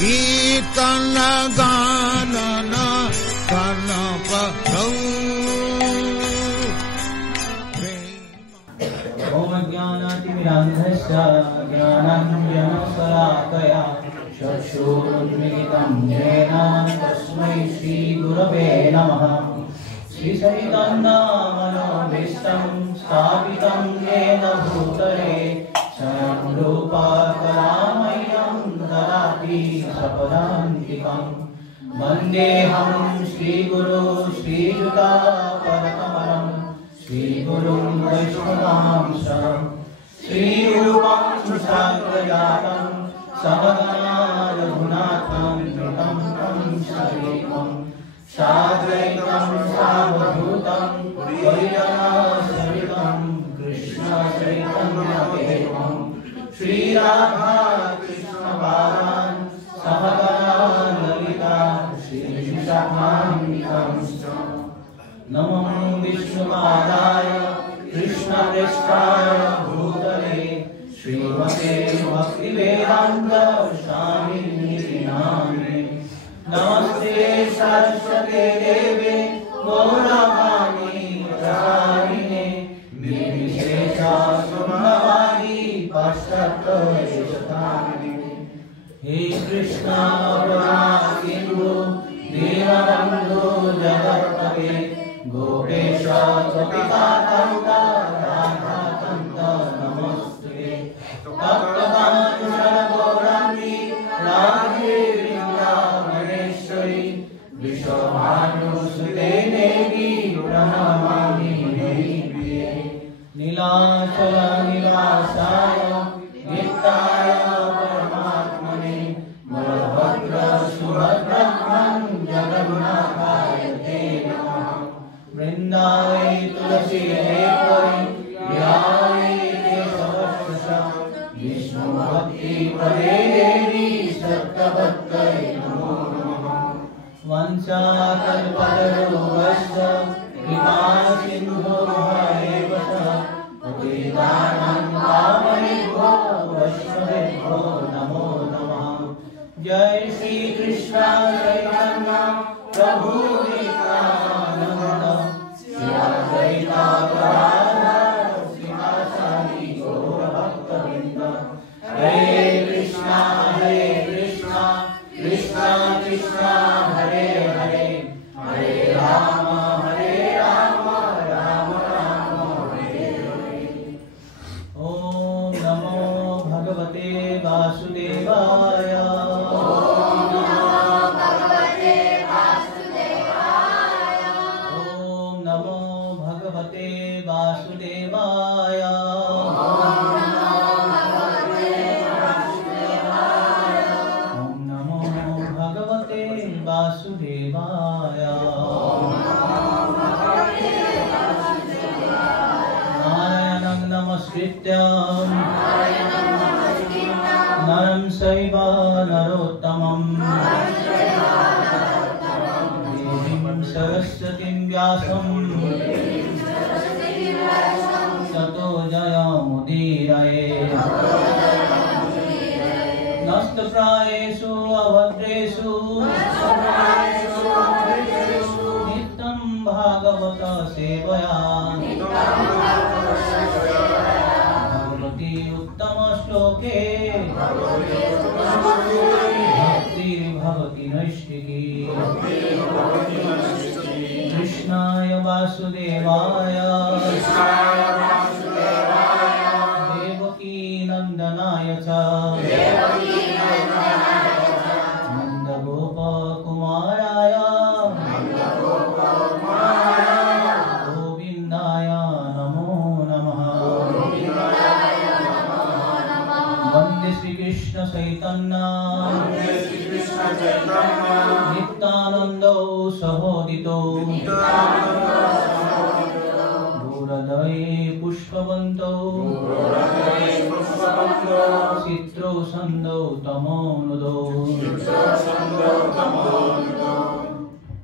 कीर्तन गानन कर्णपतौ ओम ज्ञानातिमिरान्धस्य ज्ञानाञ्जनशलाकया चक्षुरुन्मीलितं येन तस्मै श्रीगुरवे नमः। श्रीचैतन्यमनोभीष्टं स्थापितं येन भूतले स्वयं रूपा कलामयं ददाति सपदान्तिकम्। वन्देऽहं श्रीगुरो श्रीयुतापरकमलं श्रीगुरुं वैष्णवांश श्रीरूपं साग्रजातं सहगना रघुनाथं तं सजीवं साद्वैतं सावधूतं परिजनसहितं कृष्णचैतन्यदेवं श्रीराधा कृष्णपादान् सहगना ललिता श्रीविशाखान्वितांश्च। नमो विष्णुपादाय कृष्णप्रेष्ठाय भूतले श्रीमते भक्तिवेदान्त स्वामिनिधि नामिने। नमस्ते सरस्वते देवे गौरवाणी प्रचारिणे निर्विशेषा शून्यवादी पाश्चात्यदेशतारिणे। हे कृष्ण करुणा सिन्धु दीनबन्धु जगत्पते गोपेश गोपिकान्त राधाकान्त नमोस्तुते। तप्तकाञ्चनगौराङ्गी राधे वृन्दावनेश्वरी विश्वभानुसुते देवी प्रणमामि हरिप्रिये। नीलाचल निवासाय नित्याय परमात्मने बलभद्र सुभद्रं जगन्नाथाय ते नमः। वृंदावै तुलसी देवै बिहारी केशवस्य विष्णु भक्ति प्रदे देवी सत्यवत्यै नमो नमः। वंशाकल्पतरुश्च कृपा सिन्धुभ्येव च पतितानां पावनेभ्यो वैष्णवेभ्यो नमो नमः। जय श्री कृष्ण चैतन्य प्रभु नित्यानंद श्री अद्वैता गदाधर श्रीवासादि गौर भक्तवृंद। हरे कृष्णा कृष्णा कृष्णा हरे हरे हरे राम राम राम हरे हरे। ओम नमो भगवते वासुदेवाय। वासुदेवाय। ओम नमो भगवते वासुदेवाय। नारायणं नमस्कृत्य नरं चैव नरोत्तमं देवीं सरस्वतीं व्यासं ततो जयमुदीरये। नष्टप्रायेषु अभद्रेषु नित्यं भागवत सेवया भगवती उत्तमश्लोके भक्तिर्भवति नैष्ठिकी। कृष्णाय वासुदेवाय देवकी नंदनाय च नंदगोपकुमाराय गोविन्दाय नमो नमः। वन्दे श्रीकृष्ण चैतन्य नित्यानन्दो सहोदितो गौरदये पुष्पवन्तो चित्रो सन्दो तमोनुदो।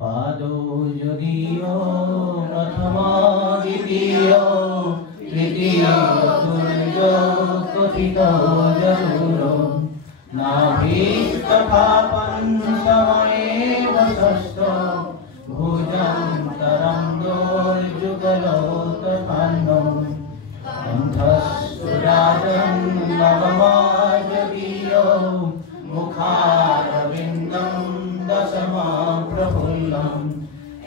पादो यदीयो प्रथमा द्वितीय तृतीय तुल्यो कथितो जरूरो नाभीस्तथा पंचमयेव षष्ठो भुजन्तरं दोर्जुगलो तथान्नो कण्ठस्थुराजं नवमाजदीयो मुखारविन्दं दशमां प्रफुल्लम्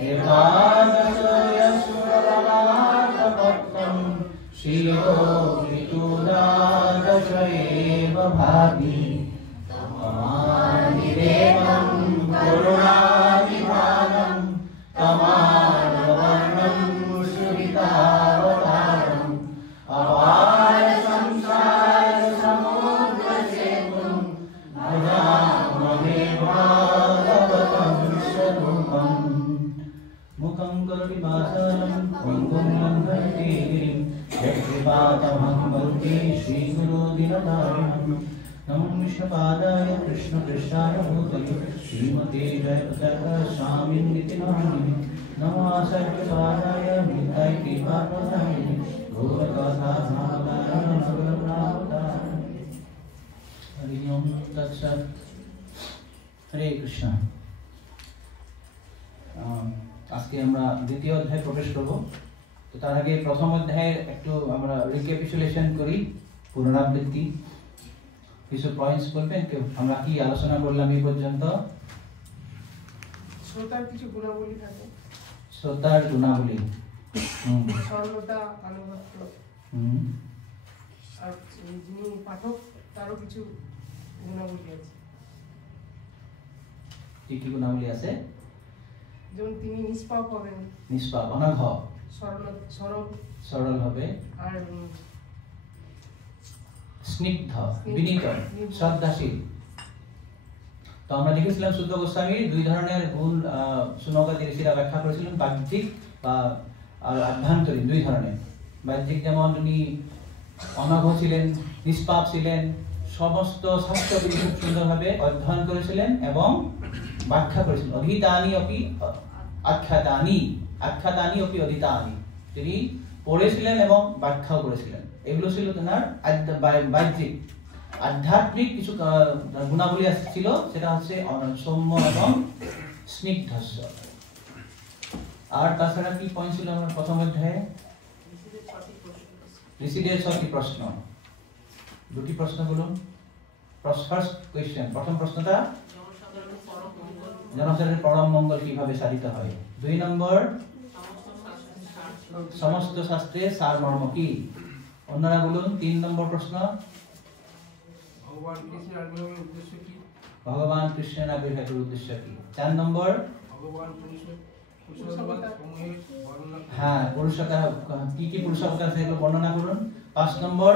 एकादश यशोरनाथपत्रं शिरो विदुरादश एव भाति तमानिदेवं करुणानिधानं तमानवर्णं सुवितावतारम् अपार संसार समुद्रसेतुं भजामहे भागवतं स्वरूपम् मुखं करोति वाचालं भङ्गुं लङ्घयते गिरिं यत्कृपातमहं वन्दे श्रीगुरो दीनतारिणम् नमो विष्णुपादाय कृष्णपृष्ठाय भूतले श्रीमते जयप्रकाशामिनिति नामिने नमो आचार्यपादाय निताय कृपाप्रदायिने गौरकथाभागाय नगरप्राप्ताय हरि ओम तत्सत् हरे कृष्ण। আজকে আমরা দ্বিতীয় অধ্যায়ে প্রবেশ করব। তো তার আগে প্রথম অধ্যায়ের একটু আমরা রিক্যাপিচুলেশন করি, পুনরাবৃত্তি। কিছু পয়েন্টস বলবেন কেউ? আমরা কি আলোচনা করলাম এই পর্যন্ত? শ্রোতার কিছু গুণাবলী থাকে। শ্রোতার গুণাবলী, সরলতা, আনুগত্য, আর যিনি পাঠক তারও কিছু গুণাবলী আছে। কি কি গুণাবলী আছে? যেমন তিনি নিষ্পাপ হবেন, নিষ্পাপ, অনঘ, সরল হবে, আর স্নিগ্ধ, বিনীত, শ্রদ্ধাশীল। তো আমরা দেখেছিলাম শুদ্ধ গোস্বামীর দুই ধরনের গুণ সুনকাদি ঋষিরা ব্যাখ্যা করেছিলেন, বাহ্যিক বা আভ্যন্তরীণ, দুই ধরনের। বাহ্যিক যেমন উনি অনঘ ছিলেন, নিষ্পাপ ছিলেন, সমস্ত শাস্ত্রগুলি খুব সুন্দরভাবে অধ্যয়ন করেছিলেন এবং ব্যাখ্যা করেছিলেন। অধীতানি অপি আখ্যাতানি, আখ্যাতানি অপি অধীতানি, তিনি পড়েছিলেন এবং ব্যাখ্যাও করেছিলেন। এগুলো ছিল তার বাহ্যিক। আধ্যাত্মিক কিছু গুণাবলী ছিল, সেটা হচ্ছে সৌম্য এবং স্নিগ্ধস্য। আর তাছাড়া কি পয়েন্ট ছিল আমার প্রথম অধ্যায়ে? ঋষিদের 6টি প্রশ্ন। দুটি প্রশ্ন বলুন। ফার্স্ট কোয়েশ্চেন, প্রথম প্রশ্নটা জনসাধারণের পরম মঙ্গল কিভাবে সাধিত হয়। 2 নম্বর, সমস্ত শাস্ত্রের সারমর্ম কি। অন্যরা বলুন। 3 নম্বর প্রশ্ন, ভগবান কৃষ্ণের আবির্ভাবের উদ্দেশ্য কি। 4 নম্বর, হ্যাঁ পুরুষতা, কি কি পুরুষতা সেগুলো বর্ণনা করুন। 5 নম্বর,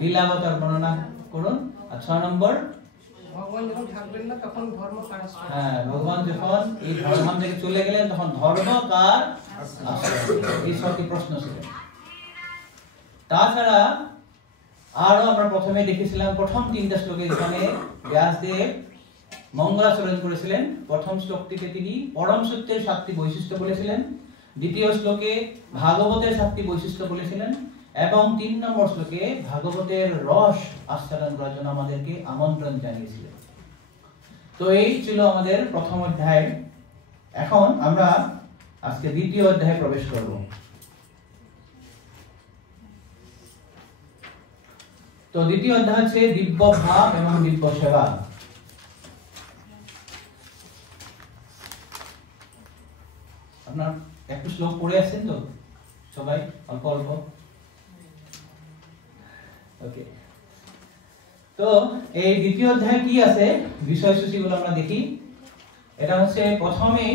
লীলাবতার বর্ণনা করুন। আর 6 নম্বর, ভগবান যখন থাকবেন না তখন ধর্ম কার আশ্রয়। হ্যাঁ, ভগবান যখন এই ধর্ম থেকে চলে গেলেন তখন ধর্ম কার আশ্রয়। এই 6টি প্রশ্ন ছিল। তাছাড়া আরো আমরা প্রথমে দেখেছিলাম প্রথম 3টা শ্লোকে এখানে ব্যাসদেব মঙ্গলাচরণ করেছিলেন। প্রথম শ্লোকটিতে তিনি পরম সত্যের 7টি বৈশিষ্ট্য বলেছিলেন, দ্বিতীয় শ্লোকে ভাগবতের 7টি বৈশিষ্ট্য বলেছিলেন এবং 3 নম্বর শ্লোকে ভাগবতের রস আস্বাদন করার জন্য আমাদেরকে আমন্ত্রণ জানিয়েছিলেন। তো এই ছিল আমাদের প্রথম অধ্যায়। এখন আমরা আজকে দ্বিতীয় অধ্যায়ে প্রবেশ করব। তো দ্বিতীয় অধ্যায় হচ্ছে দিব্য ভাব এবং দিব্য সেবা। আপনার একটু শ্লোক পড়ে আসছেন তো সবাই, অল্প অল্প? ওকে। তো এই দ্বিতীয় অধ্যায়ে কি আছে বিষয়সূচিগুলো আমরা দেখি। এটা হচ্ছে প্রথমেই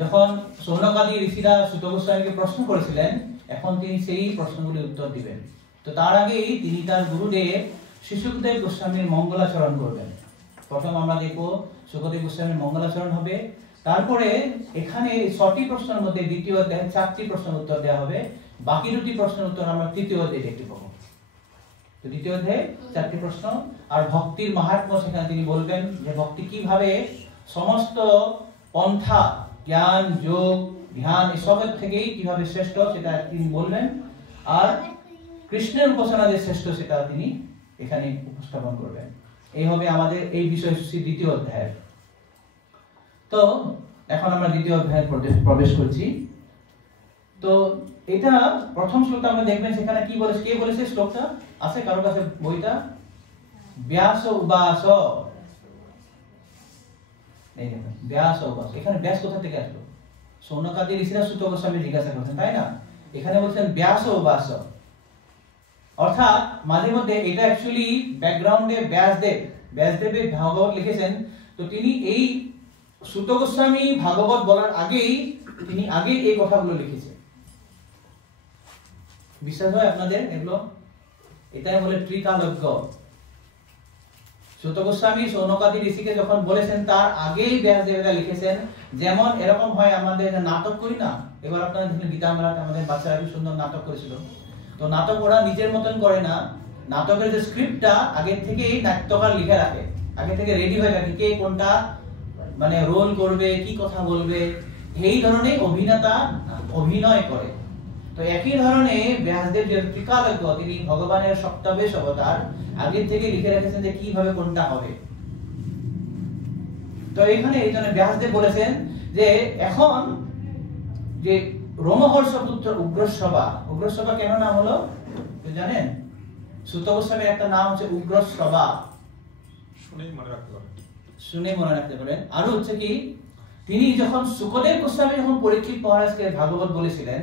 যখন সৌনকাদি ঋষিরা সূত গোস্বামীকে প্রশ্ন করেছিলেন, এখন তিনি সেই প্রশ্নগুলির উত্তর দিবেন। তো তার আগেই তিনি তার গুরুদেব শিশুদেব গোস্বামীর মঙ্গলাচরণ করবেন। প্রথম আমরা দেখব সুখদেব গোস্বামীর মঙ্গলাচরণ হবে, তারপরে এখানে 6টি প্রশ্নের মধ্যে দ্বিতীয় অধ্যায়ে 4টি প্রশ্নের উত্তর দেওয়া হবে, বাকি 2টি প্রশ্নের উত্তর আমরা তৃতীয় অধ্যায়ে দেখতে পাবো। তো দ্বিতীয় অধ্যায়ে 4টি প্রশ্ন আর ভক্তির মাহাত্ম্য সেখানে তিনি বলবেন যে ভক্তি কিভাবে সমস্ত পন্থা, জ্ঞান, যোগ, ধ্যান এসবের থেকেই কিভাবে শ্রেষ্ঠ সেটা তিনি বলবেন। আর কৃষ্ণের উপাসনা যে শ্রেষ্ঠ সেটা তিনি এখানে উপস্থাপন করবেন। এই হবে আমাদের এই বিষয়সূচি দ্বিতীয় অধ্যায়। তো এখন আমরা দ্বিতীয় অধ্যায়ে প্রবেশ করছি। তো এটা প্রথম শ্লোকটা আমরা দেখবেন, সেখানে কি বলেছে, কে বলেছে শ্লোকটা? আছে কারো কাছে বইটা? ব্যাস উবাস, এই দেখুন ব্যাস উবাস। এখানে ব্যাস কোথা থেকে আসলো? সৌনকাদি ঋষিরা সূত গোস্বামী জিজ্ঞাসা করছেন, তাই না? এখানে বলছেন ব্যাস উবাস, অর্থাৎ মাঝে মধ্যে এটা অ্যাকচুয়ালি ব্যাকগ্রাউন্ডে ব্যাসদেব ভাগবত লিখেছেন। তো তিনি এই সূত গোস্বামী ভাগবত বলার আগেই তিনি এই কথাগুলো লিখেছেন। বিশ্বাস হয় আপনাদের এগুলো? এটাই বলে ত্রিকালজ্ঞ। সূত গোস্বামী সৌনকাদি ঋষিকে যখন বলেছেন তার আগেই ব্যাসদেব এটা লিখেছেন। যেমন এরকম হয় আমাদের নাটক করি না, এবার আপনারা দেখলেন গীতা মেলাতে আমাদের বাচ্চারা কি সুন্দর নাটক করেছিল। তো নাটক ওরা নিজের মতন করে না, নাটকের যে স্ক্রিপ্টটা আগে থেকেই নাট্যকার লিখে রাখে, আগে থেকে রেডি হয়ে থাকে কে কোনটা মানে রোল করবে, কি কথা বলবে, এই ধরনের অভিনেতা অভিনয় করে। তো একই ধরনের ব্যাসদেব যে ত্রিকালজ্ঞ, তিনি ভগবানের সপ্তাবেশ অবতার, আগে থেকে লিখে রেখেছেন যে কিভাবে কোনটা হবে। তো এখানে এই জন্য ব্যাসদেব বলেছেন যে এখন যে রোমহর্ষ পুত্র উগ্রশ্রবা কেন নাম হলো জানেন? সূত গোস্বামীর একটা নাম হচ্ছে উগ্রশ্রবা, শুনে মনে রাখতে পারেন। আর হচ্ছে কি, তিনি যখন সুখদেব গোস্বামী যখন পরীক্ষিত মহারাজকে ভাগবত বলেছিলেন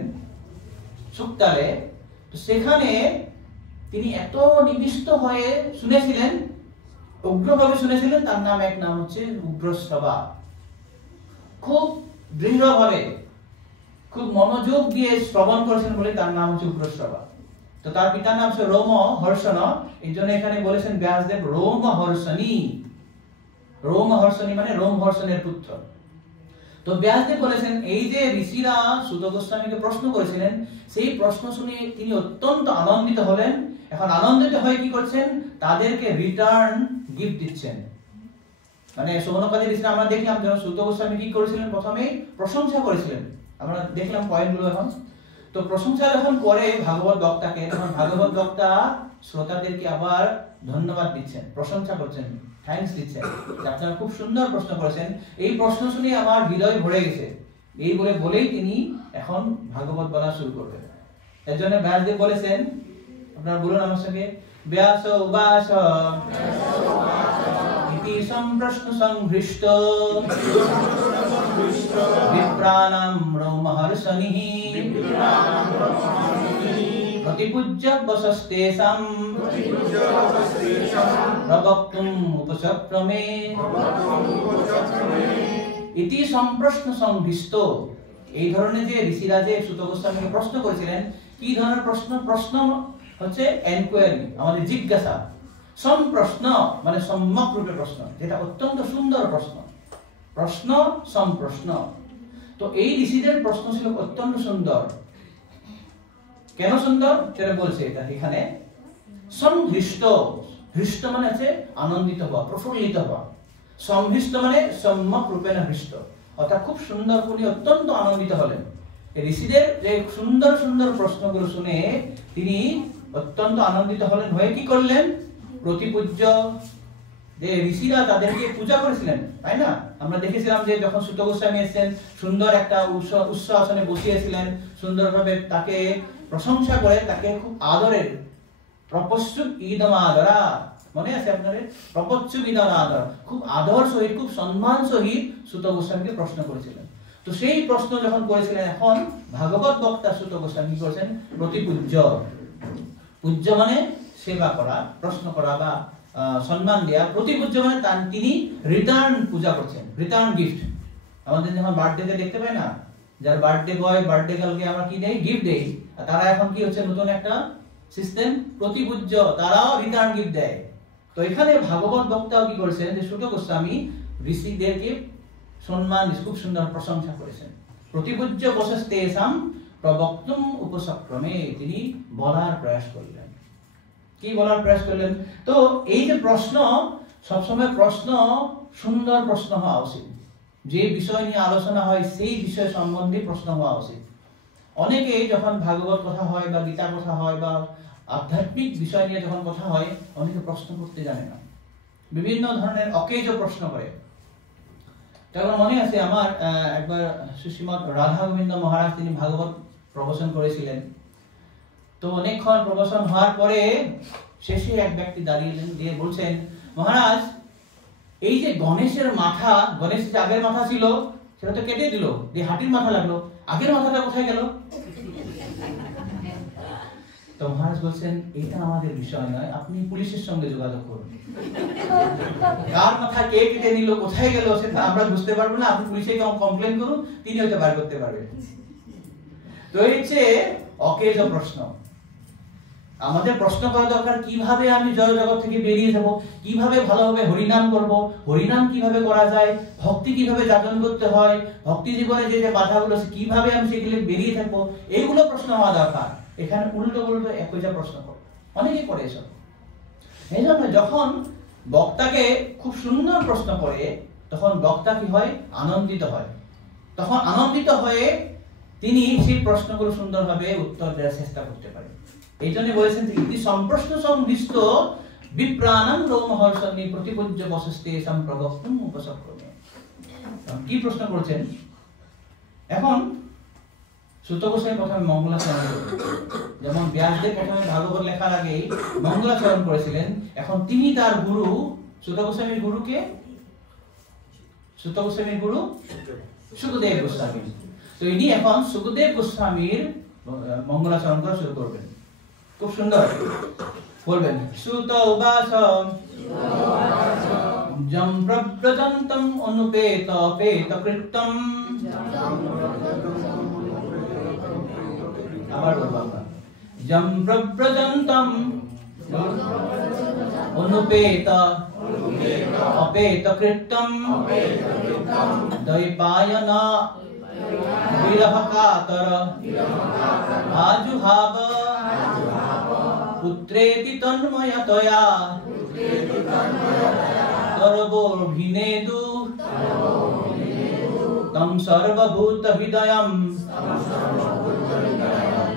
সুক্তালে, তো সেখানে তিনি এত নিবিষ্ট হয়ে শুনেছিলেন, উগ্রভাবে শুনেছিলেন। তার নাম এক নাম হচ্ছে উগ্রশ্রবা। খুব দৃঢ়ভাবে, খুব মনোযোগ দিয়ে শ্রবণ করেছেন বলে তার নাম হচ্ছে উগ্রশ্রবা। তো তার পিতার নাম হচ্ছে রোমহর্ষণ, এই জন্য এখানে বলেছেন ব্যাসদেব রোমহর্ষণী। রোমহর্ষণী মানে রোমহর্ষণের পুত্র। তো ব্যাসদেব বলেছেন এই যে ঋষিরা সূত গোস্বামীকে প্রশ্ন করেছিলেন, সেই প্রশ্ন শুনে তিনি অত্যন্ত আনন্দিত হলেন। এখন আনন্দিত হয়ে কি করছেন? তাদেরকে রিটার্ন গিফট দিচ্ছেন। মানে সৌনকাদি ঋষিরা আমরা দেখলাম যখন সূত গোস্বামী কি করেছিলেন, প্রথমে প্রশংসা করেছিলেন, আমরা দেখলাম পয়েন্টগুলো। এখন তো প্রশংসা যখন করে ভাগবত বক্তাকে, তখন ভাগবত বক্তা শ্রোতাদেরকে আবার ধন্যবাদ দিচ্ছেন, প্রশংসা করছেন, থ্যাঙ্কস দিচ্ছেন, আপনারা খুব সুন্দর প্রশ্ন করেছেন, এই প্রশ্ন শুনে আমার হৃদয় ভরে গেছে, এই বলেই তিনি এখন ভাগবত বলা শুরু করবেন। এর জন্য ব্যাসদেব বলেছেন, আপনারা বলুন আমার সঙ্গে, ব্যাস উবাস ইতি সম্প্রশ্ন সংহৃষ্ট বিপ্রাণাম রোমহর্ষণিঃ প্রতিপূজ্য বসস্তেষাং প্রবক্তুম উপসক্রমে ইতি সম্প্রশ্ন সংহৃষ্ট। এই ধরনের যে ঋষিরা যে সূত গোস্বামীকে প্রশ্ন করেছিলেন, কি ধরনের প্রশ্ন? প্রশ্ন হচ্ছে এনকোয়ারি, আমাদের জিজ্ঞাসা। সম্প্রশ্ন মানে সম্যক রূপে প্রশ্ন, যেটা অত্যন্ত সুন্দর প্রশ্ন। প্রশ্ন সম্প্রশ্ন। তো এই ঋষিদের প্রশ্ন ছিল অত্যন্ত সুন্দর। কেন সুন্দর সেটা বলছে এটা এখানে। সংহৃষ্ট, হৃষ্ট মানে আছে আনন্দিত হওয়া, প্রফুল্লিত হওয়া। সংহৃষ্ট মানে সম্যক রূপেণ হৃষ্ট, অর্থাৎ খুব সুন্দর, উনি অত্যন্ত আনন্দিত হলেন। ঋষিদের যে সুন্দর সুন্দর প্রশ্নগুলো শুনে তিনি অত্যন্ত আনন্দিত হলেন। হয়ে কি করলেন? প্রতিপূজ্য, যে ঋষিরা তাদেরকে পূজা করেছিলেন, তাই না? আমরা দেখেছিলাম যে যখন সূত গোস্বামী এসেছেন, সুন্দর একটা উচ্চ আসনে বসিয়েছিলেন, সুন্দরভাবে তাকে প্রশংসা করে, তাকে খুব আদরের প্রপচ্ছুক ইদম আদরা, মনে আছে আপনাদের? প্রপচ্ছুক ইদম আদর, খুব আদর সহিত, খুব সম্মান সহিত সূত গোস্বামীকে প্রশ্ন করেছিলেন। তো সেই প্রশ্ন যখন করেছিলেন, এখন ভাগবত বক্তা সূত গোস্বামী করেছেন প্রতিপূজ্য। পূজ্য মানে সেবা করা, প্রশ্ন করা বা সম্মান দেওয়া। প্রতিপূজ্য মানে তিনি রিটার্ন পূজা করছেন, রিটার্ন গিফট। আমাদের যখন বার্থডেতে দেখতে পাই না, যার বার্থডে বয়, বার্থডে গার্লকে আমরা কি দেই? গিফট দেই। তারা এখন কি হচ্ছে, নতুন একটা সিস্টেম, প্রতিপূজ্য, তারাও রিটার্ন গিফট দেয়। তো এখানে ভাগবত বক্তাও কি করেছেন, যে সূত গোস্বামী ঋষিদেরকে সম্মান, খুব সুন্দর প্রশংসা করেছেন। প্রতিপূজ্য বসস্তেষাং প্রবক্তুম উপসক্রমে, তিনি বলার প্রয়াস করলেন। কি বলার প্রয়াস করলেন? তো এই যে প্রশ্ন, সবসময় প্রশ্ন সুন্দর প্রশ্ন হওয়া উচিত। যে বিষয় নিয়ে আলোচনা হয় সেই বিষয় সম্বন্ধে প্রশ্ন হওয়া উচিত। অনেকে যখন ভাগবত কথা হয় বা গীতা কথা হয় বা আধ্যাত্মিক বিষয় নিয়ে যখন কথা হয় অনেকে প্রশ্ন করতে জানে না, বিভিন্ন ধরনের অকেজ প্রশ্ন করে। তখন মনে আছে আমার একবার সুশ্রীমৎ রাধা গোবিন্দ মহারাজ তিনি ভাগবত প্রবচন করেছিলেন। তো অনেকক্ষণ প্রবচন হওয়ার পরে শেষে এক ব্যক্তি দাঁড়িয়েলেন, দিয়ে বলছেন, মহারাজ এই যে গণেশের মাথা, গণেশের যে আগের মাথা ছিল সেটা তো কেটে দিল, দিয়ে হাতির মাথা লাগলো, আগের মাথাটা কোথায় গেল? তো মহারাজ বলছেন, এটা আমাদের বিষয় নয়, আপনি পুলিশের সঙ্গে যোগাযোগ করুন। কার মাথা কে কেটে নিল, কোথায় গেল সেটা আমরা বুঝতে পারবো না, আপনি পুলিশে কমপ্লেন করুন, তিনি হয়তো বার করতে পারবেন। তো এই হচ্ছে অকেজ প্রশ্ন। আমাদের প্রশ্ন করা দরকার, কিভাবে আমি জড় জগৎ থেকে বেরিয়ে যাব, কিভাবে ভালোভাবে হরিনাম করব, হরিনাম কিভাবে করা যায়, ভক্তি কিভাবে যাপন করতে হয়, ভক্তি জীবনে যে যে বাধাগুলো আছে কিভাবে আমি সেগুলো বেরিয়ে থাকবো, এইগুলো প্রশ্ন হওয়া দরকার। এখানে উল্টো উল্টো একই প্রশ্ন করো, অনেকে করে এসব। এই জন্য যখন বক্তাকে খুব সুন্দর প্রশ্ন করে তখন বক্তা কি হয়, আনন্দিত হয়। তখন আনন্দিত হয়ে তিনি সেই প্রশ্নগুলো সুন্দরভাবে উত্তর দেওয়ার চেষ্টা করতে পারেন। এই জন্য বলেছেন যে ইতি সম্প্রশ্ন সংদিষ্ট বিপ্রাণাং রোমহর্ষণি প্রতিপূজ্য বসস্তে সম্প্রবক্তম উপসক্রমে। কি প্রশ্ন করছেন? এখন সুত গোস্বামী প্রথমে মঙ্গলাচরণ করবেন, যেমন ব্যাসদেব প্রথমে ভাগবত লেখার আগেই মঙ্গলাচরণ করেছিলেন। এখন তিনি তার গুরু সুত গোস্বামীর গুরুকে, সুত গোস্বামীর গুরু সুখদেব গোস্বামী, তো ইনি এখন সুখদেব গোস্বামীর মঙ্গলাচরণ করা শুরু করবেন। খুব সুন্দর বলবেন, সুত উবাস জম প্রব্রজন্তম অনুপেত পেত কৃতম। আবার বলবো আমরা, জম প্রব্রজন্তম অনুপেত অপেত কৃতম দ্বৈপায়ন বিরহ কাতর আজুহাব পুত্রেতি তন্ময়তয়া তরবোর্ভিনেদু তম সর্বভূত হৃদয়ম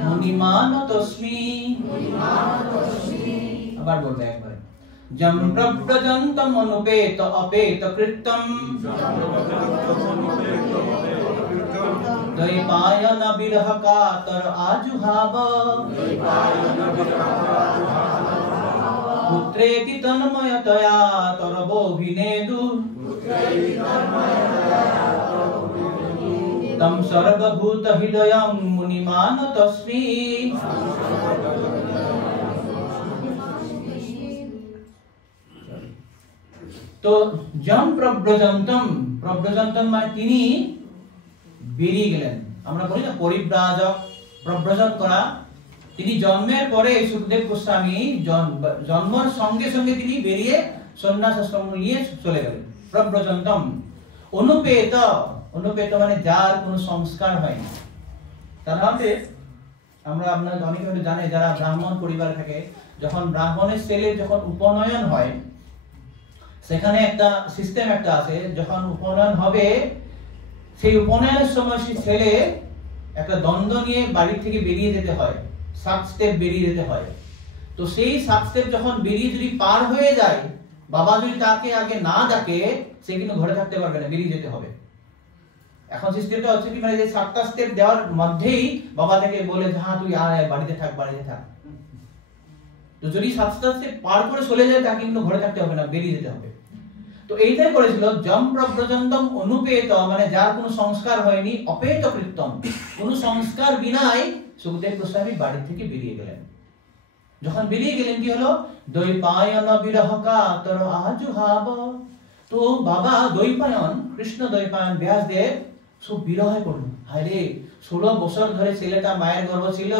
মুনিমানতস্মি। আবার বলবে একবার, জম প্রব্রজন্তম অনুপেত অপেত কৃতম দ্বৈপায়ন বিরহ কাতর আজুহাব পুত্রেতি তন্ময়তয়া তরবোর্ভিনেদু তম সর্বভূত হৃদয়ম মুনিমানতস্মি। তো জম প্রব্রজন্তম, প্রব্রজন্তম মানে তিনি বেরিয়ে গেলেন। আমরা বলি না পরিব্রাজক, প্রব্রজন করা। তিনি জন্মের পরে সুখদেব গোস্বামী জন্মের সঙ্গে সঙ্গে তিনি বেরিয়ে সন্ন্যাস আশ্রম নিয়ে চলে গেলেন। প্রব্রজন্তম অনুপেত, অনুপেত মানে যার কোনো সংস্কার হয়নি। তাহলে আমরা আপনারা অনেকে হয়তো জানে যারা ব্রাহ্মণ পরিবার থাকে, যখন ব্রাহ্মণের ছেলের যখন উপনয়ন হয় সেখানে একটা সিস্টেম একটা আছে, যখন উপনয়ন হবে সেই উপনয়নের সময় সেই ছেলে একটা দ্বন্দ্ব নিয়ে বাড়ি থেকে বেরিয়ে যেতে হয়, 7 স্টেপ বেরিয়ে যেতে হয়। তো সেই 7 স্টেপ যখন বেরিয়ে যদি পার হয়ে যায়, বাবা যদি তাকে আগে না ডাকে সে কিন্তু ঘরে থাকতে পারবে না, বেরিয়ে যেতে হবে। এখন সিস্টেমটা হচ্ছে কি, মানে যে 7টা স্টেপ দেওয়ার মধ্যেই বাবা তাকে বলে যে হ্যাঁ তুই আয় বাড়িতে থাক, বাড়িতে থাক। তো যদি 7টা স্টেপ পার করে চলে যায় তাকে কিন্তু ঘরে থাকতে হবে না, বেরিয়ে যেতে হবে। তো এইটাই করেছিল জম প্রব্রজন্তম অনুপেত মানে যার কোনো সংস্কার হয়নি, অপেত কৃতম কোনো সংস্কার বিনাই সুখদেব গোস্বামী বাড়ি থেকে বেরিয়ে গেলেন। যখন বেরিয়ে গেলেন কি হলো, দ্বৈপায়ন বিরহ কাতর আজুহাব। তো বাবা দ্বৈপায়ন, কৃষ্ণ দ্বৈপায়ন ব্যাসদেব সব বিরহে পড়লেন। হায় রে, 16 বছর ধরে ছেলেটা মায়ের গর্ভ ছিল,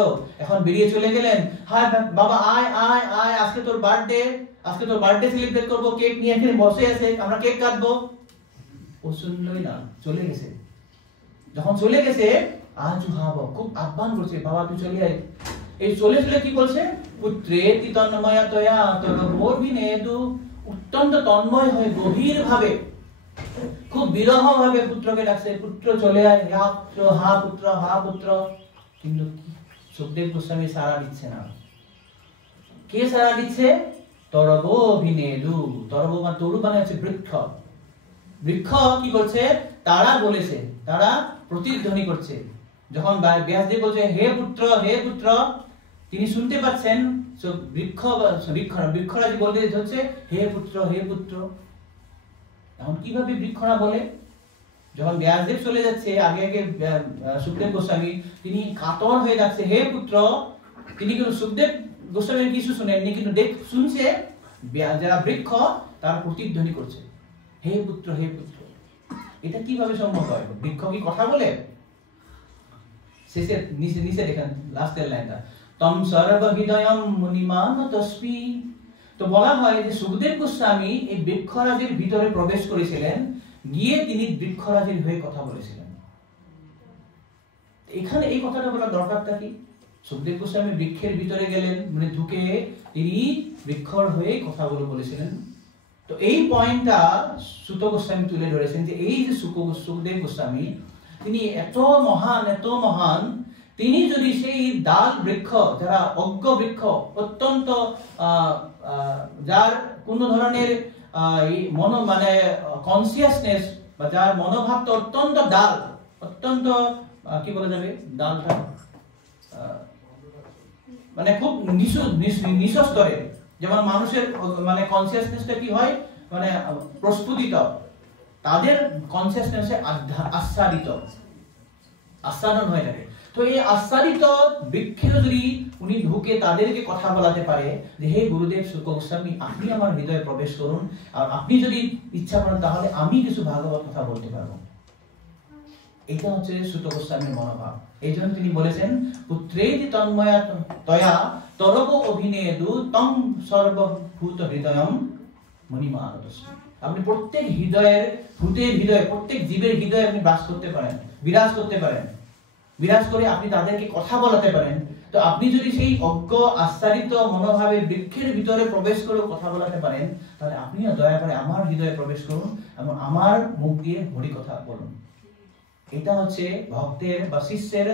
এখন বেরিয়ে চলে গেলেন। হায় বাবা আয় আয় আয়, আজকে তোর বার্থডে, আজকে তোর বার্থডে সেলিব্রেট করব, কেক নিয়ে এখানে বসে আছে, আমরা কেক কাটবো। ও শুনলই না, চলে গেছে। যখন চলে গেছে আজুহাব খুব আহ্বান করছে, বাবা তুই চলে আয়। এই চলে চলে কি বলছে, পুত্রেতি তন্ময়তয়া তরবোর্ভিনেদু, অত্যন্ত তন্ময় হয়ে গভীর ভাবে খুব বিরহ ভাবে পুত্রকে ডাকছে, পুত্র চলে আয়, হা পুত্র হা পুত্র। কিন্তু সুখদেব গোস্বামী সাড়া দিচ্ছে না। কে সাড়া দিচ্ছে? তরব অভিনেদু। তরব মানে তরু মানে হচ্ছে বৃক্ষ। বৃক্ষ কি করছে? তারা বলেছে, তারা প্রতিধ্বনি করছে। যখন ব্যাসদেব বলছে হে পুত্র হে পুত্র, তিনি শুনতে পাচ্ছেন বৃক্ষরাজি বলতে হচ্ছে হে পুত্র হে পুত্র। এখন কিভাবে বৃক্ষরা বলে? যখন ব্যাসদেব চলে যাচ্ছে, আগে আগে সুখদেব গোস্বামী তিনি কাতর হয়ে যাচ্ছে হে পুত্র। তিনি কিন্তু সুখদেব গোস্বামীর কিছু শুনেননি, কিন্তু শুনছে যারা বৃক্ষ তারা প্রতিধ্বনি করছে হে পুত্র হে পুত্র। এটা কিভাবে সম্ভব হয়? বৃক্ষ কি কথা বলে? শেষে নিচে নিচে দেখেন লাস্টের লাইনটা, তম সর্বহৃদয়ম মুনিমানতস্মি। তো বলা হয় যে সুখদেব গোস্বামী এই বৃক্ষরাজির ভিতরে প্রবেশ করেছিলেন, গিয়ে তিনি বৃক্ষরাজির হয়ে কথা বলেছিলেন। এখানে এই কথাটা বলার দরকারটা কি? সুখদেব গোস্বামী বৃক্ষের ভিতরে গেলেন, মানে ঢুকে তিনি বৃক্ষর হয়ে কথাগুলো বলেছিলেন। তো এই পয়েন্টটা সুত গোস্বামী তুলে ধরেছেন যে এই যে সুখদেব গোস্বামী তিনি এত মহান, তিনি যদি সেই ডাল বৃক্ষ, যারা অজ্ঞ বৃক্ষ, অত্যন্ত যার কোন ধরনের মানে কনসিয়াসনেস বা যার মনোভাবটা অত্যন্ত ডাল, অত্যন্ত কি বলা যাবে ডালটা, মানে খুব নিচু স্তরে, যেমন মানুষের মানে কনসিয়াসনেসটা কি হয়, মানে প্রস্ফুটিত, তাদের কনসিয়াসনেসে আচ্ছাদন হয়ে থাকে। তো এই আচ্ছাদিত বৃক্ষের যদি উনি ঢুকে তাদেরকে কথা বলাতে পারে যে হে গুরুদেব সুখ গোস্বামী, আপনি আমার হৃদয়ে প্রবেশ করুন, আর আপনি যদি ইচ্ছা করেন তাহলে আমি কিছু ভাগবত কথা বলতে পারবো। এটা হচ্ছে সুত গোস্বামীর মনোভাব। এই জন্য তিনি বলেছেন পুত্রেতি তন্ময়া তয়া তরব অভিনেদু তং সর্বভূত হৃদয়ম মুনিমানতস্মি। আপনি প্রত্যেক হৃদয়ের ভূতের হৃদয়ে, প্রত্যেক জীবের হৃদয়ে আপনি বাস করতে পারেন, বিরাজ করতে পারেন, বিরাজ করে আপনি তাদেরকে কথা বলাতে পারেন। তো আপনি যদি সেই অজ্ঞ আশ্চারিত মনোভাবের বৃক্ষের ভিতরে প্রবেশ করে কথা বলাতে পারেন, তাহলে আপনিও দয়া করে আমার হৃদয়ে প্রবেশ করুন এবং আমার মুখ দিয়ে হরি কথা বলুন। এটা হচ্ছে ভক্তের বা শিষ্যের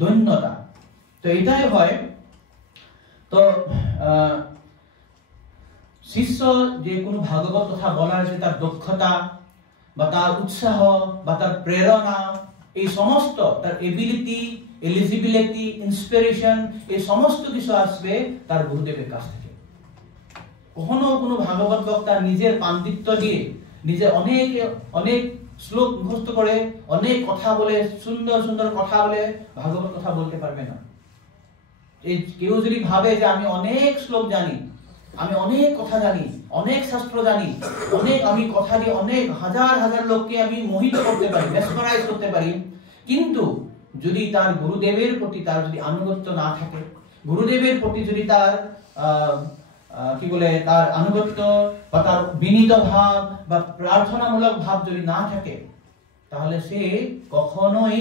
দৈন্যতা। তো এটাই হয়। তো শিষ্য যে কোনো ভাগবত কথা বলার যে তার দক্ষতা বা তার উৎসাহ বা তার প্রেরণা, এই সমস্ত তার এবিলিটি, এলিজিবিলিটি, ইন্সপিরেশন, এই সমস্ত কিছু আসবে তার গুরুদেবের কাছ থেকে। কখনো কোনো ভাগবত বক্তা নিজের পাণ্ডিত্য দিয়ে, নিজে অনেক শ্লোক মুখস্থ করে, অনেক কথা বলে, সুন্দর সুন্দর কথা বলে ভাগবত কথা বলতে পারবে না। এই কেউ যদি ভাবে যে আমি অনেক শ্লোক জানি, আমি অনেক কথা জানি, অনেক শাস্ত্র জানি, আমি কথা দিয়ে অনেক হাজার হাজার লোককে আমি মোহিত করতে পারি, মেসমারাইজ করতে পারি, কিন্তু যদি তার গুরুদেবের প্রতি তার যদি আনুগত্য না থাকে, গুরুদেবের প্রতি যদি তার তার আনুগত্য বা তার বিনীত ভাব বা প্রার্থনামূলক ভাব যদি না থাকে, তাহলে সে কখনোই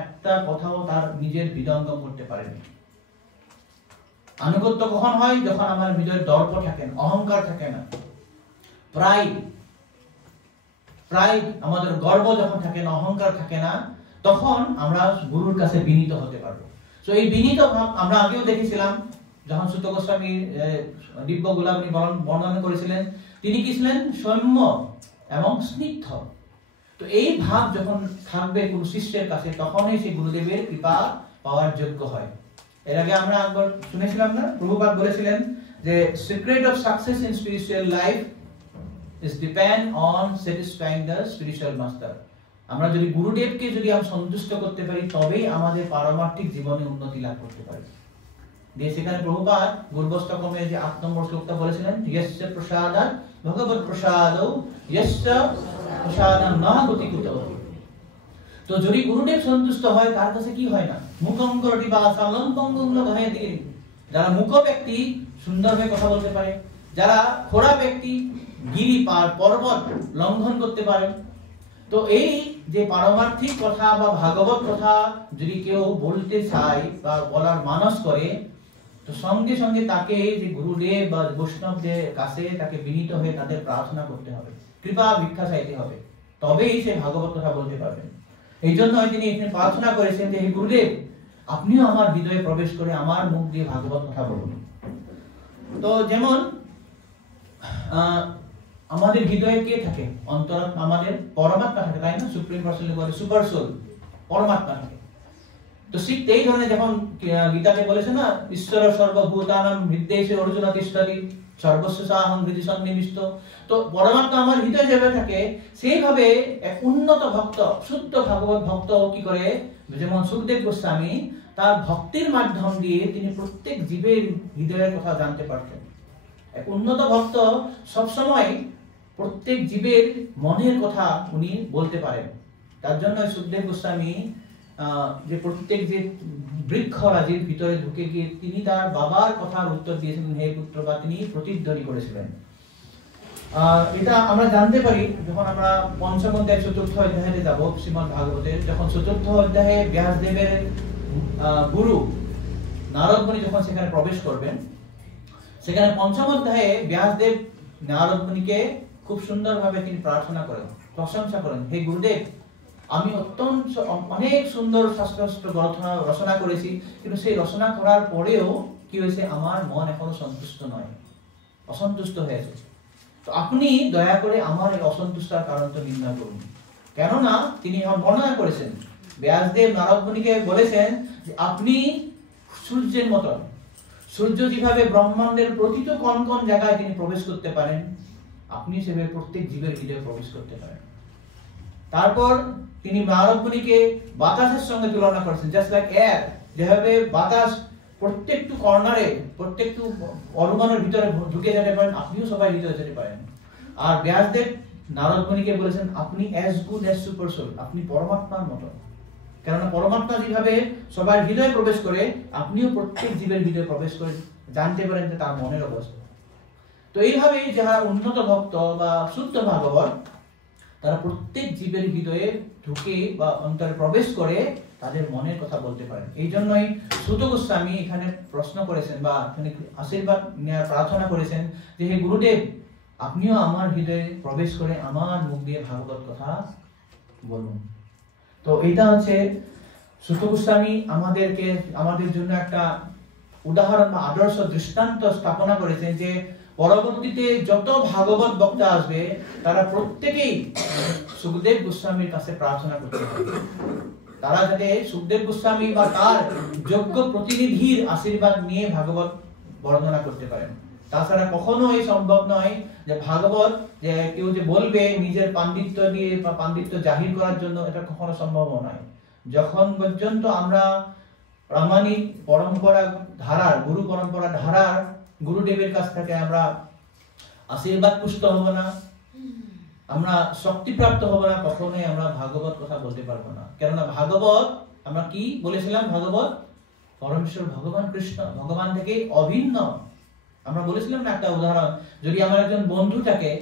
একটা কথাও তার নিজের হৃদয়ঙ্গম করতে পারেনি। আনুগত্য কখন হয়? যখন আমার হৃদয়ে দর্প থাকে না, অহংকার থাকে না, প্রাইড, আমাদের গর্ব যখন থাকে না, অহংকার থাকে না, তখন আমরা গুরুর কাছে বিনীত হতে পারবো। তো এই বিনীত ভাব আমরা আগেও দেখেছিলাম, যখন সুত গোস্বামী দিব্য গোলাবলী বর্ণনা করেছিলেন, তিনি কি ছিলেন? সৌম্য এবং স্নিগ্ধ। তো এই ভাব যখন থাকবে কোন শিষ্যের কাছে, তখনই সে গুরুদেবের কৃপা পাওয়ার যোগ্য হয়। এর আগে আমরা একবার শুনেছিলাম না, প্রভুপাদ বলেছিলেন যে secret of success in spiritual life is depend on satisfying the spiritual master. আমরা যদি গুরুদেবকে যদি আমরা সন্তুষ্ট করতে পারি, তবেই আমাদের পারমার্থিক জীবনে উন্নতি লাভ করতে পারি। দিয়ে সেখানে প্রভুপাদ গুরুবস্তকমের যে ৮ নম্বর শ্লোকটা বলেছিলেন, ইয়স্য প্রসাদাৎ ভগবৎ প্রসাদৌ ইয়স্য প্রসাদাৎ ন গতিকুতঃ। তো যদি গুরুদেব সন্তুষ্ট হয়, তার কাছে কি হয় না? মুখং করোতি বাচালং পঙ্গুং লঘয়েতি। যারা মূক ব্যক্তি সুন্দরভাবে কথা বলতে পারে, যারা খোড়া ব্যক্তি গিরি পর্বত লঙ্ঘন করতে পারে। তো এই যে পারমার্থিক কথা বা ভাগবত কথা যদি কেউ বলতে চায় বা বলার মানস করে, তো সঙ্গে সঙ্গে তাকে যে গুরুদেব বা বৈষ্ণবদের কাছে তাকে বিনীত হয়ে তাদের প্রার্থনা করতে হবে, কৃপা ভিক্ষা চাইতে হবে, তবেই সে ভাগবত কথা বলতে পারবে। এই জন্য তিনি এখানে প্রার্থনা করেছেন যে হে গুরুদেব, আপনিও আমার হৃদয়ে প্রবেশ করে আমার মুখ দিয়ে ভাগবত কথা বলুন। তো যেমন আমাদের হৃদয়ে কে থাকে? অন্তরাত্মা, আমাদের পরমাত্মা থাকে, তাই না? সুপ্রিম পার্সন বলে সুপার সোল, পরমাত্মা থাকে। তো ঠিক এই ধরনের যখন গীতাতে বলেছে না, ঈশ্বর সর্বভূতানাং হৃদয়েষু অর্জুন তিষ্ঠতি সর্বস্ব সাহং হৃদি সন্নিবিষ্ট। তো পরমাত্মা আমার হৃদয়ে যেভাবে থাকে, সেইভাবে এক উন্নত ভক্ত, শুদ্ধ ভাগবত ভক্ত কি করে, যেমন সুখদেব গোস্বামী তার ভক্তির মাধ্যম দিয়ে তিনি প্রত্যেক জীবের হৃদয়ের কথা জানতে পারতেন। এক উন্নত ভক্ত সবসময় প্রত্যেক জীবের মনের কথা উনি বলতে পারেন। তার জন্য সুখদেব গোস্বামী যে প্রত্যেক যে বৃক্ষরাজির ভিতরে ঢুকে গিয়ে তিনি তার বাবার কথার উত্তর দিয়েছিলেন, হে পুত্র, বা তিনি প্রতিধ্বনি করেছিলেন। এটা আমরা জানতে পারি যখন আমরা পঞ্চম অধ্যায় চতুর্থ অধ্যায়ে যাব শ্রীমদ্ ভাগবতের। যখন চতুর্থ অধ্যায়ে ব্যাসদেবের গুরু নারদ মুনি যখন সেখানে প্রবেশ করবেন, সেখানে পঞ্চম অধ্যায়ে ব্যাসদেব নারদ মুনিকে খুব সুন্দরভাবে তিনি প্রার্থনা করেন, প্রশংসা করেন, হে গুরুদেব, আমি অত্যন্ত অনেক সুন্দর শাস্ত্র গ্রন্থ রচনা করেছি, কিন্তু সেই রচনা করার পরেও কি হয়েছে, আমার মন এখনো সন্তুষ্ট নয়, অসন্তুষ্ট হয়েছে। তো আপনি দয়া করে আমার এই অসন্তুষ্টার কারণটা নির্ণয় করুন। কেননা তিনি এখন বর্ণনা করেছেন, ব্যাসদেব নারদ মুনিকে বলেছেন যে আপনি সূর্যের মতন, সূর্য যেভাবে ব্রহ্মাণ্ডের প্রতিটি কোন কোন জায়গায় তিনি প্রবেশ করতে পারেন, আপনি সেভাবে প্রত্যেক জীবের হৃদয়ে প্রবেশ করতে পারেন। তারপর তিনি নারদ মুনিকে বাতাসের সঙ্গে তুলনা করেছেন, জাস্ট লাইক এয়ার, যেভাবে বাতাস প্রত্যেকটু কর্নারে, প্রত্যেকটু অরুমানের ভিতরে ঢুকে যেতে পারেন, আপনিও সবাই হৃদয়ে যেতে পারেন। আর ব্যাসদেব নারদ মুনিকে বলেছেন, আপনি as good as super soul, আপনি পরমাত্মার মতো। কেননা পরমাত্মা যেভাবে সবার হৃদয়ে প্রবেশ করে, আপনিও প্রত্যেক জীবের হৃদয়ে প্রবেশ করে জানতে পারেন যে তার মনের অবস্থা। তো এইভাবে যারা উন্নত ভক্ত বা শুদ্ধ ভাগবত, তারা প্রত্যেক জীবের হৃদয়ে ঢুকে বা অন্তরে প্রবেশ করে তাদের মনের কথা বলতে পারেন। এই জন্যই সুত গোস্বামী এখানে প্রশ্ন করেছেন বা এখানে আশীর্বাদ নেওয়ার প্রার্থনা করেছেন যে, হে গুরুদেব, আপনিও আমার হৃদয়ে প্রবেশ করে আমার মুখ দিয়ে ভাগবত কথা বলুন। তো এটা হচ্ছে সুত গোস্বামী আমাদের জন্য একটা উদাহরণ বা আদর্শ দৃষ্টান্ত স্থাপনা করেছেন যে পরবর্তীতে যত ভাগবত বক্তা আসবে তারা প্রত্যেকেই সুখদেব গোস্বামীর কাছে প্রার্থনা করতে হবে, তারা যাতে সুখদেব গোস্বামী বা তার যোগ্য প্রতিনিধির আশীর্বাদ নিয়ে ভাগবত বর্ণনা করতে পারেন। তাছাড়া কখনোই সম্ভব নয় যে ভাগবত যে কেউ যে বলবে নিজের পাণ্ডিত্য দিয়ে বা পাণ্ডিত্য জাহির করার জন্য, এটা কখনো সম্ভব নয়। যখন পর্যন্ত আমরা প্রামাণিক পরম্পরা ধারার, গুরু পরম্পরা ধারার গুরুদেবের কাছ থেকে আমরা আশীর্বাদ পুষ্ট হব না, আমরা শক্তিপ্রাপ্ত হব না, কখনোই আমরা ভাগবত কথা বলতে পারবো না। কেননা ভাগবত, আমরা কি বলেছিলাম, ভাগবত পরমেশ্বর ভগবান কৃষ্ণ, ভগবান থেকে অভিন্ন। আমরা বলেছিলাম না একটা উদাহরণ, যদি আমার একজন বন্ধু থাকে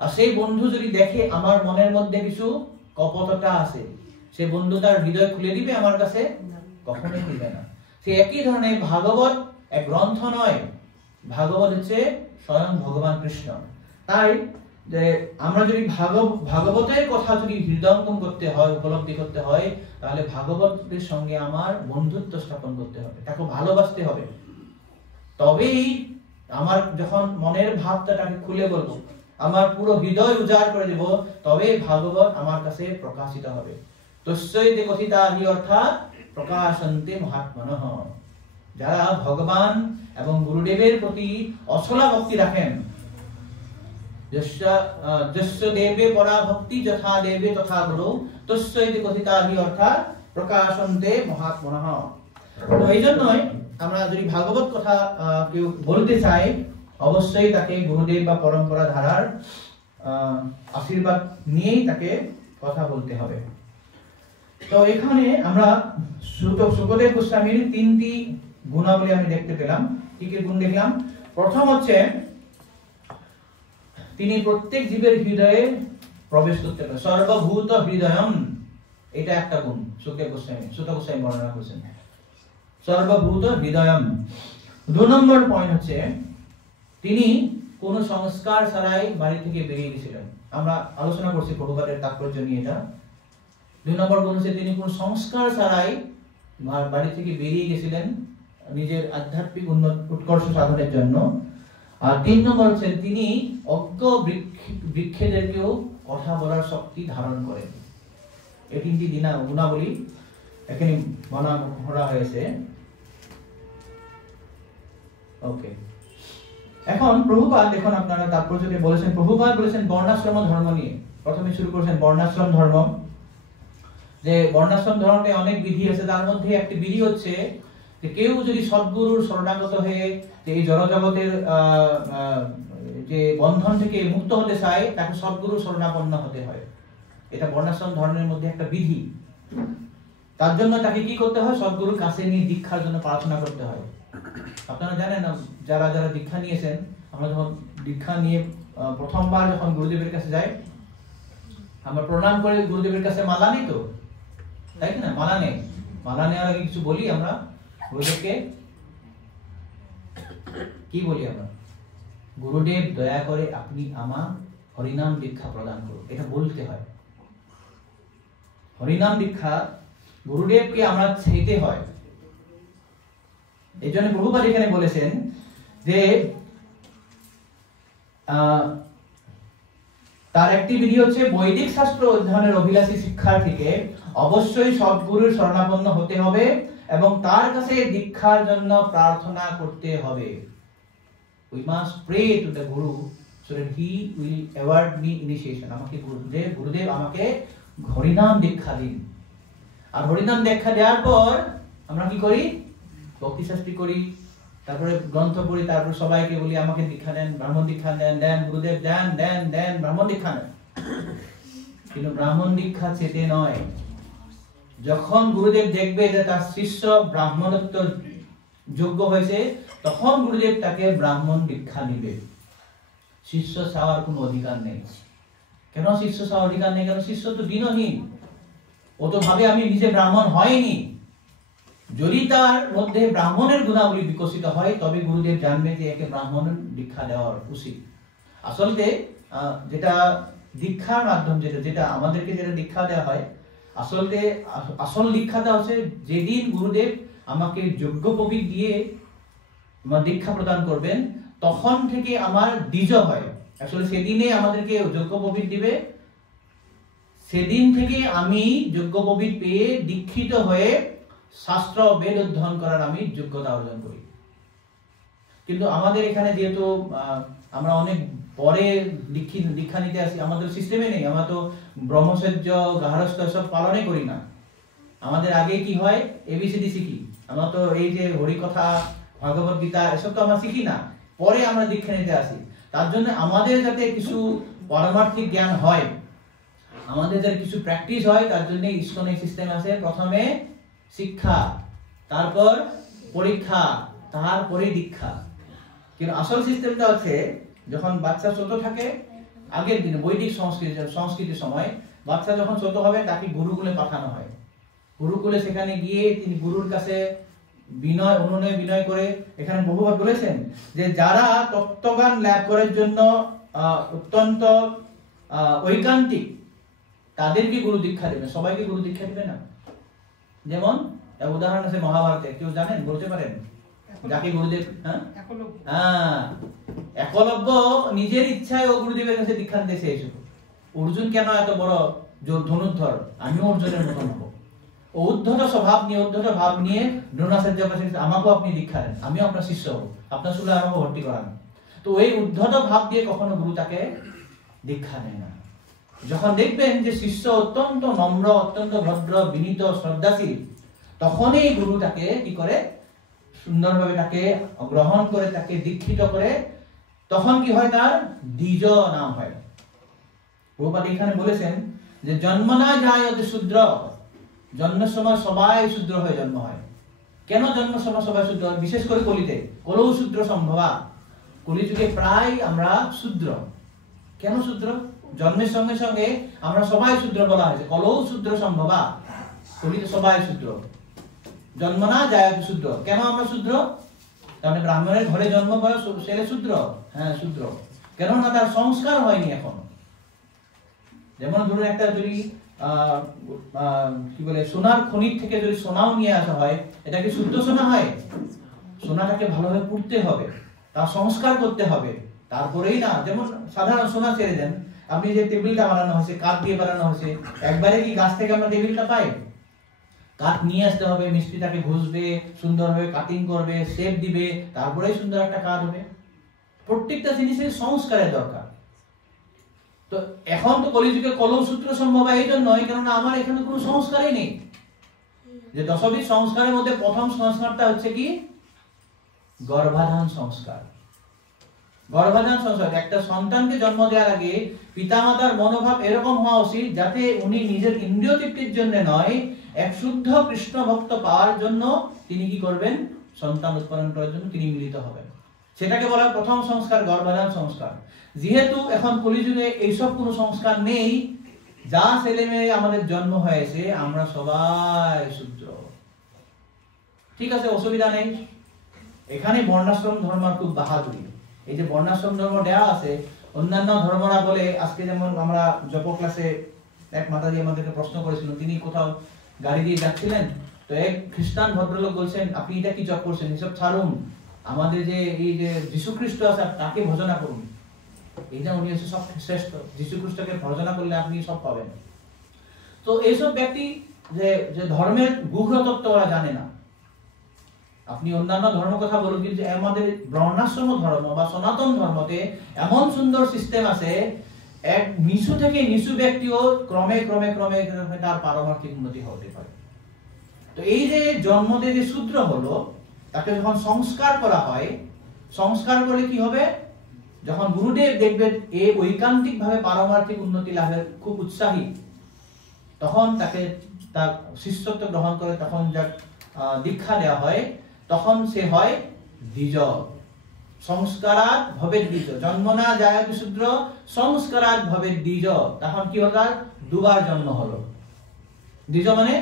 আর সেই বন্ধু যদি দেখে আমার মনের মধ্যে কিছু কপটতা আছে, সেই বন্ধু তার হৃদয় খুলে দিবে আমার কাছে? কখনোই দিবে না। সেই একই ধরনের ভাগবত এক গ্রন্থ নয়, ভাগবত হচ্ছে স্বয়ং ভগবান কৃষ্ণ। তাই যে আমরা যদি ভাগবতের কথা যদি হৃদয়ঙ্গম করতে হয়, উপলব্ধি করতে হয়, তাহলে ভাগবতের সঙ্গে আমার বন্ধুত্ব স্থাপন করতে হবে, তাকে ভালোবাসতে হবে। তবেই আমার যখন মনের ভাবটা তাকে খুলে বলবো, আমার পুরো হৃদয় উজাড় করে দেব, তবে ভাগবত আমার কাছে প্রকাশিত হবে। তস্যৈতে কথিতাহি অর্থাৎ প্রকাশন্তে মহাত্মনঃ। যারা ভগবান এবং গুরুদেবের প্রতি অছলা ভক্তি রাখেন, যস্য দেবে পরা ভক্তি যথা দেবে তথা গুরু, তস্যৈতে কথিতাহি অর্থাৎ প্রকাশন্তে মহাত্মনঃ। তো এই জন্যই আমরা যদি ভাগবত কথা কেউ বলতে চাই, অবশ্যই তাকে গুরুদেব বা পরম্পরা ধারার আশীর্বাদ নিয়েই তাকে কথা বলতে হবে। তো এখানে আমরা সুখদেব গোস্বামীর তিনটি গুণাবলী আমি দেখতে পেলাম। কি কি গুণ দেখলাম? প্রথম হচ্ছে তিনি প্রত্যেক জীবের হৃদয়ে প্রবেশ করতে পারেন, সর্বভূত হৃদয়ম, এটা একটা গুণ সুখদেব গোস্বামী, সুত গোস্বামী বর্ণনা করেছেন, সর্বভূত হৃদয়ম। 2 নম্বর পয়েন্ট হচ্ছে তিনি কোন সংস্কার ছাড়াই বাড়ি থেকে বেরিয়ে গেছিলেন। আমরা আলোচনা করছি প্রভুপাদের তাৎপর্য নিয়ে এটা। 2 নম্বর গুণ হচ্ছে তিনি কোন সংস্কার ছাড়াই বাড়ি থেকে বেরিয়ে গেছিলেন নিজের আধ্যাত্মিক উৎকর্ষ সাধনের জন্য। আর 3 নম্বর হচ্ছে তিনি অজ্ঞ বৃক্ষেদেরকেও কথা বলার শক্তি ধারণ করেন। এই 3টি গুণাবলী এখানে বলা হয়েছে। ওকে, এখন প্রভুপাদ দেখুন আপনারা তাৎপর্যকে বলেছেন। প্রভুপাদ বলেছেন বর্ণাশ্রম ধর্ম নিয়ে। প্রথমে শুরু করেছেন বর্ণাশ্রম ধর্ম, যে বর্ণাশ্রম ধর্মে অনেক বিধি আছে, তার মধ্যে একটি বিধি হচ্ছে যে কেউ যদি সদ্গুরুর শরণাগত হয়ে এই জড়জগতের যে বন্ধন থেকে মুক্ত হতে চায়, তাকে সদ্গুরুর শরণাপন্ন হতে হয়। এটা বর্ণাশ্রম ধর্মের মধ্যে একটা বিধি। তার জন্য তাকে কি করতে হয়? সদ্গুরুর কাছে নিয়ে দীক্ষার জন্য প্রার্থনা করতে হয়। আপনারা জানেন না, যারা যারা দীক্ষা নিয়েছেন, আমরা যখন দীক্ষা নিয়ে প্রথমবার যখন গুরুদেবের কাছে যাই, আমরা প্রণাম করে গুরুদেবের কাছে মালা নেই তো, তাই না? মালা নেই। মালা নেওয়ার আগে কিছু বলি আমরা গুরুদেবকে, কি বলি আমরা? গুরুদেব দয়া করে আপনি আমার হরিনাম দীক্ষা প্রদান করুন, এটা বলতে হয়। হরিনাম দীক্ষা গুরুদেবকে আমরা চাইতে হয়। এই জন্য প্রভুপাদ এখানে বলেছেন যে তার একটি বিধি হচ্ছে বৈদিক শাস্ত্র অধ্যয়নের অভিলাষী শিক্ষার্থীকে অবশ্যই সদ্গুরুর শরণাপন্ন হতে হবে এবং তার কাছে দীক্ষার জন্য প্রার্থনা করতে হবে। We must pray to the Guru so that he will award me initiation. আমাকে গুরুদেব আমাকে হরিনাম দীক্ষা দিন। আর হরিনাম দীক্ষা দেওয়ার পর আমরা কি করি? ভক্তি শাস্ত্রী করি, তারপরে গ্রন্থ পড়ি, তারপর সবাইকে বলি আমাকে দীক্ষা দেন, ব্রাহ্মণ দীক্ষা দেন, গুরুদেব দেন, ব্রাহ্মণ দীক্ষা নেন। কিন্তু ব্রাহ্মণ দীক্ষা চেতে নয়। যখন গুরুদেব দেখবে যে তার শিষ্য ব্রাহ্মণত্ব যোগ্য হয়েছে, তখন গুরুদেব তাকে ব্রাহ্মণ দীক্ষা দিবে। শিষ্য চাওয়ার কোনো অধিকার নেই। কেন শিষ্য চাওয়ার অধিকার নেই? কেন শিষ্য তো দিনহীন, ও তো ভাবে আমি নিজে ব্রাহ্মণ হয়নি। যদি তার মধ্যে ব্রাহ্মণের গুণাবলী বিকশিত হয়, তবে গুরুদেব জানবে যে একে ব্রাহ্মণ দীক্ষা দেওয়া উচিত। আসলে যেটা দীক্ষার মাধ্যম, যেটা আমাদেরকে যেটা দীক্ষা দেওয়া হয়, আসল দীক্ষাটা হচ্ছে যেদিন গুরুদেব আমাকে যজ্ঞোপবীত দিয়ে আমার দীক্ষা প্রদান করবেন, তখন থেকে আমার দ্বিজ হয়। আসলে সেদিনে আমাদেরকে যজ্ঞোপবীত দিবে, সেদিন থেকে আমি যজ্ঞোপবীত পেয়ে দীক্ষিত হয়ে শাস্ত্র বেদ অধ্যয়ন করার আমি যোগ্যতা অর্জন করি। কিন্তু আমাদের এখানে যেহেতু আমরা অনেক পরে দীক্ষা নিতে আসি, আমাদের সিস্টেমে নেই। আমরা তো ব্রহ্মচর্য, গার্হস্থ্য সব পালনে করি না। আমাদের আগে কি হয়? এবিসিডি শিখি। আমরা তো এই যে হরিকথা, ভগবত গীতা এসব তো আমরা শিখি না, পরে আমরা দীক্ষা নিতে আসি। তার জন্য আমাদের যাতে কিছু পারমার্থিক জ্ঞান হয়, আমাদের যাতে কিছু প্র্যাকটিস হয়, তার জন্য ইসকনের সিস্টেম আছে। প্রথমে শিক্ষা, তারপর পরীক্ষা, তারপরে দীক্ষা। কিন্তু আসল সিস্টেমটা হচ্ছে যখন বাচ্চা ছোট থাকে, আগের দিনে বৈদিক সংস্কৃতির সময় বাচ্চা যখন ছোট হবে, তাকে গুরুকুলে পাঠানো হয়। গুরুকুলে সেখানে গিয়ে তিনি গুরুর কাছে অনুনয় বিনয় করে, এখানে বহুবার বলেছেন যে যারা তত্ত্বজ্ঞান লাভ করার জন্য অত্যন্ত ঐকান্তিক, তাদেরকে গুরু দীক্ষা দেবে, সবাইকে গুরু দীক্ষা দেবে না। যেমন উদাহরণ আছে মহাভারতে, কেউ জানেন, বলতে পারেন যাকে গুরুদেব? একলব্য নিজের ইচ্ছায় ও গুরুদেবের কাছে দীক্ষা নিতে চেয়েছিল। অর্জুন কেন এত বড় ধনুর্ধর? আমিও অর্জুনের মতন হবো। ও উদ্ধত ভাব নিয়ে দ্রোণাচার্যের কাছে আমাকেও আপনি দীক্ষা দেন, আমিও আপনার শিষ্য হবো, আপনার স্কুলে আমাকে ভর্তি করান। তো এই উদ্ধত ভাব দিয়ে কখনো গুরু তাকে দীক্ষা নেয় না। যখন দেখবেন যে শিষ্য অত্যন্ত নম্র, অত্যন্ত ভদ্র, বিনীত, শ্রদ্ধাশীল, তখনই গুরু তাকে কি করে? সুন্দরভাবে তাকে গ্রহণ করে, তাকে দীক্ষিত করে। তখন কি হয়? তার দ্বিজ নাম হয়। প্রভুপাদ এখানে বলেছেন যে জন্মনা জায়তে শূদ্র, জন্মের সময় সবাই শূদ্র হয়ে জন্ম হয়। কেন জন্মের সময় সবাই শূদ্র? বিশেষ করে কলিতে, কলৌ শূদ্র সম্ভবা। কলিযুগে প্রায় আমরা শূদ্র। কেন শূদ্র? জন্মের সঙ্গে সঙ্গে আমরা সবাই শূদ্র বলা হয়েছে, কলৌ শূদ্র সম্ভবা। কলিতে সবাই শূদ্র, জন্মনা জায়তে শূদ্র। কেন আমরা শূদ্র? কারণ ব্রাহ্মণের ঘরে জন্ম করা ছেলে শূদ্র। হ্যাঁ, শূদ্র। কেননা তার সংস্কার হয়নি এখন। যেমন ধরুন একটা যদি কি বলে সোনার খনির থেকে যদি সোনাও নিয়ে আসা হয়, এটা কি শুদ্ধ সোনা হয়? সোনাটাকে ভালোভাবে পুড়তে হবে, তা সংস্কার করতে হবে, তারপরেই না। যেমন সাধারণ সোনা ছেড়ে দেন, আপনি যে টেবিলটা বানানো হয়েছে, কাঠ দিয়ে বানানো হয়েছে, একবারে কি গাছ থেকে আমরা টেবিলটা পাই? কাঠ নিয়ে আসতে হবে, মিস্ত্রি তাকে ঘষবে, সুন্দরভাবে কাটিং করবে, শেপ দিবে, তারপরেই সুন্দর একটা কাঠ হবে। প্রত্যেকটা জিনিসের সংস্কারের দরকার। তো এখন তো কলিযুগে কলম সূত্র সম্ভব এই জন্যই, কেননা আমার এখানে কোনো সংস্কারই নেই। যে দশবিধ সংস্কারের মধ্যে প্রথম সংস্কারটা হচ্ছে কি? গর্ভাধান সংস্কার। গর্ভাধান সংস্কার, একটা সন্তানকে জন্ম দেওয়ার আগে পিতামাতার মনোভাব এরকম হওয়া উচিত যাতে উনি নিজের ইন্দ্রিয় তৃপ্তির জন্য নয়, এক শুদ্ধ কৃষ্ণ ভক্ত পাওয়ার জন্য তিনি কি করবেন? সন্তান উৎপাদন করার জন্য তিনি মিলিত হবেন। সেটাকে বলা প্রথম সংস্কার, গর্ভাধান সংস্কার। যেহেতু এখন কলিযুগে এইসব কোনো সংস্কার নেই, যা ছেলে মেয়ে আমাদের জন্ম হয়েছে আমরা সবাই শূদ্র, ঠিক আছে, অসুবিধা নেই। এখানে বর্ণাশ্রম ধর্ম খুব বাহাদুরি। এই যে বর্ণাশ্রম ধর্ম দেওয়া আছে, অন্যান্য ধর্মরা বলে, আজকে যেমন আমরা জপ ক্লাসে এক মাতাজি আমাদেরকে প্রশ্ন করেছিল, তিনি কোথাও গাড়ি দিয়ে যাচ্ছিলেন, তো এক খ্রিস্টান ভদ্রলোক বলছেন, আপনি এটা কি জপ করছেন? এসব ছাড়ুন, আমাদের যে এই যে যীশু খ্রিস্ট আছে তাকে ভজনা করুন, এটা উনি হচ্ছে সব শ্রেষ্ঠ, যীশু খ্রিস্টকে ভজনা করলে আপনি সব পাবেন। তো এইসব ব্যক্তি যে ধর্মের গুহ্য তত্ত্ব ওরা জানে না। আপনি অন্যান্য ধর্ম কথা বলুন, কিন্তু আমাদের বর্ণাশ্রম ধর্ম বা সনাতন ধর্মতে এমন সুন্দর সিস্টেম আছে, এক নিচু থেকে নিচু ব্যক্তিও ক্রমে ক্রমে ক্রমে তার পারমার্থিক উন্নতি হতে পারে। তো এই যে জন্মতে যে শূদ্র হলো, তাকে যখন সংস্কার করা হয়, সংস্কার করে কি হবে? যখন গুরুদেব দেখবেন এ ঐকান্তিক ভাবে পারমার্থিক উন্নতি লাভের খুব উৎসাহী, তখন তাকে তার শিষ্যত্ব গ্রহণ করে, তখন যা দীক্ষা দেওয়া হয়, তখন সে হয় দ্বিজ। সংস্কারাৎ ভবেৎ দ্বিজ, জন্মনা জায়তে শূদ্র সংস্কারাৎ ভবেৎ দ্বিজ। তখন কি হলো? দুবার জন্ম হলো। দ্বিজ মানে,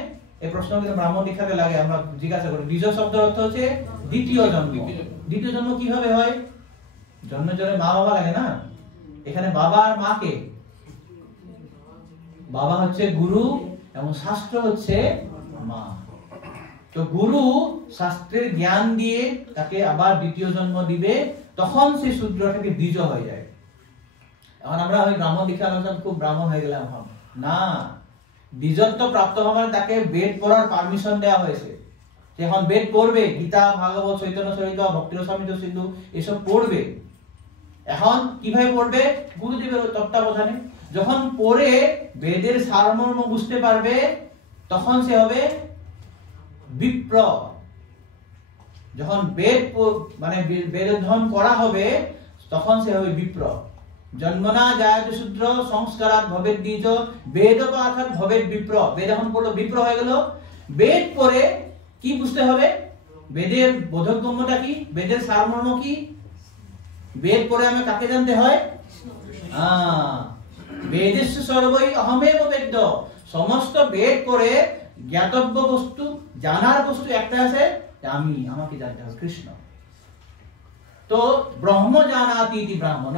এই প্রশ্ন কিন্তু ব্রাহ্মণ দীক্ষাতে লাগে, আমরা জিজ্ঞাসা করি। দ্বিজ শব্দের অর্থ হচ্ছে দ্বিতীয় জন্ম। দ্বিতীয় জন্ম কিভাবে হয়? জন্মের জন্য মা বাবা লাগে না? এখানে বাবা আর মা কে? বাবা হচ্ছে গুরু এবং শাস্ত্র হচ্ছে মা। তো গুরু শাস্ত্রের জ্ঞান দিয়ে তাকে আবার দ্বিতীয় জন্ম দিবে, তখন সে শূদ্র থেকে দ্বিজ হয়ে যায়। এখন আমরা ওই ব্রাহ্মণ দীক্ষা আলোচনা খুব ব্রাহ্মণ হয়ে গেলাম, না। দ্বিজত্ব প্রাপ্ত হওয়ার তাকে বেদ পড়ার পারমিশন দেওয়া হয়েছে। এখন বেদ পড়বে, গীতা, ভাগবত, চৈতন্য চরিত, ভক্তিরসামৃত সিন্ধু এসব পড়বে। এখন কিভাবে পড়বে? গুরুদেবের তত্ত্বাবধানে। যখন পড়ে বেদের সারমর্ম বুঝতে পারবে, তখন সে হবে বিপ্র। যখন বেদ মানে বেদ অধ্যয়ন করা হবে, তখন সে হবে বিপ্র। জন্মনা জায়তে শূদ্র সংস্কারাৎ ভবেৎ দ্বিজ, বেদ পাঠাৎ ভবেৎ বিপ্র। বেদ এখন পড়লো, বিপ্র হয়ে গেল। বেদ পড়ে কি বুঝতে হবে? বেদের বোধগম্যটা কি? বেদের সারমর্ম কি? বেদ পড়ে আমি কাকে জানতে হয়? বেদেশ সর্বই অহমেব বেদ্য। সমস্ত বেদ পড়ে জ্ঞাতব্য বস্তু, জানার বস্তু একটা আছে, আমি, আমাকে জানতে হবে কৃষ্ণ। তো ব্রহ্ম জানাতি ইতি ব্রাহ্মণ,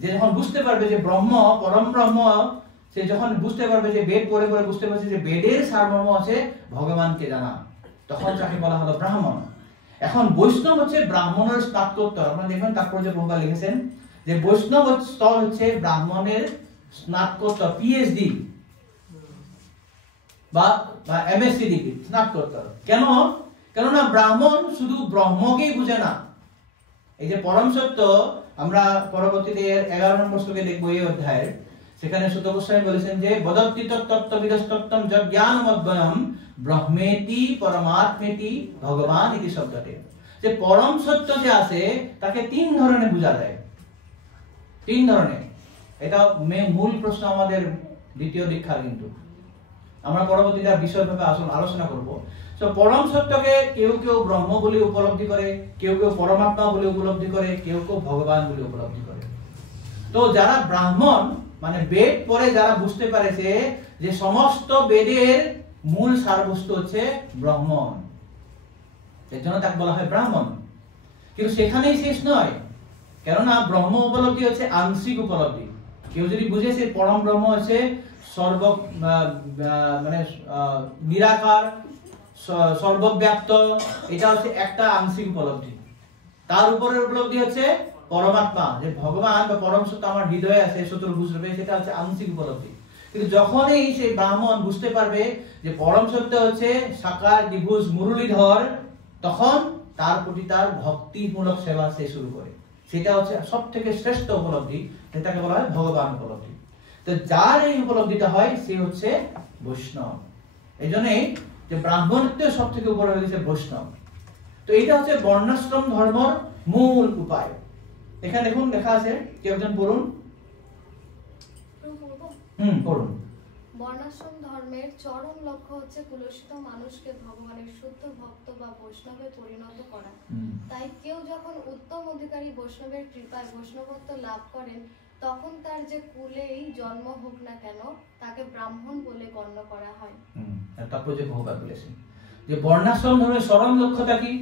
যে যখন বুঝতে পারবে যে ব্রহ্ম পরম ব্রহ্ম, সে যখন বুঝতে পারবে যে বেদ পড়ে পড়ে বুঝতে পারছে যে বেদের সারমর্ম আছে ভগবানকে জানা, তখন তাকে বলা হলো ব্রাহ্মণ। এখন বৈষ্ণব হচ্ছে ব্রাহ্মণের স্নাতকোত্তর। আপনারা দেখবেন তাৎপর্য প্রভুপাদ লিখেছেন যে বৈষ্ণব স্তর হচ্ছে ব্রাহ্মণের স্নাতকোত্তর, পিএইচডি বা এমএসসি ডিগ্রি, স্নাতকোত্তর। কেন? কেননা ব্রাহ্মণ শুধু ব্রহ্মকেই বুঝে না। এই যে পরম সত্য, আমরা পরবর্তীতে 11 নম্বর শ্লোকে দেখব এই অধ্যায়ের, সেখানে সুত গোস্বামী বলেছেন যে বদত্তি তত্ত্ববিদস্তত্ত্বম যজ্ঞানমদ্বয়ম ব্রহ্মেতি পরমাত্মেতি ভগবান ইতি শব্দতে। যে পরম সত্য যে আছে তাকে 3 ধরনে বোঝা যায়। 3 ধরনের। এটা মূল প্রশ্ন আমাদের দ্বিতীয় দীক্ষার, কিন্তু আমরা পরবর্তীতে বিশদভাবে আলোচনা করব। তো পরম সত্যকে কেউ কেউ ব্রহ্ম বলে উপলব্ধি করে, কেউ কেউ পরমাত্মা বলে উপলব্ধি করে, কেউ কেউ ভগবান বলে উপলব্ধি করে। তো যারা ব্রাহ্মণ মানে বেদ পড়ে যারা বুঝতে পারেছে যে সমস্ত বেদের মূল সারবস্তু হচ্ছে ব্রহ্ম, এর জন্য তাকে বলা হয় ব্রাহ্মণ। কিন্তু সেখানেই শেষ নয়, কেননা ব্রহ্ম উপলব্ধি হচ্ছে আংশিক উপলব্ধি। কেউ যদি বুঝে সে পরম ব্রহ্ম হচ্ছে সর্ব মানে নিরাকার, সর্বব্যাপ্ত, এটা হচ্ছে একটা আংশিক উপলব্ধি। তার উপরের উপলব্ধি হচ্ছে পরমাত্মা, যে ভগবান বা পরম সত্য আমার হৃদয়ে আছে, চতুর্ভুজ রূপে, সেটা হচ্ছে আংশিক উপলব্ধি। কিন্তু যখনই সেই ব্রাহ্মণ বুঝতে পারবে যে পরম সত্য হচ্ছে সাকার দ্বিভুজ মুরলীধর, তখন তার প্রতি তার ভক্তিমূলক সেবা সে শুরু করে। সেটা হচ্ছে সব থেকে শ্রেষ্ঠ উপলব্ধি, যেটাকে বলা হয় ভগবান উপলব্ধি। তো যার এই উপলব্ধিটা হয় সে হচ্ছে বৈষ্ণব। এই জন্যই যে ব্রাহ্মণত্ব সব থেকে উপরে হয়ে গেছে বৈষ্ণব। তো এটা হচ্ছে বর্ণাশ্রম ধর্মের মূল উপায়। এখানে দেখুন লেখা আছে, কেউ একজন পড়ুন। পড়ুন। বর্ণাশ্রম ধর্মের চরম লক্ষ্য হচ্ছে কুলসিত মানুষকে ভগবানের শুদ্ধ ভক্ত বা বৈষ্ণবে পরিণত করা। তাই কেউ যখন উত্তম অধিকারী বৈষ্ণবের কৃপায় বৈষ্ণবত্ব লাভ করেন, তখন তার যে কুলেই জন্ম হোক না কেন, তাকে ব্রাহ্মণ বলে গণ্য করা হয়। তারপর যে ভগবান বলেছেন যে বর্ণাশ্রম ধর্মের চরম লক্ষ্যটা কি?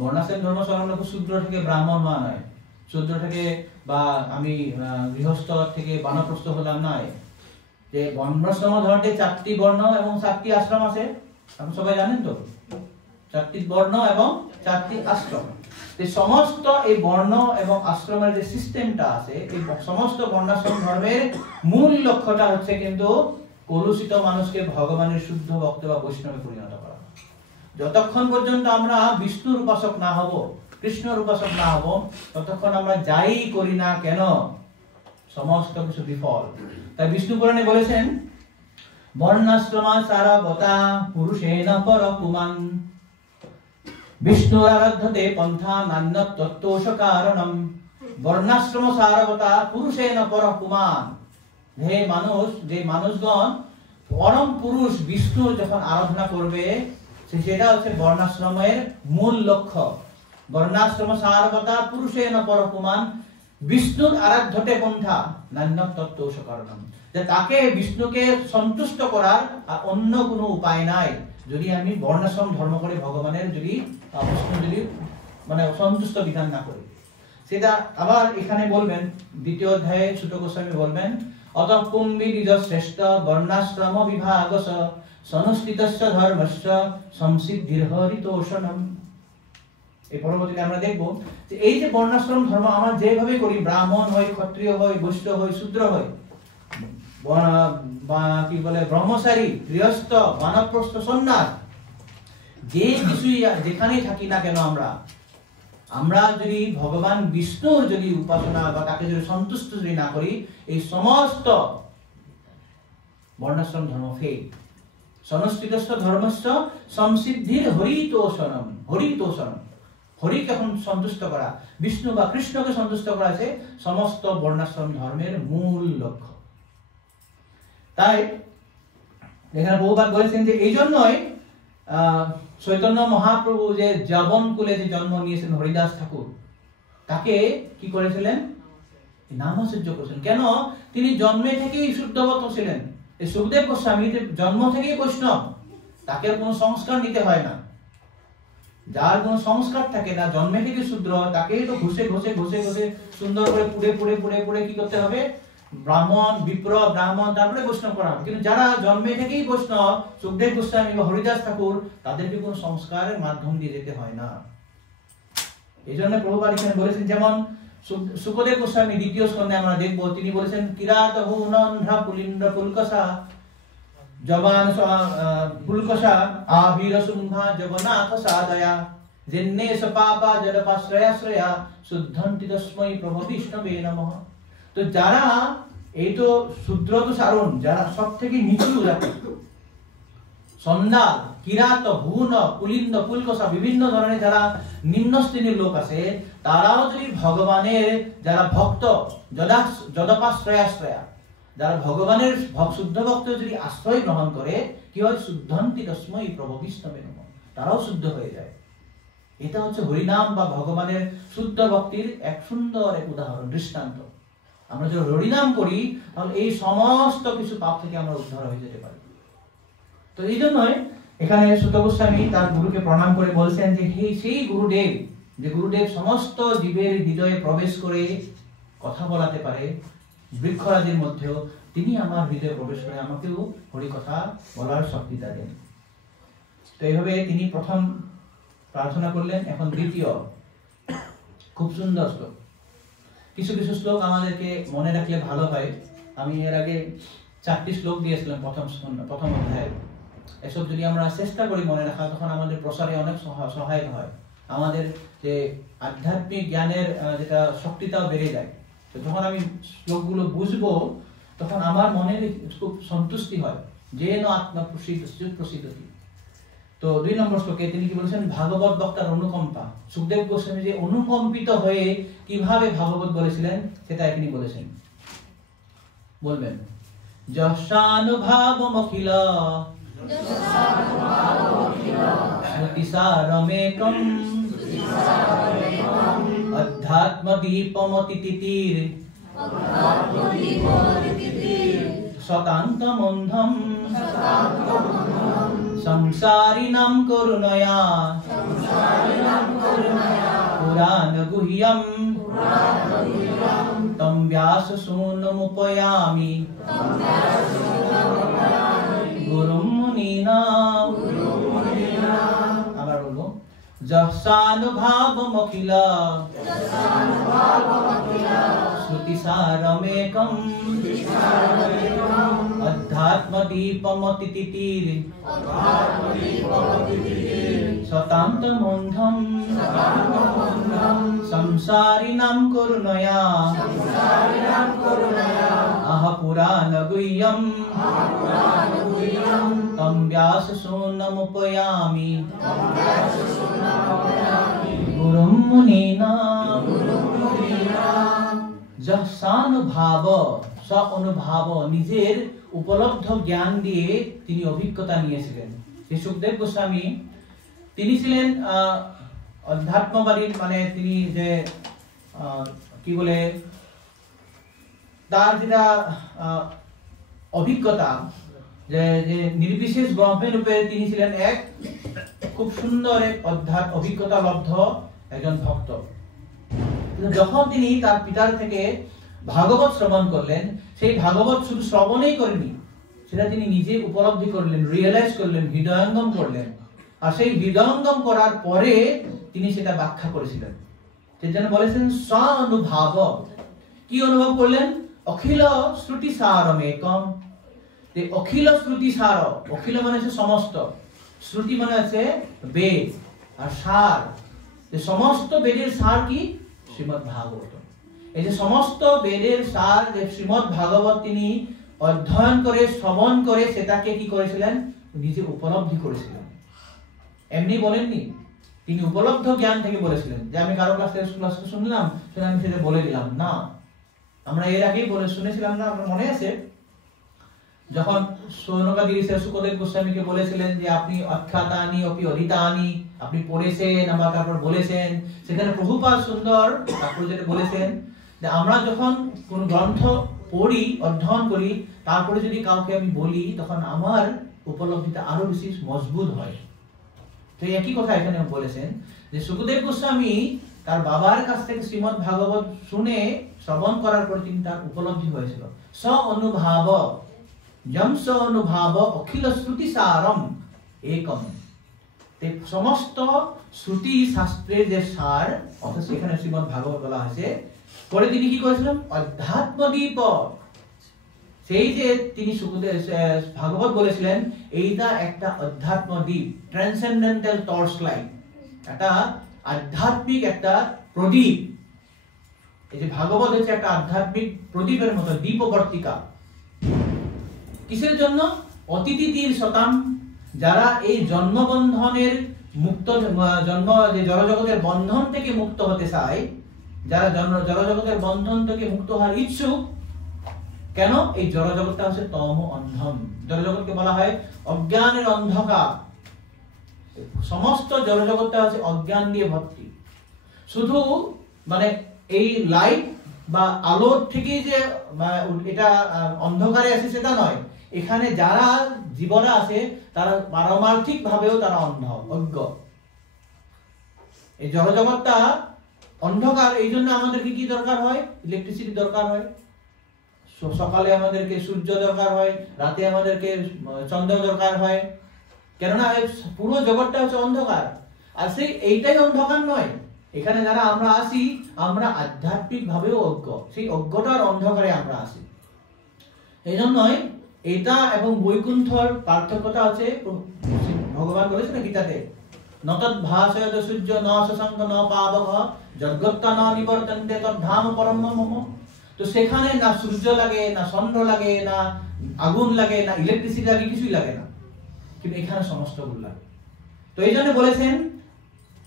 বর্ণাশ্রম ধর্ম চরম লক্ষ্য শূদ্র থেকে ব্রাহ্মণ হওয়া নয়, শূদ্র থেকে বা আমি গৃহস্থ থেকে বানপ্রস্থ হলাম নয়। যে বর্ণাশ্রম ধর্মে 4টি বর্ণ এবং 7টি আশ্রম আছে, আপনি সবাই জানেন তো? 4টি বর্ণ এবং 4টি আশ্রম। এই সমস্ত এই বর্ণ এবং আশ্রমের যে সিস্টেমটা আছে, এই সমস্ত বর্ণাশ্রম ধর্মের মূল লক্ষ্যটা হচ্ছে কিন্তু কলুষিত মানুষকে ভগবানের শুদ্ধ ভক্ত বা বৈষ্ণবে পরিণত করা। যতক্ষণ পর্যন্ত আমরা বিষ্ণুর উপাসক না হব, কৃষ্ণর উপাসক না হব, ততক্ষণ আমরা যাই করি না কেন সমস্ত কিছু বিফল। তাই বিষ্ণু পুরাণে বলেছেন, বর্ণাশ্রমা সারাবতা পুরুষেণ পরপুমান বিষ্ণুর আরাধ্যতে পন্থা নান্যৎ তত্ত্বশ কারণম। বর্ণাশ্রম সারবতা পুরুষেণ পরপুমান। হে মানুষ, যে মানুষগণ পরম পুরুষ বিষ্ণু যখন আরাধনা করবে, সেটা হচ্ছে বর্ণাশ্রমের মূল লক্ষ্য। বর্ণাশ্রম সারবতা পুরুষেণ পরপুমান বিষ্ণুর আরাধ্যতে পন্থা নান্যৎ তত্ত্বশ কারণম। যে তাকে বিষ্ণুকে সন্তুষ্ট করার আর অন্য কোনো উপায় নাই। যদি আমি বর্ণাশ্রম ধর্ম করে ভগবানের যদি মানে সন্তুষ্ট বিধান না করি, সেটা আবার এখানে বলবেন 2য় অধ্যায়ে ছোট গোস্বামী বলবেন, অত কুম্ভি নিজ শ্রেষ্ঠ বর্ণাশ্রম বিভাগস সনুষ্ঠিতস্য ধর্মস্য সংসিদ্ধির হরিতোষণম। এই পরবর্তীতে আমরা দেখব যে এই যে বর্ণাশ্রম ধর্ম আমরা যেভাবে করি, ব্রাহ্মণ হয়, ক্ষত্রিয় হয়, বৈশ্য হয়, শূদ্র হয়, কি বলে ব্রহ্মচারী, গৃহস্থ, বানপ্রস্থ, সন্ন্যাস, যে কিছুই যেখানেই থাকি না কেন, আমরা যদি ভগবান বিষ্ণুর যদি উপাসনা বা তাকে যদি সন্তুষ্ট যদি না করি, এই সমস্ত বর্ণাশ্রম ধর্ম ফেল। সনুষ্ঠিতস্য ধর্মস্য সংসিদ্ধির হরিতোষণম। হরিতোষণম, হরিকে এখন সন্তুষ্ট করা, বিষ্ণু বা কৃষ্ণকে সন্তুষ্ট করা আছে সমস্ত বর্ণাশ্রম ধর্মের মূল লক্ষ্য। তাই এখানে বহুবার বলেছেন যে এই জন্যই চৈতন্য মহাপ্রভু যে যবন কুলে যে জন্ম নিয়েছেন হরিদাস ঠাকুর, তাকে কি করেছিলেন? নামসহ্য করেছেন। কেন? তিনি জন্মে থেকেই শুদ্ধ ভক্ত ছিলেন। এই সুখদেব গোস্বামী জন্ম থেকেই বৈষ্ণব, তাকে কোনো সংস্কার নিতে হয় না। যার কোনো সংস্কার থাকে না, জন্মে থেকে শূদ্র, তাকেই তো ঘষে ঘষে ঘষে ঘষে সুন্দর করে পুড়ে পুড়ে পুড়ে পুড়ে কি করতে হবে? ব্রাহ্মণ, বিপ্র, ব্রাহ্মণ, তারপরে বৈষ্ণব করা হবে। কিন্তু যারা জন্মে থেকেই বৈষ্ণব, সুখদেব গোস্বামী বা হরিদাস ঠাকুর, তাদেরকে কোনো সংস্কারের মাধ্যম দিয়ে যেতে হয় না। এই জন্য প্রভুপাদ এখানে বলেছেন, যেমন সুখদেব গোস্বামী 2য় স্কন্ধে আমরা দেখবো, তিনি বলেছেন, কিরাত হুনন্ধ্রা পুলিন্দ্র পুলকসা জবান পুলকসা আবির শুম্ভা জগন্নাথ সাদয়া জিন্নে সপাপা জলপাশ্রয়াশ্রয়া শুদ্ধন্তি তস্মৈ প্রভু বিষ্ণবে নমঃ। তো যারা এই তো শূদ্র তো সারণ, যারা সব থেকে নিচু জাতি, সন্ন্যাল, কিরাত, হুন, পুলিন্দ, পুলকসা, বিভিন্ন ধরনের যারা নিম্ন শ্রেণীর লোক আছে, তারাও যদি ভগবানের যারা ভক্ত, যদপাশ্রয়াশ্রয়া, যারা ভগবানের শুদ্ধ ভক্ত যদি আশ্রয় গ্রহণ করে, কি হয়? শুদ্ধন্তি তস্মৈ প্রভু বিষ্ণবে নমঃ, তারাও শুদ্ধ হয়ে যায়। এটা হচ্ছে হরিনাম বা ভগবানের শুদ্ধ ভক্তির এক সুন্দর এক উদাহরণ, দৃষ্টান্ত। আমরা যদি হরিনাম করি, তাহলে এই সমস্ত কিছু পাপ থেকে আমরা উদ্ধার হয়ে যেতে পারি। তো এই জন্যই এখানে সুত গোস্বামী তার গুরুকে প্রণাম করে বলছেন যে, হে সেই গুরুদেব, যে গুরুদেব সমস্ত জীবের হৃদয়ে প্রবেশ করে কথা বলাতে পারে, বৃক্ষরাজির মধ্যেও তিনি আমার হৃদয়ে প্রবেশ করে আমাকেও হরি কথা বলার শক্তিটা দেন। তো এইভাবে তিনি প্রথম প্রার্থনা করলেন। এখন দ্বিতীয়, খুব সুন্দর শ্লোক। কিছু কিছু শ্লোক আমাদেরকে মনে রাখলে ভালো হয়। আমি এর আগে 4টি শ্লোক দিয়েছিলাম প্রথম অধ্যায়ে। এসব যদি আমরা চেষ্টা করি মনে রাখা, তখন আমাদের প্রসারে অনেক সহায়ক হয়। আমাদের যে আধ্যাত্মিক জ্ঞানের যেটা শক্তিটাও বেড়ে যায়। তো যখন আমি শ্লোকগুলো বুঝবো, তখন আমার মনে খুব সন্তুষ্টি হয়, যেন আত্মা প্রসিদ্ধতি। তো 2 নম্বর শ্লোকে তিনি কি বলেছেন, ভাগবত বক্তার অনুকম্পা। সুখদেব গোস্বামী যে অনুকম্পিত হয়ে কিভাবে ভাগবত বলেছিলেন সেটা তিনি বলেছেন। বলবেন, যশানুভাবমখিল শ্রুতিসারমেকম অধ্যাত্মদীপমতিতিতির শতান্তমন্ধম সংসারিণাম করুণয়া পুরাণগুহ্যম তম ব্যাসসূনমুপয়ামি গুরুম মুনীনাম। আবার বলবো, যশানুভাবমখিল শ্রুতিসারমেকম অধ্যাত্মদীপমতিতিতির শতান্তমন্ধম সংসারিণাম করুণয়া আহ পুরাণগুহ্যম তম ব্যাসসূনমুপয়ামি গুরুম মুনীনাম। যশানুভাব, স্ব-অনুভাব, নিজের উপলব্ধ জ্ঞান দিয়ে তিনি অভিজ্ঞতা নিয়েছিলেন। শ্রী সুখদেব গোস্বামী তিনি ছিলেন অধ্যাত্মবাদীর, মানে তিনি যে কি বলে, তার যেটা অভিজ্ঞতা, যে নির্বিশেষ ব্রহ্মের রূপে তিনি ছিলেন এক খুব সুন্দর এক অভিজ্ঞতা লব্ধ একজন ভক্ত। যখন তিনি তার পিতার থেকে ভাগবত শ্রবণ করলেন, সেই ভাগবত শুধু শ্রবণই করেনি, সেটা তিনি নিজে উপলব্ধি করলেন, রিয়েলাইজ করলেন, হৃদয়ঙ্গম করলেন। আর সেই হৃদয়ঙ্গম করার পরে তিনি সেটা ব্যাখ্যা করেছিলেন। সেজন্য বলেছেন স্ব-অনুভাব। কি অনুভব করলেন? অখিল শ্রুতি সারমেকম। অখিল শ্রুতি সার, অখিল মানে হচ্ছে সমস্ত, শ্রুতি মানে হচ্ছে বেদ, আর সার, সমস্ত বেদের সার কি? শ্রীমদ্ ভাগবত। এই যে সমস্ত বেদের সার, যে শ্রীমদ্ ভাগবত তিনি অধ্যয়ন করে, শ্রবণ করে সেটাকে কি করেছিলেন? নিজে উপলব্ধি করেছিলেন। এমনি বলেননি, তিনি উপলব্ধ জ্ঞান থেকে বলেছিলেন। যে আমি কারো কাছ থেকে শুনলাম, সেটা আমি সেটা বলে দিলাম না। আমরা এর আগেই শুনেছিলাম না, আপনার মনে আছে? যখন সৌনকাদি ঋষি সুখদেব গোস্বামীকে বলেছিলেন যে আপনি অখ্যাতানি অপি অধীতানি, আপনি পড়েছেন, আবার তারপর বলেছেন, সেখানে প্রভুপাদ সুন্দর তারপর যেটা বলেছেন যে আমরা যখন কোন গ্রন্থ পড়ি, অধ্যয়ন করি, তারপরে যদি কাউকে আমি বলি, তখন আমার উপলব্ধিটা আরো বেশি মজবুত হয়। তো একই কথা এখানে বলেছেন যে সুখদেব গোস্বামী তার বাবার কাছ থেকে শ্রীমদ্ ভাগবত শুনে শ্রবণ করার পর তিনি তার উপলব্ধি হয়েছিল। স্ব-অনুভাব, যম স্ব-অনুভাব অখিল শ্রুতি সারম একম। সমস্ত শ্রুতি শাস্ত্রের যে সার, অর্থাৎ সেখানে শ্রীমদ্ ভাগবত বলা হয়েছে। পরে তিনি কি করেছিলেন? অধ্যাত্মদীপ। সেই যে তিনি ভাগবত বলেছিলেন, এইটা একটা অধ্যাত্ম দ্বীপ, ট্রান্সেন্ডেন্টাল টর্চ লাইট, একটা আধ্যাত্মিক একটা প্রদীপ। এই যে ভাগবত হচ্ছে একটা আধ্যাত্মিক প্রদীপের মতো, দীপবর্তিকা। কিসের জন্য? অতিথিতির শতাম, যারা এই জন্মবন্ধনের মুক্ত, যে জড়জগতের বন্ধন থেকে মুক্ত হতে চায়, যারা জড়জগতের বন্ধন থেকে মুক্ত হওয়ার ইচ্ছুক। কেন? এই জড়জগৎটা হচ্ছে তম অন্ধম। জড়জগৎকে বলা হয় অজ্ঞানের অন্ধকার। সমস্ত জড়জগৎটা হচ্ছে অজ্ঞান দিয়ে ভর্তি। শুধু মানে এই লাইট বা আলোর থেকে যে এটা অন্ধকারে আছে সেটা নয়, এখানে যারা জীবরা আছে তারা পারমার্থিক ভাবেও তারা অজ্ঞ। এই জড়জগৎটা অন্ধকার, এই জন্য আমাদেরকে কি দরকার হয়? ইলেকট্রিসিটি দরকার হয়। সকালে আমাদেরকে সূর্য দরকার হয়, রাতে আমাদেরকে চন্দ্র দরকার হয়। কেননা পুরো জগৎটা হচ্ছে অন্ধকার। আর সেই এইটাই অন্ধকার নয়, এখানে যারা আমরা আসি, আমরা আধ্যাত্মিক ভাবেও অজ্ঞ, সেই অজ্ঞতার অন্ধকারে আমরা আসি। এই জন্যই এটা এবং বৈকুণ্ঠর পার্থক্যটা হচ্ছে, ভগবান বলেছেন গীতাতে, নতদ ভাসয়ত সূর্য ন শশাঙ্ক ন পাবক যদ্গত্তা ন নিবর্তন্তে তদ্ধাম পরম মম। তো সেখানে না সূর্য লাগে, না চন্দ্র লাগে, না আগুন লাগে, না ইলেকট্রিসিটি লাগে, কিছুই লাগে না, কিন্তু এখানে সমস্ত গুলো লাগে। তো এই জন্য বলেছেন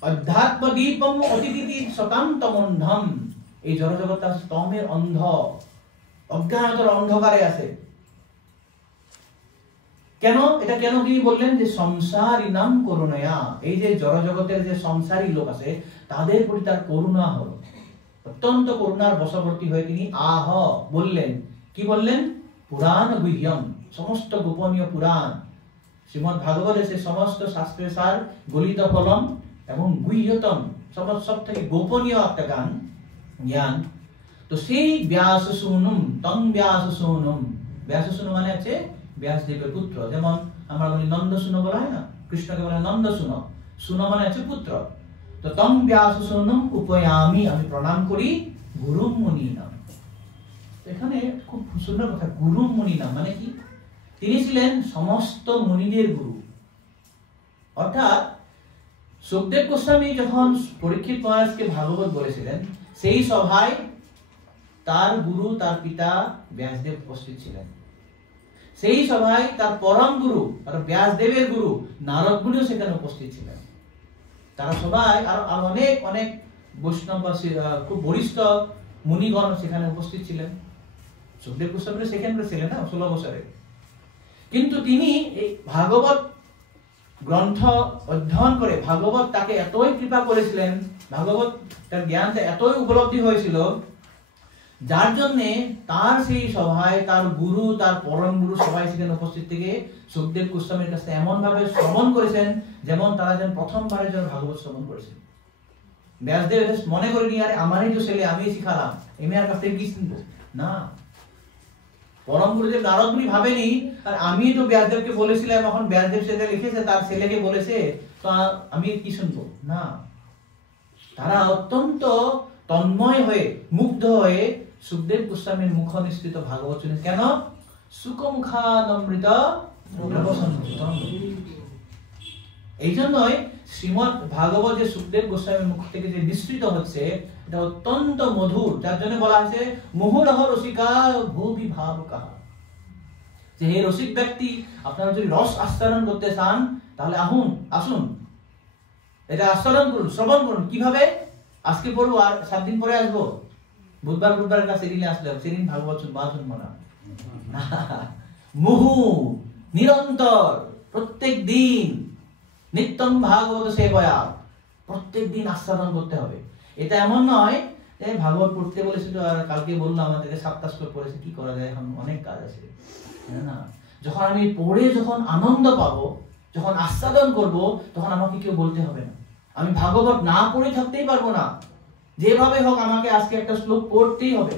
অধ্যাত্ম দীপম অতিথি শতান্তমন্ধম, এই জড়জগৎটা স্তমের অন্ধ, অজ্ঞানতার অন্ধকারে আছে। কেন এটা কেন তিনি বললেন যে সংসারী নাম করুণা, এই যে জড়জগতের যে সংসারী লোক আছে তাদের প্রতি তার করুণা হলো, অত্যন্ত করুণার বশবর্তী হয়ে তিনি আহ বললেন। কি বললেন? পুরাণ গুহ্যম, সমস্ত গোপনীয় পুরাণ, শ্রীমদ্ ভাগবত সে সমস্ত শাস্ত্রের সার, গলিত ফলম এবং গুহ্যতম, সব থেকে গোপনীয় একটা জ্ঞান। তো সেই ব্যাস শুনুম তং ব্যাস শুনুম, ব্যাস শুনু মানে হচ্ছে ব্যাসদেবের পুত্র। যেমন আমরা বলি নন্দ শুনো বলা হয় না, কৃষ্ণকে বলে নন্দ শুনো, শুনো মানে হচ্ছে পুত্র। তো তং ব্যাস শুনুম উপয়ামি, আমি প্রণাম করি গুরু মুনি নাম। এখানে খুব সুন্দর কথা, গুরু মুনি নাম মানে কি? তিনি ছিলেন সমস্ত মুনিদের গুরু। অর্থাৎ সুখদেব গোস্বামী যখন পরীক্ষিত মহারাজকে ভাগবত বলেছিলেন, সেই সভায় তার গুরু, তার পিতা ব্যাসদেব উপস্থিত ছিলেন। সেই সভায় তার পরম গুরু, আর ব্যাসদেবের গুরু নারদ মুনিও সেখানে উপস্থিত ছিলেন। তারা সবাই আর অনেক অনেক বৈষ্ণব, খুব বরিষ্ঠ মুনিগণ সেখানে উপস্থিত ছিলেন। সুখদেব গোস্বামী সেখানে ছিলেন না 16 বছরে। কিন্তু তিনি এই ভাগবত গ্রন্থ অধ্যয়ন করে, ভাগবত তাকে এতই কৃপা করেছিলেন, ভাগবত তার জ্ঞানটা এতই উপলব্ধি হয়েছিল, যার জন্যে তার সেই সভায় তার গুরু, তার পরম গুরু সবাই সেখানে উপস্থিত থেকে সুখদেব গোস্বামীর কাছে এমন ভাবে শ্রবণ করেছেন যেমন তারা যেন প্রথমবারের জন্য ভাগবত শ্রবণ করেছেন। ব্যাসদেব মনে করেনি আরে আমারই তো ছেলে, আমি শিখালাম, এমনি আর কাছ থেকে কি শুনবো না। পরম গুরুদেব নারদ মুনি ভাবেনি আর আমি তো ব্যাসদেবকে বলেছিলাম, এখন ব্যাসদেব সেটা লিখেছে, তার ছেলেকে বলেছে, তো আমি কি শুনবো না। তারা অত্যন্ত তন্ময় হয়ে, মুগ্ধ হয়ে সুখদেব গোস্বামীর মুখ নিঃসৃত ভাগবত শুনে। কেন? সুকমুখানমৃত প্রবসন্তম। এই জন্যই শ্রীমদ্ ভাগবত যে সুখদেব গোস্বামীর মুখ থেকে যে নিঃসৃত হচ্ছে, এটা অত্যন্ত মধুর, যার জন্য বলা হয়েছে মুহুরহ রসিকা ভূমি ভাবুকা, যে হে রসিক ব্যক্তি, আপনারা যদি রস আস্বাদন করতে চান তাহলে আসুন, এটা আস্বাদন করুন, শ্রবণ করুন। কিভাবে? আজকে পড়বো আর 7 দিন পরে আসবো, বুধবার একটা সেদিনে আসলে সেদিন ভাগবত শুনবো না। মুহু, নিরন্তর, প্রত্যেক দিন, নিত্যং ভাগবত সেবয়া, প্রত্যেক দিন আস্বাদন করতে হবে। এটা এমন নয় যে ভাগবত পড়তে বলেছিল আর কালকে বললাম আমাদেরকে 7টা শ্লোক পড়েছে, কি করা যায়, এখন অনেক কাজ আছে না। যখন আমি পড়ে যখন আনন্দ পাবো, যখন আস্বাদন করব, তখন আমাকে কেউ বলতে হবে না। আমি ভাগবত না পড়ে থাকতেই পারবো না, যেভাবে হোক আমাকে আজকে একটা শ্লোক পড়তেই হবে।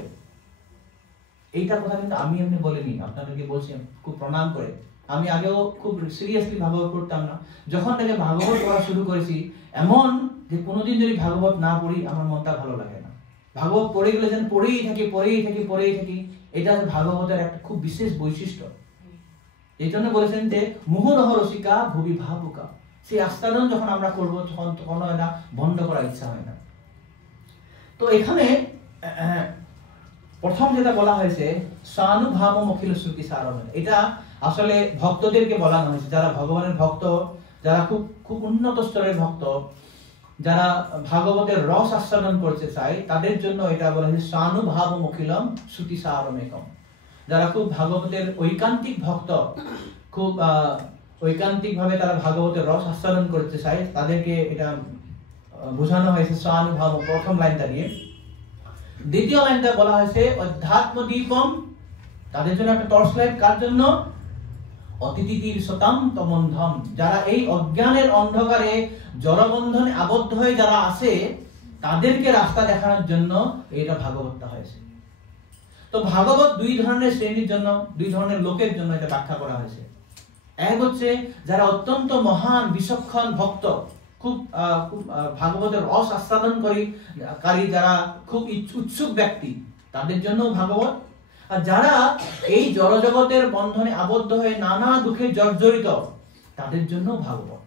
এইটা কথা কিন্তু আমি এমনি বলিনি, আপনাদেরকে বলছি খুব প্রণাম করে। আমি আগেও খুব সিরিয়াসলি ভাগবত পড়তাম না, যখন থেকে ভাগবত পড়া শুরু করেছি এমন যে কোনোদিন যদি ভাগবত না পড়ি আমার মনটা ভালো লাগে না। ভাগবত পড়ে গেলে যেন পড়েই থাকি, এটা ভাগবতের একটা খুব বিশেষ বৈশিষ্ট্য। এই জন্য বলেছেন যে মুহুরহ রসিকা ভুবি ভাবুকা, সেই আস্বাদন যখন আমরা করবো তখন এটা বন্ধ করার ইচ্ছা হয় না। তো এখানে প্রথম যেটা বলা হয়েছে স্বানুভাবম অখিল শ্রুতি সারম, এটা আসলে ভক্তদেরকে বলানো হয়েছে, যারা ভগবানের ভক্ত, যারা খুব উন্নত স্তরের ভক্ত, যারা ভাগবতের রস আস্বাদন করতে চায়, তাদের জন্য এটা বলা হয়েছে স্বানুভাবম অখিলম শ্রুতি সারম একম। যারা খুব ভাগবতের ঐকান্তিক ভক্ত, খুব ঐকান্তিক ভাবে তারা ভাগবতের রস আস্বাদন করতে চায়, তাদেরকে এটা বোঝানো হয়েছে স্বানুভাব, প্রথম লাইনটা দিয়ে। দ্বিতীয় লাইনটা বলা হয়েছে অধ্যাত্ম দীপম, তাদের জন্য একটা টর্চ লাইট। কার জন্য? অতিথির শতাম তমন্ধম, যারা এই অজ্ঞানের অন্ধকারে জড়বন্ধনে আবদ্ধ হয়ে যারা আছে, তাদেরকে রাস্তা দেখানোর জন্য এটা ভাগবতটা হয়েছে। তো ভাগবত 2 ধরনের শ্রেণীর জন্য, 2 ধরনের লোকের জন্য এটা ব্যাখ্যা করা হয়েছে। এক হচ্ছে যারা অত্যন্ত মহান বিচক্ষণ ভক্ত, খুব ভাগবতের রস আস্বাদনকারী যারা খুব উৎসুক ব্যক্তি তাদের জন্য ভাগবত, আর যারা এই জড়জগতের বন্ধনে আবদ্ধ হয়ে নানা দুঃখে জর্জরিত তাদের জন্য ভাগবত।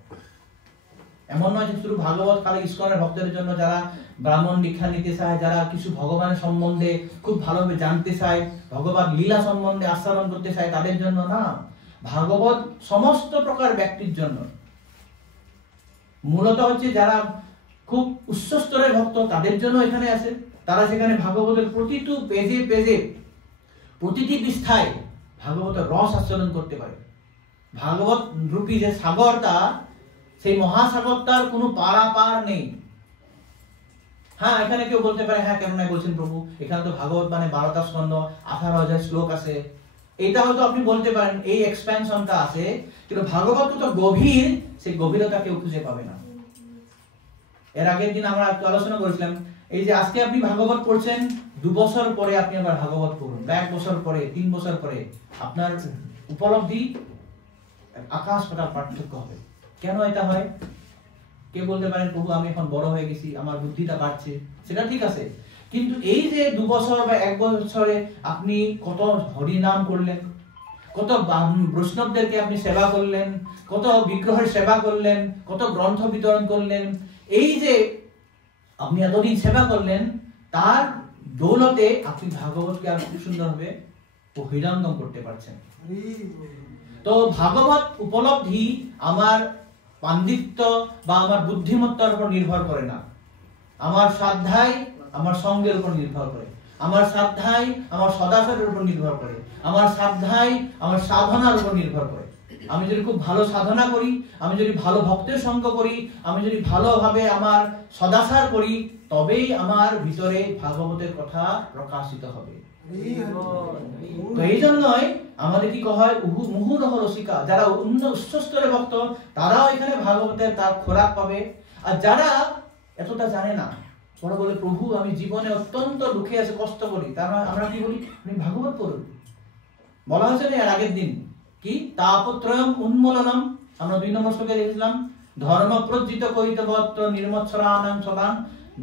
এমন নয় যে শুধু ভাগবত খালি ইস্কনের ভক্তদের জন্য, যারা ব্রাহ্মণ দীক্ষা নিতে চায়, যারা কিছু ভগবানের সম্বন্ধে খুব ভালোভাবে জানতে চায়, ভগবান লীলা সম্বন্ধে আস্বাদন করতে চায় তাদের জন্য না, ভাগবত সমস্ত প্রকার ব্যক্তির জন্য। মূলত হচ্ছে যারা খুব উচ্চ স্তরের ভক্ত তাদের জন্য এখানে আছে, তারা সেখানে ভাগবতের প্রতিটি পেজে পেজে প্রতিটি পৃষ্ঠায় ভাগবতের রস আস্বাদন করতে পারে। ভাগবত রূপী যে সাগরটা, সেই মহাসাগরটার কোনো পারাপার নেই। হ্যাঁ, এখানে কেউ বলতে পারে হ্যাঁ কেন নাই বলছেন প্রভু, এখানে তো ভাগবত মানে 12টা স্কন্ধ 18,000 শ্লোক আছে, এটা হয়তো আপনি বলতে পারেন এই এক্সপ্যানশনটা আছে, কিন্তু ভাগবত তো গভীর, সেই গভীরতা কেউ খুঁজে পাবে না। এর আগের দিন আমরা আলোচনা করেছিলাম, এই যে আজকে আপনি ভাগবত পড়ছেন, 2 বছর পরে আপনি আবার ভাগবত পড়ুন, 1 বছর পরে, 3 বছর পরে আপনার উপলব্ধি আকাশ পাতাল পার্থক্য হবে। কেন এটা হয়? কে বলতে পারেন প্রভু আমি এখন বড় হয়ে গেছি, আমার বুদ্ধিটা বাড়ছে, সেটা ঠিক আছে, কিন্তু এই যে 2 বছর বা 1 বছরে আপনি কত হরি নাম করলেন, কত বৈষ্ণবদেরকে আপনি সেবা করলেন, কত বিগ্রহের সেবা করলেন, কত গ্রন্থ বিতরণ করলেন, এই যে আপনি এতদিন সেবা করলেন, তার দৌলতে আপনি ভাগবতকে আর খুব সুন্দরভাবে হৃদয়ঙ্গম করতে পারছেন। তো ভাগবত উপলব্ধি আমার পাণ্ডিত্য বা আমার বুদ্ধিমত্তার উপর নির্ভর করে না, আমার শ্রদ্ধায় আমার সঙ্গের উপর নির্ভর করে, আমার শ্রদ্ধায় আমার সদাচারের উপর নির্ভর করে, আমার শ্রদ্ধায় আমার সাধনার উপর নির্ভর করে। আমি যদি খুব ভালো সাধনা করি, আমি যদি ভালো ভক্তের সঙ্গ করি, আমি যদি ভালোভাবে আমার সদাচার করি, তবেই আমার ভিতরে ভাগবতের কথা প্রকাশিত হবে। তো এই জন্যই আমাদের কি হয়, মুহুরহ রসিকা, যারা উচ্চ স্তরের ভক্ত তারাও এখানে ভাগবতের তার খোরাক পাবে। আর যারা এতটা জানে না, ওরা বলে প্রভু আমি জীবনে অত্যন্ত দুঃখে আছে, কষ্ট করি, তারা আমরা কি বলি, আপনি ভাগবত পড়ুন। বলা হয়েছে না এর আগের দিন কি তাপত্রয়ম উন্মূলনম, আমরা 2 নম্বর শ্লোকে দেখলাম, ধর্ম প্রজ্জিত কৈতবত্র নির্মৎসরানাং সদান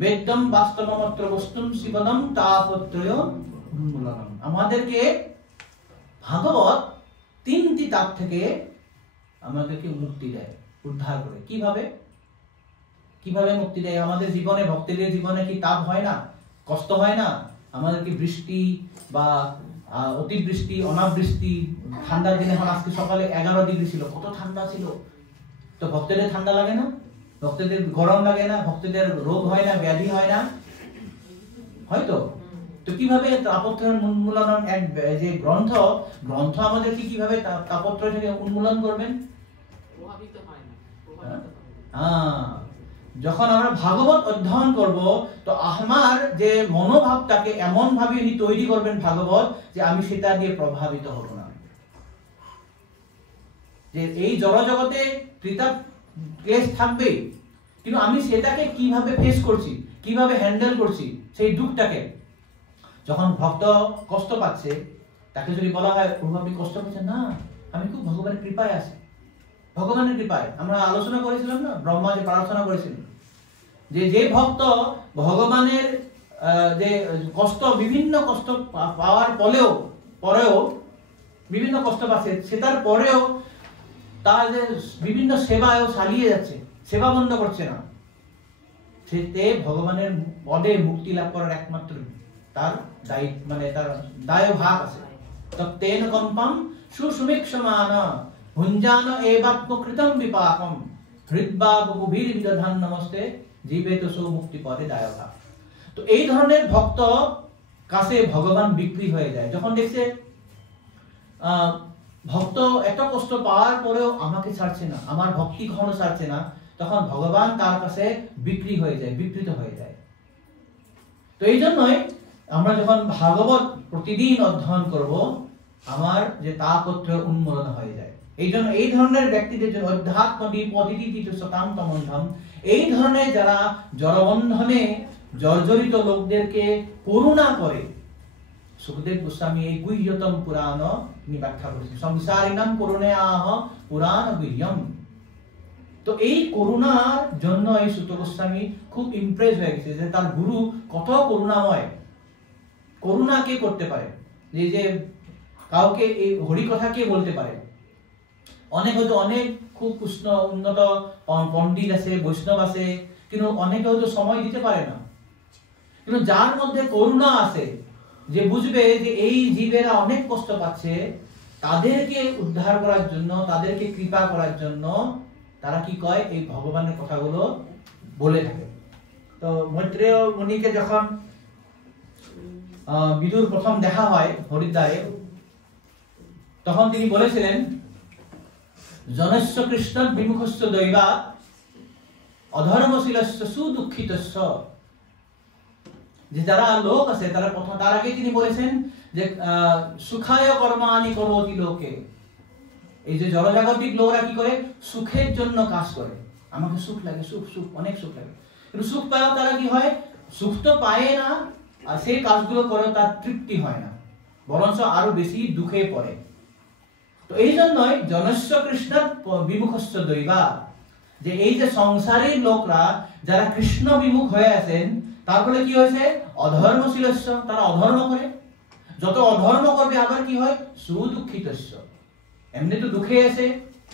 বেদ্যম বাস্তবমত্র বস্তুম শিবদম তাপত্রয় উন্মূলনম। আমাদেরকে ভাগবত 3টি তাপ থেকে আমাদেরকে মুক্তি দেয়, উদ্ধার করে। কিভাবে কিভাবে মুক্তি দেয়? আমাদের জীবনে, ভক্তদের জীবনে কি তাপ হয় না, কষ্ট হয় না? আমাদের কি বৃষ্টি বা অতিবৃষ্টি, অনাবৃষ্টি, ঠান্ডার দিনে, এখন আজকে সকালে 11 ডিগ্রি ছিল, কত ঠান্ডা ছিল। তো ভক্তদের ঠান্ডা লাগে না, ভক্তদের গরম লাগে না, ভক্তদের রোগ হয় না, ব্যাধি হয় না, হয়তো। তো কিভাবে তাপত্রয় উন্মূলন, এক যে গ্রন্থ আমাদেরকে কিভাবে তাপত্রয় থেকে উন্মূলন করবেন? যখন আমরা ভাগবত অধ্যয়ন করব, তো আমার যে মনোভাবটাকে এমন ভাবে উনি তৈরি করবেন ভাগবত, যে আমি সেটা দিয়ে প্রভাবিত হব না। যে এই জড়জগতে ক্লেশ থাকবে, কিন্তু আমি সেটাকে কিভাবে ফেস করছি, কিভাবে হ্যান্ডেল করছি, সেই দুঃখটাকে। যখন ভক্ত কষ্ট পাচ্ছে, তাকে যদি বলা হয় প্রভু আপনি কষ্ট পাচ্ছেন, না আমি খুব ভগবানের কৃপায় আছি, ভগবানের কৃপায়। আমরা আলোচনা করেছিলাম না, ব্রহ্মা যে প্রার্থনা করেছিলেন, যে ভক্ত ভগবানের যে কষ্ট, বিভিন্ন কষ্ট পাওয়ার পরেও বিভিন্ন কষ্ট পাচ্ছে, সেটার পরেও তার যে বিভিন্ন সেবায় চালিয়ে যাচ্ছে, সেবা বন্ধ করছে না, সেতে ভগবানের পদে মুক্তি লাভ করার একমাত্র তার দায়িত্ব, মানে তার দায় ভাগ আছে। তত্তেন কম্পম সুসুমিক্ষমান ভুঞ্জান এবাত্মকৃতম বিপাকম হৃদ্বা গভীর বিদধান নমস্তে জীবেত সুমুক্তি পদে দায় ভাগ। তো এই ধরনের ভক্ত কাছে ভগবান বিক্রি হয়ে যায়। যখন দেখছে ভক্ত এত কষ্ট পাওয়ার পরেও আমাকে ছাড়ছে না, আমার ভক্তি কখনো ছাড়ছে না, তখন ভগবান তার কাছে বিক্রি হয়ে যায়, বিকৃত হয়ে যায়। তো এই জন্যই আমরা যখন ভাগবত প্রতিদিন অধ্যয়ন করব, আমার যে তাপত্র উন্মূলন হয়ে যায়। এই জন্য এই ধরনের ব্যক্তিদের জন্য অধ্যাত্ম দ্বিপদিতি শতান্তমন্ধম, এই ধরনের যারা জড়বন্ধনে জর্জরিত লোকদেরকে করুণা করে, সুখদেব গোস্বামী এই গুহ্যতম পুরাণ ব্যাখ্যা করেছেন, সংসারিণাম করুণায়াহ পুরাণ গুহ্যম। তো এই করুণার জন্য এই সুত গোস্বামী খুব ইমপ্রেস হয়ে গেছে যে তার গুরু কত করুণাময়। করুণা কে করতে পারে, যে কাউকে এই হরি কথা কে বলতে পারে? হয়তো অনেক খুব কৃষ্ণ উন্নত পণ্ডিত আছে, বৈষ্ণব আছে, কিন্তু অনেকে হয়তো সময় দিতে পারে না। কিন্তু যার মধ্যে করুণা আছে, যে বুঝবে যে এই জীবেরা অনেক কষ্ট পাচ্ছে, তাদেরকে উদ্ধার করার জন্য, তাদেরকে কৃপা করার জন্য তারা কি কয়, এই ভগবানের কথাগুলো বলে থাকে। তো মৈত্রেয় মুনিকে যখন বিদুর প্রথম দেখা হয় হরিদ্বারে, তখন তিনি বলেছিলেন জনস্য কৃষ্ণ বিমুখস্য দৈবা অধর্মশীলস্য সুদুঃখিতস্য। যে যারা লোক আছে তারা তার আগে তিনি বলেছেন যে সুখায় কর্মাণি করোতি লোকে। এই যে জড়জাগতিক লোকরা কি করে, সুখের জন্য কাজ করে। আমাকে সুখ লাগে, সুখ সুখ অনেক সুখ লাগে, কিন্তু সুখ পাওয়া তারা কি হয়, সুখ তো পায় না, আর সেই কাজগুলো করে তার তৃপ্তি হয় না, বরঞ্চ আরো বেশি দুঃখে পড়ে। তো এই জন্যই জনস্য কৃষ্ণ বিমুখস্য দৈবা, যে এই যে সংসারের লোকরা যারা কৃষ্ণ বিমুখ হয়ে আছেন, তার ফলে কি হয়েছে, অধর্মশীলস্য, তারা অধর্ম করে। যত অধর্ম করবে আবার কি হয়, সুদুঃখিতস্য, এমনি তো দুঃখে আছে,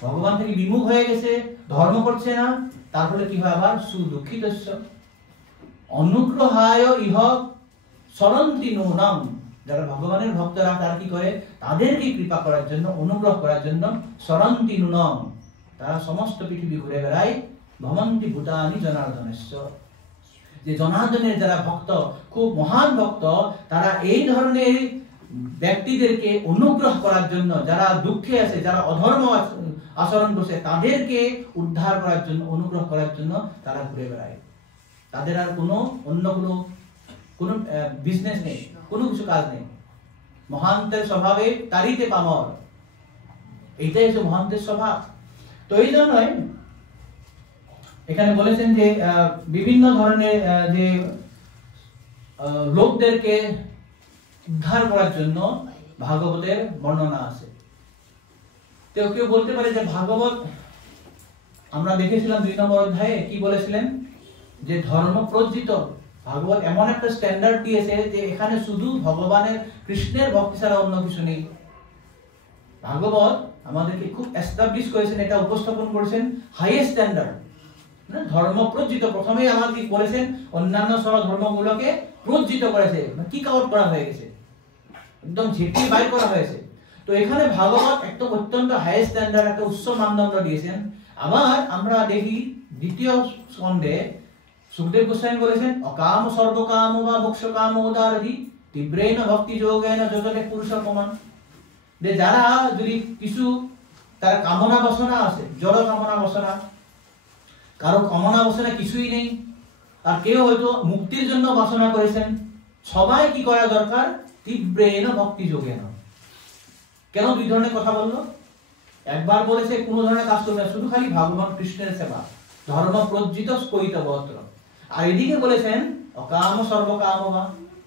ভগবান থেকে বিমুখ হয়ে গেছে, ধর্ম করছে না, তার ফলে কি হয় আবার সুদুঃখিতস্য। অনুগ্রহায় ইহ সরন্তি নূনম, যারা ভগবানের ভক্তরা তারা কি করে, তাদেরকে কৃপা করার জন্য, অনুগ্রহ করার জন্য সরন্তি নূনম, তারা সমস্ত পৃথিবী ঘুরে বেড়ায়। ভ্রমন্তি ভূতানি জনার্দনেশ্ব, যে জনার্দনের যারা ভক্ত, খুব মহান ভক্ত, তারা এই ধরনের ব্যক্তিদেরকে অনুগ্রহ করার জন্য, যারা দুঃখে আছে, যারা অধর্ম আচরণ করছে, তাদেরকে উদ্ধার করার জন্য, অনুগ্রহ করার জন্য তারা ঘুরে বেড়ায়। তাদের আর কোনো অন্য কোনো বিজনেস নেই, কোনো কিছু কাজ নেই। মহান্তের স্বভাবে তারিতে পামর, এইটাই হচ্ছে মহান্তের স্বভাব। তো এই জন্যই এখানে বলেছেন যে বিভিন্ন ধরনের যে লোকদেরকে উদ্ধার করার জন্য ভাগবতের বর্ণনা আছে। তো কেউ বলতে পারে যে ভাগবত, আমরা দেখেছিলাম 2 নম্বর অধ্যায়ে কি বলেছিলেন, যে ধর্ম প্রজ্জিত ভাগবত এমন একটা স্ট্যান্ডার্ড দিয়েছে যে এখানে শুধু ভগবানের কৃষ্ণের ভক্তি ছাড়া অন্য কিছু নেই। ভাগবত আমাদেরকে খুব এস্টাবলিশ করেছেন, এটা উপস্থাপন করেছেন হাইয়েস্ট স্ট্যান্ডার্ড, ধর্ম প্রজ্জিত। প্রথমেই আমাদের বলেছেন অন্যান্য সব ধর্মগুলোকে প্রজ্জিত করেছে, কিক আউট করা হয়ে গেছে, একদম ঝেঁটিয়ে বাইর করা হয়েছে। তো এখানে ভাগবত একটা অত্যন্ত হাইয়েস্ট স্ট্যান্ডার্ড, একটা উচ্চ মানদণ্ড দিয়েছেন। আবার আমরা দেখি 2য় স্কন্ধে সুখদেব গোস্বামী বলেছেন অকাম সর্বকাম বা মোক্ষ কাম উদারধি তীব্রেণ ভক্তি যোগেন যজতে পুরুষ প্রমাণ। যে যারা যদি কিছু তার কামনা বাসনা আছে, জড় কামনা বাসনা, কারো কামনা বাসনা কিছুই নেই, আর কেউ হয়তো মুক্তির জন্য বাসনা করেছেন, সবাই কি করা দরকার, তীব্রেণ ভক্তি যোগেন। কেন 2 ধরনের কথা বললো? একবার বলেছে কোন ধরনের কাজ করবে না, শুধু খালি ভগবান কৃষ্ণের সেবা, ধর্ম প্রজ্জিত স্কৈতবত্র। আর এদিকে বলেছেন অকাম সর্বকাম,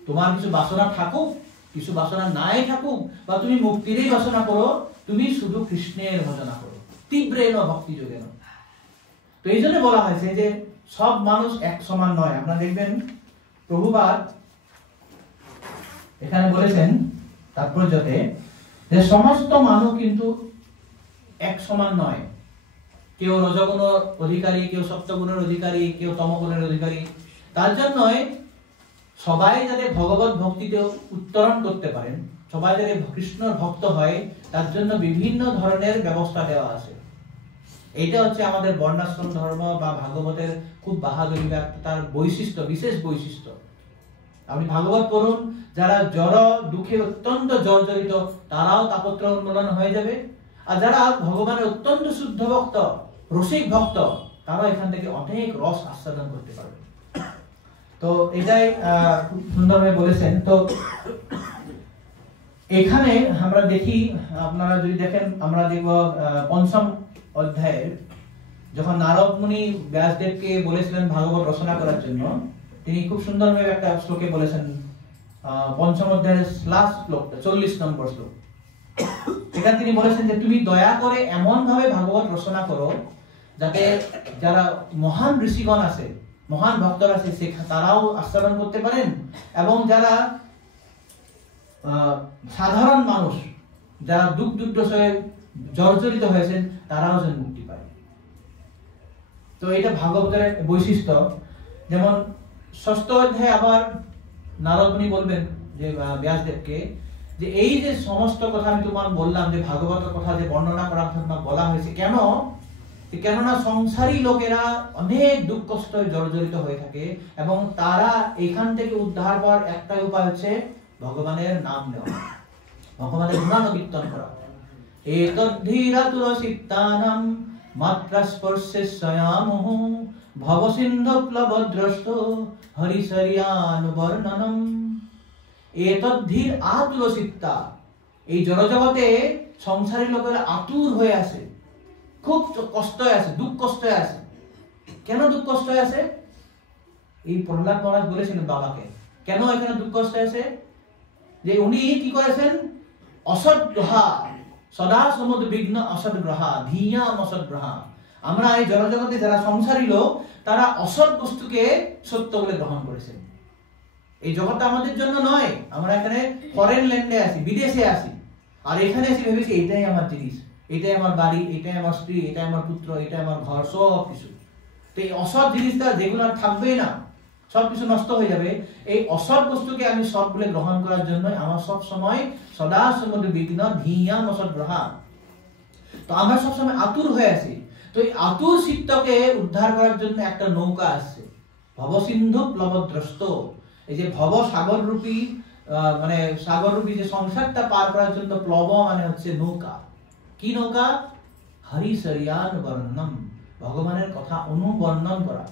তোমার কিছু বাসনা থাকুক, কিছু বাসনা নাই থাকুক, বা তুমি মুক্তিরই বাসনা করো, তুমি শুধু কৃষ্ণের ভজনা করো, তীব্রেণ ভক্তি যোগেন। তো এই জন্য বলা হয়েছে যে সব মানুষ এক সমান নয়। আপনারা দেখবেন প্রভুপাদ এখানে বলেছেন তাৎপর্যতে যে সমস্ত মানুষ কিন্তু এক সমান নয়। কেউ রজগুণের অধিকারী, কেউ সপ্তগুণের অধিকারী, কেউ তমগুণের অধিকারী। তার জন্যই সবাই যাতে ভগবত ভক্তিতে উত্তরণ করতে পারেন, সবাই যাতে কৃষ্ণর ভক্ত হয়, তার জন্য বিভিন্ন ধরনের ব্যবস্থা দেওয়া আছে। এইটা হচ্ছে আমাদের বর্ণাশ্রম ধর্ম বা ভাগবতের খুব বাহাদুরি, তার বৈশিষ্ট্য, বিশেষ বৈশিষ্ট্য। আপনি ভাগবত পড়ুন, যারা জড় দুঃখে অত্যন্ত জর্জরিত, তারাও তাপত্র উন্মূলন হয়ে যাবে। আর যারা ভগবানের অত্যন্ত শুদ্ধ ভক্ত, রসিক ভক্ত, তারাও এখান থেকে অনেক রস আস্বাদন করতে পারবে। তো এটাই খুব সুন্দরভাবে বলেছেন। তো এখানে আমরা দেখি, আপনারা যদি দেখেন, আমরা দেখব 5ম অধ্যায়ে যখন নারদ মুনি ব্যাসদেবকে বলেছিলেন ভাগবত রচনা করার জন্য, তিনি খুব সুন্দরভাবে একটা শ্লোকে বলেছেন, 5ম অধ্যায়ের লাস্ট শ্লোকটা 40 নম্বর শ্লোক। এখানে তিনি বলেছেন যে তুমি দয়া করে এমন ভাবে ভাগবত রচনা করো যাতে যারা মহান ঋষিগণ আছে, মহান ভক্তরা আছে, তারাও আস্বাদন করতে পারেন, এবং যারা সাধারণ মানুষ যারা দুঃখ দুর্দশায় জর্জরিত হয়েছেন তারাও যেন মুক্তি পায়। তো এটা ভাগবতের বৈশিষ্ট্য। যেমন 6ষ্ঠ অধ্যায়ে আবার নারদ মুনি বলবেন যে ব্যাসদেবকে, যে এই যে সমস্ত কথা আমি তোমার বললাম, যে ভাগবতের কথা যে বর্ণনা করার জন্য বলা হয়েছে, কেননা সংসারী লোকেরা অনেক দুঃখ কষ্ট জর্জরিত হয়ে থাকে, এবং তারা এখান থেকে উদ্ধার পাওয়ার একটাই উপায় হচ্ছে ভগবানের নাম নেওয়া, ভগবানের গুণানুকীর্তন করা। এতদ্ধীরাতুরসিত্তানাম মাত্রাস্পর্শে স্বয়ামুঃ ভবসিন্ধুপ্লবদ্রষ্ট হরিশরিয়ানুবর্ণনম। এতদ্ধীর আতুরসিত্তা, এই জড়জগতে সংসারী লোকেরা আতুর হয়ে আছে, খুব কষ্ট আছে, দুঃখ কষ্ট আছে। কেন দুঃখ কষ্ট আছে? এই প্রহ্লাদ মহারাজ বলেছিলেন বাবাকে, কেন এখানে দুঃখ কষ্ট আছে? যে উনি কি করেছেন? অসৎ গ্রহা সদা সমুদ্র বিঘ্ন অসৎ গ্রহা ধিয়াম অসৎ গ্রহা। আমরা এই জনজগতে যারা সংসারী লোক, তারা অসৎ বস্তুকে সত্য বলে গ্রহণ করেছেন। এই জগৎটা আমাদের জন্য নয়। আমরা এখানে ফরেন ল্যান্ডে আছি, বিদেশে আছি, আর এখানে এসে ভেবেছি এটাই আমার জিনিস, এটাই আমার বাড়ি, এটাই আমার স্ত্রী, এটাই আমার পুত্র, এটাই আমার ঘর, সব কিছু। তো এই অসৎ জিনিসটা যেগুলো আর থাকবেই না, সবকিছু নষ্ট হয়ে যাবে, এই অসৎ বস্তুকে আমি সৎ বলে গ্রহণ করার জন্য আমার সব সময় সদা সমুদ্র বিঘ্ন ধিয়াম অসৎ গ্রহা। তো আমরা সব সময় আতুর হয়ে আছি। তো এই আতুর চিত্তকে উদ্ধার করার জন্য একটা নৌকা আসছে, ভবসিন্ধু প্লবদ্রষ্ট। এই যে ভব সাগর রূপী মানে সাগর রূপী যে সংসারটা পার করার জন্য প্লব মানে হচ্ছে নৌকা। কি নৌকা? হরিশরিয়ানুবর্ণনম, ভগবানের কথা অনুবর্ণন করা,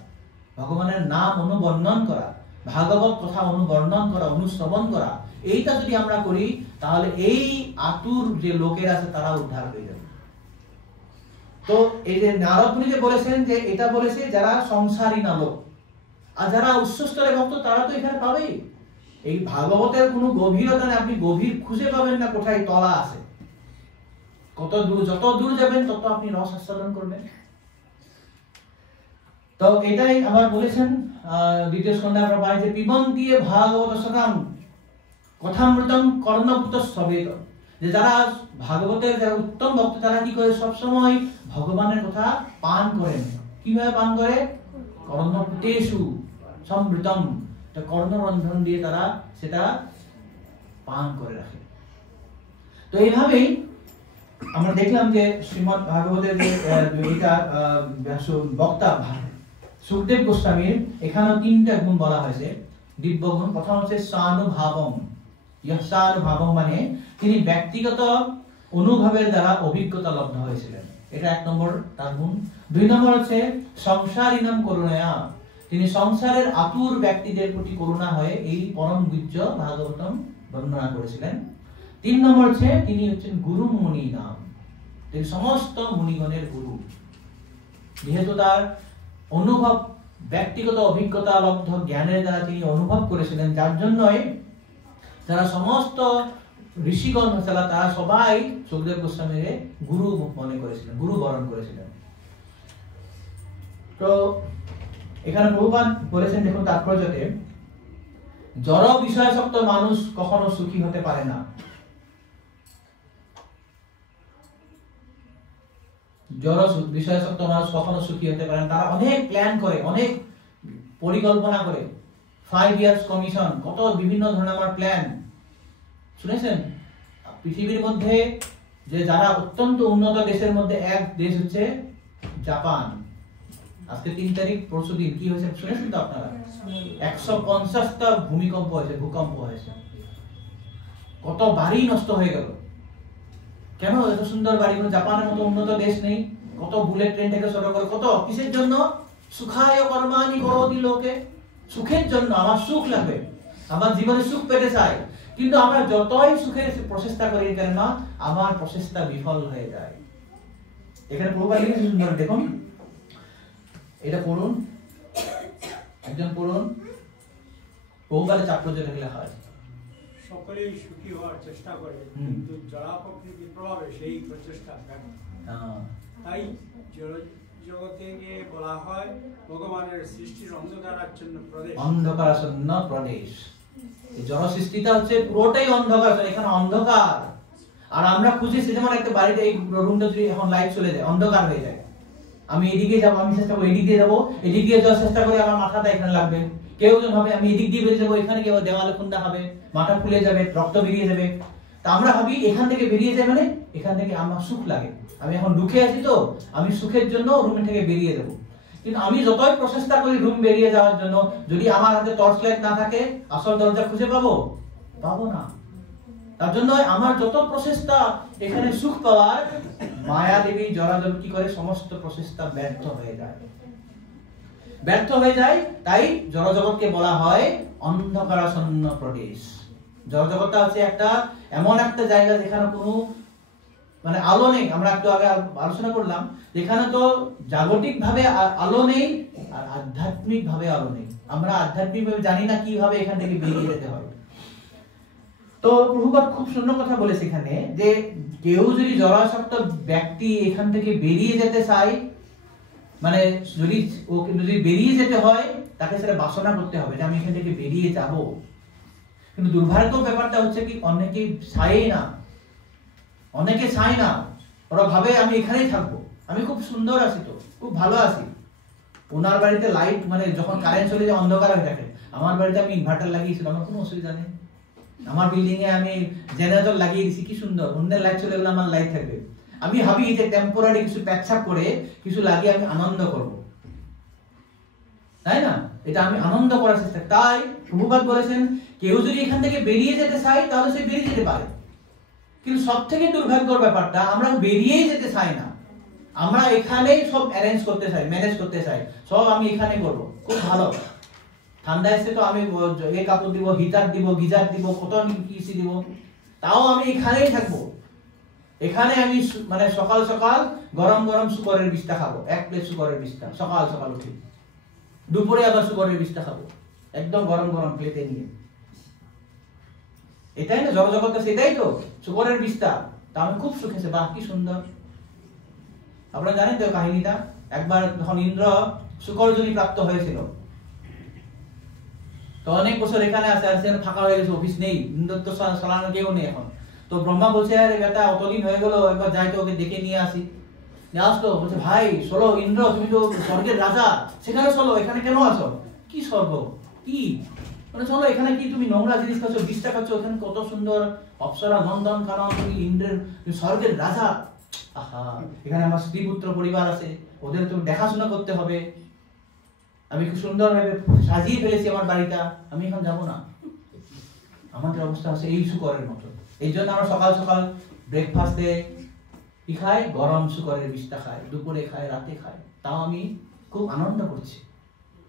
ভগবানের নাম অনুবর্ণন করা, ভাগবত কথা অনুবর্ণন করা, অনুশ্রবণ করা। এইটা যদি আমরা করি তাহলে এই আতুর যে লোকের আছে তারা উদ্ধার হয়ে যাবে। তো এই যে নারদ মুনি যে বলেছেন, যে এটা বলেছে যারা সংসারী না লোক, আর যারা উচ্চস্তরের ভক্ত তারা তো এখানে পাবেই। এই ভাগবতের কোনো গভীরতা নেই, আপনি গভীর খুঁজে পাবেন না কোথায় তলা আছে। কত দূর, যত দূর যাবেন তত আপনি রস আস্বাদন করবেন। তো এটাই আবার বলেছেন দ্বিতীয় স্কন্ধে আমরা পাই যে পিবন্তি ভাগবত সদাম কথামৃতম কর্ণভূত স্থবেত। যে যারা ভাগবতের যারা উত্তম ভক্ত তারা কি করে? সব সময় ভগবানের কথা পান করেন। কিভাবে পান করে? কর্ণভূতেষু সমৃতম, কর্ণরন্ধ্র দিয়ে তারা সেটা পান করে রাখে। তো এইভাবেই আমরা দেখলাম যে শ্রীমদ্ ভাগবতের যে এটা বক্তা সুখদেব গোস্বামীর এখানে 3টা গুণ বলা হয়েছে, দিব্য গুণ। প্রথম হচ্ছে সানুভাবম। সানুভাবম মানে তিনি ব্যক্তিগত অনুভবের দ্বারা অভিজ্ঞতা লব্ধ হয়েছিলেন, এটা 1 নম্বর তার গুণ। 2 নম্বর হচ্ছে সংসারিণম করুণয়া, তিনি সংসারের আতুর ব্যক্তিদের প্রতি করুণা হয়ে এই পরম গুহ্য ভাগবতম বর্ণনা করেছিলেন। 3 নম্বর হচ্ছে তিনি হচ্ছেন গুরু মুনি নাম, তিনি সমস্ত মুনিগণের গুরু। যেহেতু তার অনুভব ব্যক্তিগত অভিজ্ঞতা লব্ধ জ্ঞানের দ্বারা তিনি অনুভব করেছিলেন, যার জন্যই যারা সমস্ত ঋষিগণ তারা সবাই সুখদেব গোস্বামীর গুরু মনে করেছিলেন, গুরু বরণ করেছিলেন। তো এখানে প্রভুপাদ বলেছেন, দেখুন তাৎপর্যতে, জড় বিষয়াসক্ত মানুষ কখনো সুখী হতে পারে না। জড় বিষয়াসক্ত মানুষ কখনো সুখী হতে পারে না। তারা অনেক প্ল্যান করে, অনেক পরিকল্পনা করে, 5 ইয়ার্স কমিশন, কত বিভিন্ন ধরনের আমার প্ল্যান। শুনেছেন পৃথিবীর মধ্যে যে যারা অত্যন্ত উন্নত দেশের মধ্যে এক দেশ হচ্ছে জাপান। আজকে 3 তারিখ, পরশু দিন কি হয়েছে শুনেছেন তো আপনারা? 150টা ভূমিকম্প হয়েছে, ভূকম্প হয়েছে, কত বাড়ি নষ্ট হয়ে গেল। কেন? এত সুন্দর বাড়িগুলো, জাপানের মতো উন্নত দেশ নেই, কত বুলেট ট্রেন থেকে শুরু করে কত কিসের জন্য? সুখায় কর্মাণি করোতি লোকে, সুখের জন্য। আমার সুখ লাগবে, আমার জীবনে সুখ পেতে চাই, কিন্তু আমরা যতই সুখের প্রচেষ্টা করি কেন না, আমার প্রচেষ্টা বিফল হয়ে যায়। এখানে প্রভুপাদ লিখেছেন সুন্দর, দেখুন এটা পড়ুন, একজন পড়ুন। প্রভুপাদের তাৎপর্য লেখা হয়, সকলেই সুখী হওয়ার চেষ্টা করে, কিন্তু জড়া প্রকৃতির প্রভাবে সেই প্রচেষ্টা ব্যর্থ। তাই জগৎকে বলা হয় ভগবানের সৃষ্টির অন্ধকারাচ্ছন্ন প্রদেশ। অন্ধকারাচ্ছন্ন প্রদেশ। এই জড় সৃষ্টিটা হচ্ছে পুরোটাই অন্ধকার, এখানে অন্ধকার। আর আমরা খুঁজেছি যেমন একটা বাড়িতে এই রুমটা যদি এখন লাইট চলে যায় অন্ধকার হয়ে যায়, আমি এদিকে যাবো, আমি চেষ্টা করবো এদিক দিয়ে যাবো, এদিক দিয়ে যাওয়ার চেষ্টা করি আমার মাথাটা এখানে লাগবে, কেউ জন ভাবে আমি এদিক দিয়ে বেরিয়ে যাবো, এখানে কেউ দেওয়ালে খুন্দা হবে, মাথা ফুলে যাবে, রক্ত বেরিয়ে যাবে। তা আমরা ভাবি এখান থেকে বেরিয়ে যায় মানে এখান থেকে আমার সুখ লাগে, আমি এখন দুঃখে আছি তো আমি সুখের জন্য রুম থেকে বেরিয়ে যাবো। কিন্তু আমি যতই প্রচেষ্টা করি রুম বেরিয়ে যাওয়ার জন্য, যদি আমার হাতে টর্চ লাইট না থাকে আসল দরজা খুঁজে পাবো না। তার জন্য আমার যত প্রচেষ্টা এখানে সুখ পাওয়ার, মায়া দেবী জরাজল কি করে সমস্ত প্রচেষ্টা ব্যর্থ হয়ে যায়। তাই জড়জগৎকে বলা হয় অন্ধকারাচ্ছন্ন প্রদেশ। জড়জগৎটা হচ্ছে একটা এমন একটা জায়গা যেখানে কোনো মানে আলো নেই। আমরা একটু আগে আলোচনা করলাম যেখানে তো জাগতিক ভাবে আলো নেই আর আধ্যাত্মিক ভাবে আলো নেই। আমরা আধ্যাত্মিক ভাবে জানি না কিভাবে এখান থেকে বেরিয়ে যেতে হবে। তো প্রভুপাদ খুব সুন্দর কথা বলেছে এখানে যে কেউ যদি জড়াসক্ত ব্যক্তি এখান থেকে বেরিয়ে যেতে চায়, মানে যদি বেরিয়ে যেতে হয় তাকে সেটা বাসনা করতে হবে যে আমি এখান থেকে বেরিয়ে যাব। কিন্তু দুর্ভাগ্য ব্যাপারটা হচ্ছে কি অনেকে চায় না, ওরা ভাবে আমি এখানেই থাকবো, আমি খুব সুন্দর আছি, তো খুব ভালো আছি। ওনার বাড়িতে লাইট মানে যখন কারেন্ট চলে যায় অন্ধকার হয়ে থাকে, আমার বাড়িতে আমি ইনভার্টার লাগিয়েছিলাম, আমার কোনো অসুবিধা নেই, আমার বিল্ডিং এ আমি জেনারেটর লাগিয়ে দিয়েছি, কি সুন্দর, অন্যের লাইট চলে গেলে আমার লাইট থাকবে। আমি ভাবি যে টেম্পোরারি কিছু প্যাচআপ করে কিছু লাগিয়ে আমি আনন্দ করব, তাই না? এটা আমি আনন্দ করার চেষ্টা। তাই প্রভুপাদ বলেছেন কেউ যদি এখান থেকে বেরিয়ে যেতে চায় তাহলে সে বেরিয়ে যেতে পারে। কিন্তু সব থেকে দুর্ভাগ্যের ব্যাপারটা আমরা বেরিয়েই যেতে চাই না, আমরা এখানেই সব অ্যারেঞ্জ করতে চাই, ম্যানেজ করতে চাই, সব আমি এখানে করব, খুব ভালো ঠান্ডা এসে তো আমি এই কাপড় দিব, হিটার দিব, গিজার দিব, কত কিছু দিব, তাও আমি এখানেই থাকবো। এখানে আমি মানে সকাল সকাল গরম গরম শুকরের বিস্তা খাবো, 1 প্লেট শুকরের বিস্তা সকাল সকাল উঠে, দুপুরে আবার শুকরের বিস্তা খাবো একদম গরম গরম প্লেটে নিয়ে। এটাই না জগৎটা, সেটাই তো শুকরের বিস্তা। তা আমি খুব সুখেছে, বাহ কি সুন্দর। আপনারা জানেন তো কাহিনীটা, একবার যখন ইন্দ্র শুকরজনী প্রাপ্ত হয়েছিল, তো অনেক বছর এখানে আছে, আর ফাঁকা হয়ে গেছে, অফিস নেই, ইন্দ্র তো চালানোর কেউ নেই এখন। তো ব্রহ্মা বলছে আরে বেটা অতদিন হয়ে গেল, একবার যাই তো ওকে দেখে নিয়ে আসি। নিয়ে আসলো, বলছে ভাই চলো, ইন্দ্র তুমি তো স্বর্গের রাজা, সেখানে চলো, এখানে কেন আসো? কি স্বর্গ কি? মানে চলো, এখানে কি তুমি নোংরা জিনিস খাচ্ছ, বিস্তা খাচ্ছ, এখানে কত সুন্দর অপ্সরা নন্দন কানন, তুমি ইন্দ্রের স্বর্গের রাজা। আহা, এখানে আমার স্ত্রী পুত্র পরিবার আছে, ওদের তো দেখাশোনা করতে হবে, আমি খুব সুন্দরভাবে সাজিয়ে ফেলেছি আমার বাড়িটা, আমি এখন যাবো না। আমাদের অবস্থা আছে এই শুকরের মতো। এই জন্য আমরা সকাল সকাল ব্রেকফাস্টে কি খাই? গরম শুকরের বিস্তা খাই, দুপুরে খাই, রাতে খাই, তাও আমি খুব আনন্দ করছি।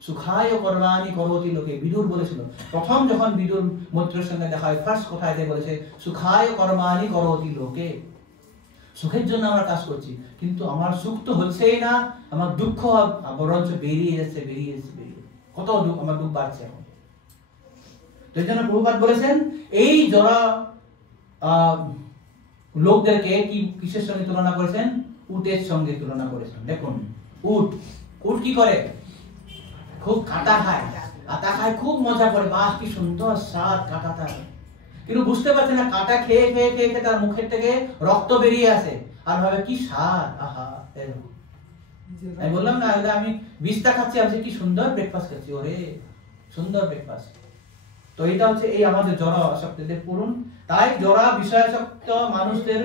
সুখায় কর্মাণি করতি লোকে, বিদুর বলেছিল, প্রথম যখন বিদুর মৈত্রের সঙ্গে দেখা হয় ফার্স্ট কথায় বলেছে সুখায় কর্মাণি করতি লোকে, সুখের জন্য আমরা কাজ করছি, কিন্তু আমার সুখ তো হচ্ছেই না, আমার দুঃখ বরঞ্চ বেরিয়ে যাচ্ছে। কত আমার দুঃখ বাড়ছে এখন। তো এই জন্য প্রভুপাদ বলেছেন এই যারা লোকদেরকে কি কিসের সঙ্গে তুলনা করেছেন? উটের সঙ্গে তুলনা করেছেন। দেখুন উট কি করে? খুব কাটা খায়, খুব মজা করে, বাহ কি সুন্দর স্বাদ কাঁটাটা, কিন্তু বুঝতে পারছে না কাঁটা খেয়ে খেয়ে খেয়ে খেয়ে তার মুখের থেকে রক্ত বেরিয়ে আসে, আর ভাবে কি স্বাদ, আহা। আমি বললাম না আমি বিস্তা খাচ্ছি, আমি কি সুন্দর ব্রেকফাস্ট খাচ্ছি, ওরে সুন্দর ব্রেকফাস্ট। তো এটা হচ্ছে এই আমাদের জড় আসক্তিদের পূরণ। তাই জড়া বিষয়াসক্ত মানুষদের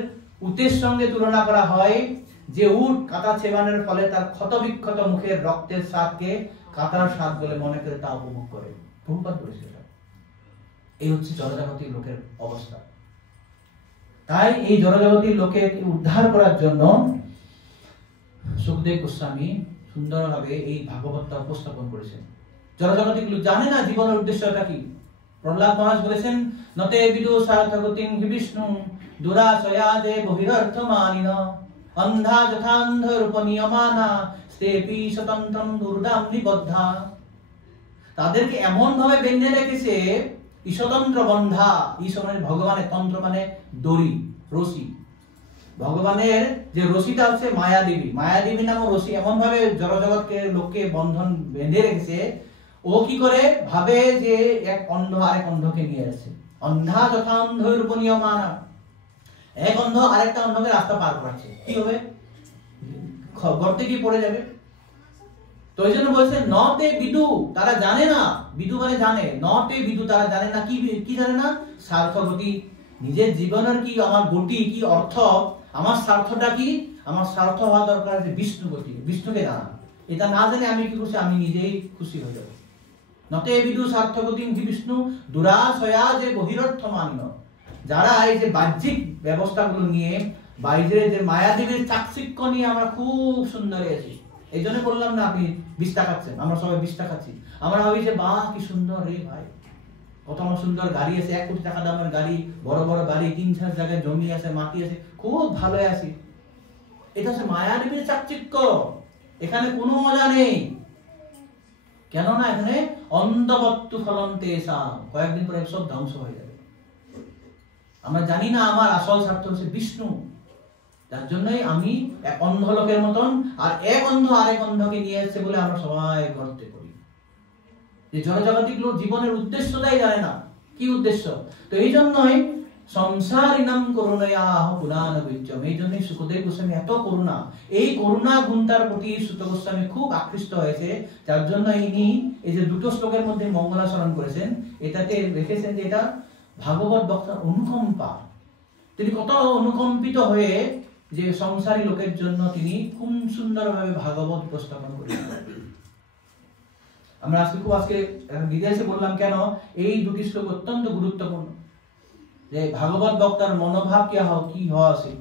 উটের সঙ্গে তুলনা করা হয়, যে উট কাঁটা চেবানোর ফলে তার ক্ষত বিক্ষত মুখের রক্তের স্বাদকে কাঁটার স্বাদ বলে মনে করে তা উপভোগ করে। প্রভুপাদ বলেছে এই হচ্ছে জড়জাগতিক লোকের অবস্থা। তাই এই জড়জাগতিক লোকে উদ্ধার করার জন্য সুখদেব গোস্বামী সুন্দরভাবে এই ভাগবতটা উপস্থাপন করেছেন। জড়জাগতিক লোক জানে না জীবনের উদ্দেশ্যটা কি। প্রহ্লাদ মহারাজ বলেছেন নতে বিদু সার্থগতিং বিষ্ণু দুরাশয়াদে বহিরর্থমানিন অন্ধা যথান্ধ রূপনিয়মানা স্তেপি স্বতন্ত্রম দুর্দাম নিবদ্ধা। তাদেরকে এমন ভাবে বেঁধে রেখেছে ঈশ্বতন্ত্র বন্ধা, ঈশ্বর মানে ভগবানের, তন্ত্র মানে দড়ি, রশি, ভগবানের যে রশিটা হচ্ছে মায়াদেবী, মায়াদেবী নামক রশি এমন ভাবে জড়জগৎকে লোককে বন্ধন বেঁধে রেখেছে, ও কি করে ভাবে যে এক অন্ধ আরেক অন্ধকে নিয়ে যাচ্ছে, অন্ধা যথা অন্ধের উপর নিয়মানা, এক অন্ধ আরেকটা অন্ধকে রাস্তা পার করাচ্ছে, কি হবে? গর্তে কি পড়ে যাবে। তো এই জন্য বলছে নতে বিদু, তারা জানে না, বিদু মানে জানে, নতে বিদু তারা জানে না, কি জানে না? স্বার্থগতি, নিজের জীবনের কি আমার গতি, কি অর্থ, আমার স্বার্থটা কি, আমার স্বার্থ হওয়া দরকার যে বিষ্ণু গতি, বিষ্ণুকে জানা। এটা না জানে আমি কি করছি, আমি নিজেই খুশি হয়ে যাব। নতে বিদু স্বার্থগতি বিষ্ণু দুরাশয়া যে বহিরর্থ মান্য, যারা এই যে বাহ্যিক ব্যবস্থাগুলো নিয়ে, বাইরের যে মায়াদেবীর চাকচিক্য নিয়ে আমরা খুব সুন্দর আছি। এই জন্য বললাম না আপনি বিষ্ঠা খাচ্ছেন, আমরা সবাই বিষ্ঠা খাচ্ছি, আমরা ভাবি যে বাহ কি সুন্দর রে ভাই, কত সুন্দর গাড়ি আছে, 1 কোটি টাকা দামের গাড়ি, বড় বড় বাড়ি, 3-4 জায়গায় জমি আছে, মাটি আছে, খুব ভালো আছি। এটা হচ্ছে মায়াদেবীর চাকচিক্য, এখানে কোনো মজা নেই। কেননা এখানে অন্ধবত্তু ফলন্তে সাম, কয়েকদিন পরে সব ধ্বংস হয়ে যাবে। আমরা জানি না আমার আসল স্বার্থ হচ্ছে বিষ্ণু, যার জন্যই আমি এক অন্ধ লোকের মতন, আর এক অন্ধ আরেক অন্ধকে নিয়ে এসেছে বলে আমরা সবাই গর্তে পড়ি। যে জড়জাগতিক লোক জীবনের উদ্দেশ্যটাই জানে না, কি উদ্দেশ্য। তো এই জন্যই সংসারিনাম করুণায়াহ পুরাণ বিজ্জম, এই জন্যই সুখদেব গোস্বামী এত করুণা, এই করুণা গুণটার প্রতি সুত গোস্বামী খুব আকৃষ্ট হয়েছে, যার জন্য ইনি এই যে দুটো শ্লোকের মধ্যে মঙ্গলাচরণ করেছেন, এটাতে রেখেছেন যে এটা ভাগবত বক্তার অনুকম্পা। তিনি কত অনুকম্পিত হয়ে যে সংসারী লোকের জন্য তিনি খুব সুন্দরভাবে ভাগবত উপস্থাপন করেছেন। আমরা আজকে বিদেশে বললাম কেন, এই দুটি শ্লোক অত্যন্ত গুরুত্বপূর্ণ, যে ভাগবত বক্তার মনোভাব কি হওয়া উচিত।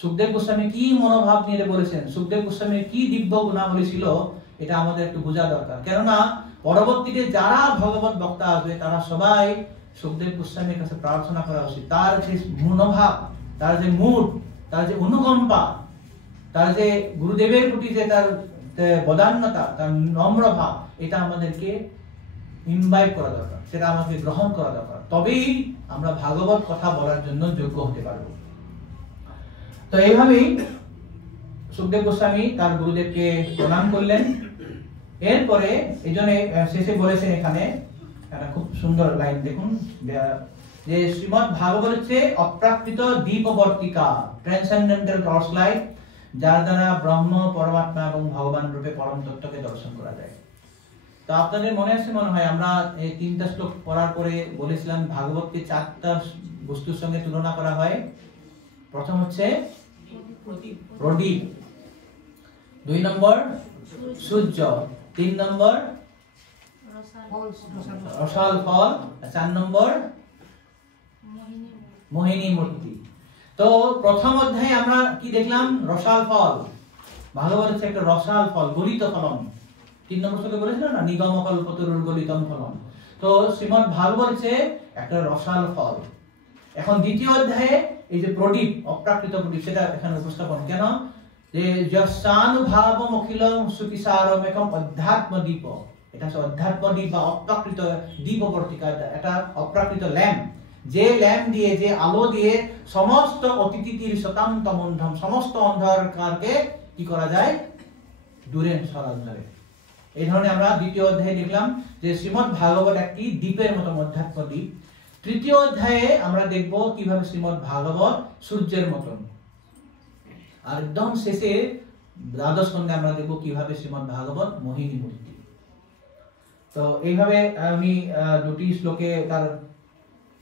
সুখদেব গোস্বামী কি মনোভাব নিয়ে বলেছেন, সুখদেব গোস্বামীর কি দিব্য গুণাবলী ছিল, এটা আমাদের একটু বোঝা দরকার। কেননা পরবর্তীতে যারা ভগবত বক্তা আসবে তারা সবাই সুখদেব গোস্বামীর কাছে প্রার্থনা করা উচিত, তার যে মনোভাব, তার যে মুড, তার যে অনুকম্পা, তার যে গুরুদেবের প্রতি যে তার বদান্যতা, তার নম্র ভাব, এটা আমাদেরকে ইনভাইট করা দরকার, সেটা আমাকে গ্রহণ করা দরকার, তবেই আমরা ভাগবত কথা বলার জন্য যোগ্য হতে পারবো। তো এইভাবেই সুখদেব গোস্বামী তার গুরুদেবকে প্রণাম করলেন। এরপরে এই জন্য শেষে বলেছেন এখানে একটা খুব সুন্দর লাইন দেখুন, যে শ্রীমদ্ ভাগবত হচ্ছে অপ্রাকৃত দীপবর্তিকা, ট্রান্সেন্ডেন্টাল টর্চ লাইট, যার দ্বারা ব্রহ্ম, পরমাত্মা এবং ভগবান রূপে পরম তত্ত্বকে দর্শন করা যায়। তো আপনাদের মনে আছে মনে হয় আমরা এই 3টা শ্লোক পড়ার পরে বলেছিলাম ভাগবতকে 4টা বস্তুর সঙ্গে তুলনা করা হয়। প্রথম হচ্ছে প্রদীপ, 2 নম্বর সূর্য, 3 নম্বর রসাল ফল, 4 নম্বর মোহিনী মূর্তি। তো প্রথম অধ্যায়ে আমরা কি দেখলাম? রসাল ফল। ভাগবত হচ্ছে একটা রসাল ফল, গলিত ফলন। 3 নম্বর শ্লোকে বলেছিল না, নিগম কল্পতরুর গলিতম ফলন। তো শ্রীমদ্ ভাগবত হচ্ছে একটা রসাল ফল। এখন দ্বিতীয় অধ্যায়ে এই যে প্রদীপ, অপ্রাকৃত প্রদীপ, সেটা এখানে উপস্থাপন। কেন? যে যস্যানুভাবম অখিলম সুকিসারম একম অধ্যাত্ম দীপ। এটা হচ্ছে অধ্যাত্ম দীপ বা অপ্রাকৃত দীপবর্তিকা, এটা অপ্রাকৃত ল্যাম্প, যে ল্যাম্প দিয়ে, যে আলো দিয়ে সমস্ত অতিথির শতান্তম অন্ধম, সমস্ত অন্ধকারকে কি করা যায়? দূরে সরানো যাবে। এই ধরনের আমরা দ্বিতীয় অধ্যায়ে দেখলাম যে শ্রীমদ্ ভাগবত একটি দ্বীপের মতো, অধ্যাত্ম দ্বীপ। তৃতীয় অধ্যায়ে আমরা দেখব কিভাবে শ্রীমদ্ ভাগবত সূর্যের মতন। আর একদম শেষে দ্বাদশ খণ্ডে আমরা দেখব কিভাবে শ্রীমদ্ ভাগবত মোহিনী মূর্তি। তো এইভাবে আমি দুটি শ্লোকে তার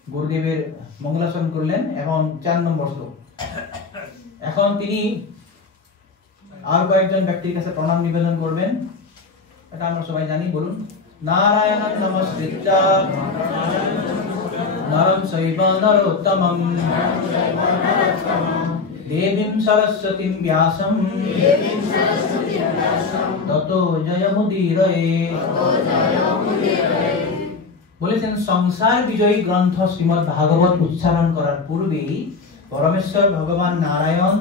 গুরুদেবের মঙ্গলাচরণ করলেন। এখন 4 নম্বর শ্লোক। এখন তিনি আর কয়েকজন ব্যক্তির কাছে প্রণাম নিবেদন করবেন, এটা আমরা সবাই জানি। বলুন, নারায়ণং নমস্কৃত্য নরম চৈব নরোত্তমম দেবীং সরস্বতীং ব্যাসং ততো জয়মুদীরয়ে। বলেছেন সংসার বিজয়ী গ্রন্থ শ্রীমদ্ ভাগবত উচ্চারণ করার পূর্বেই পরমেশ্বর ভগবান নারায়ণ,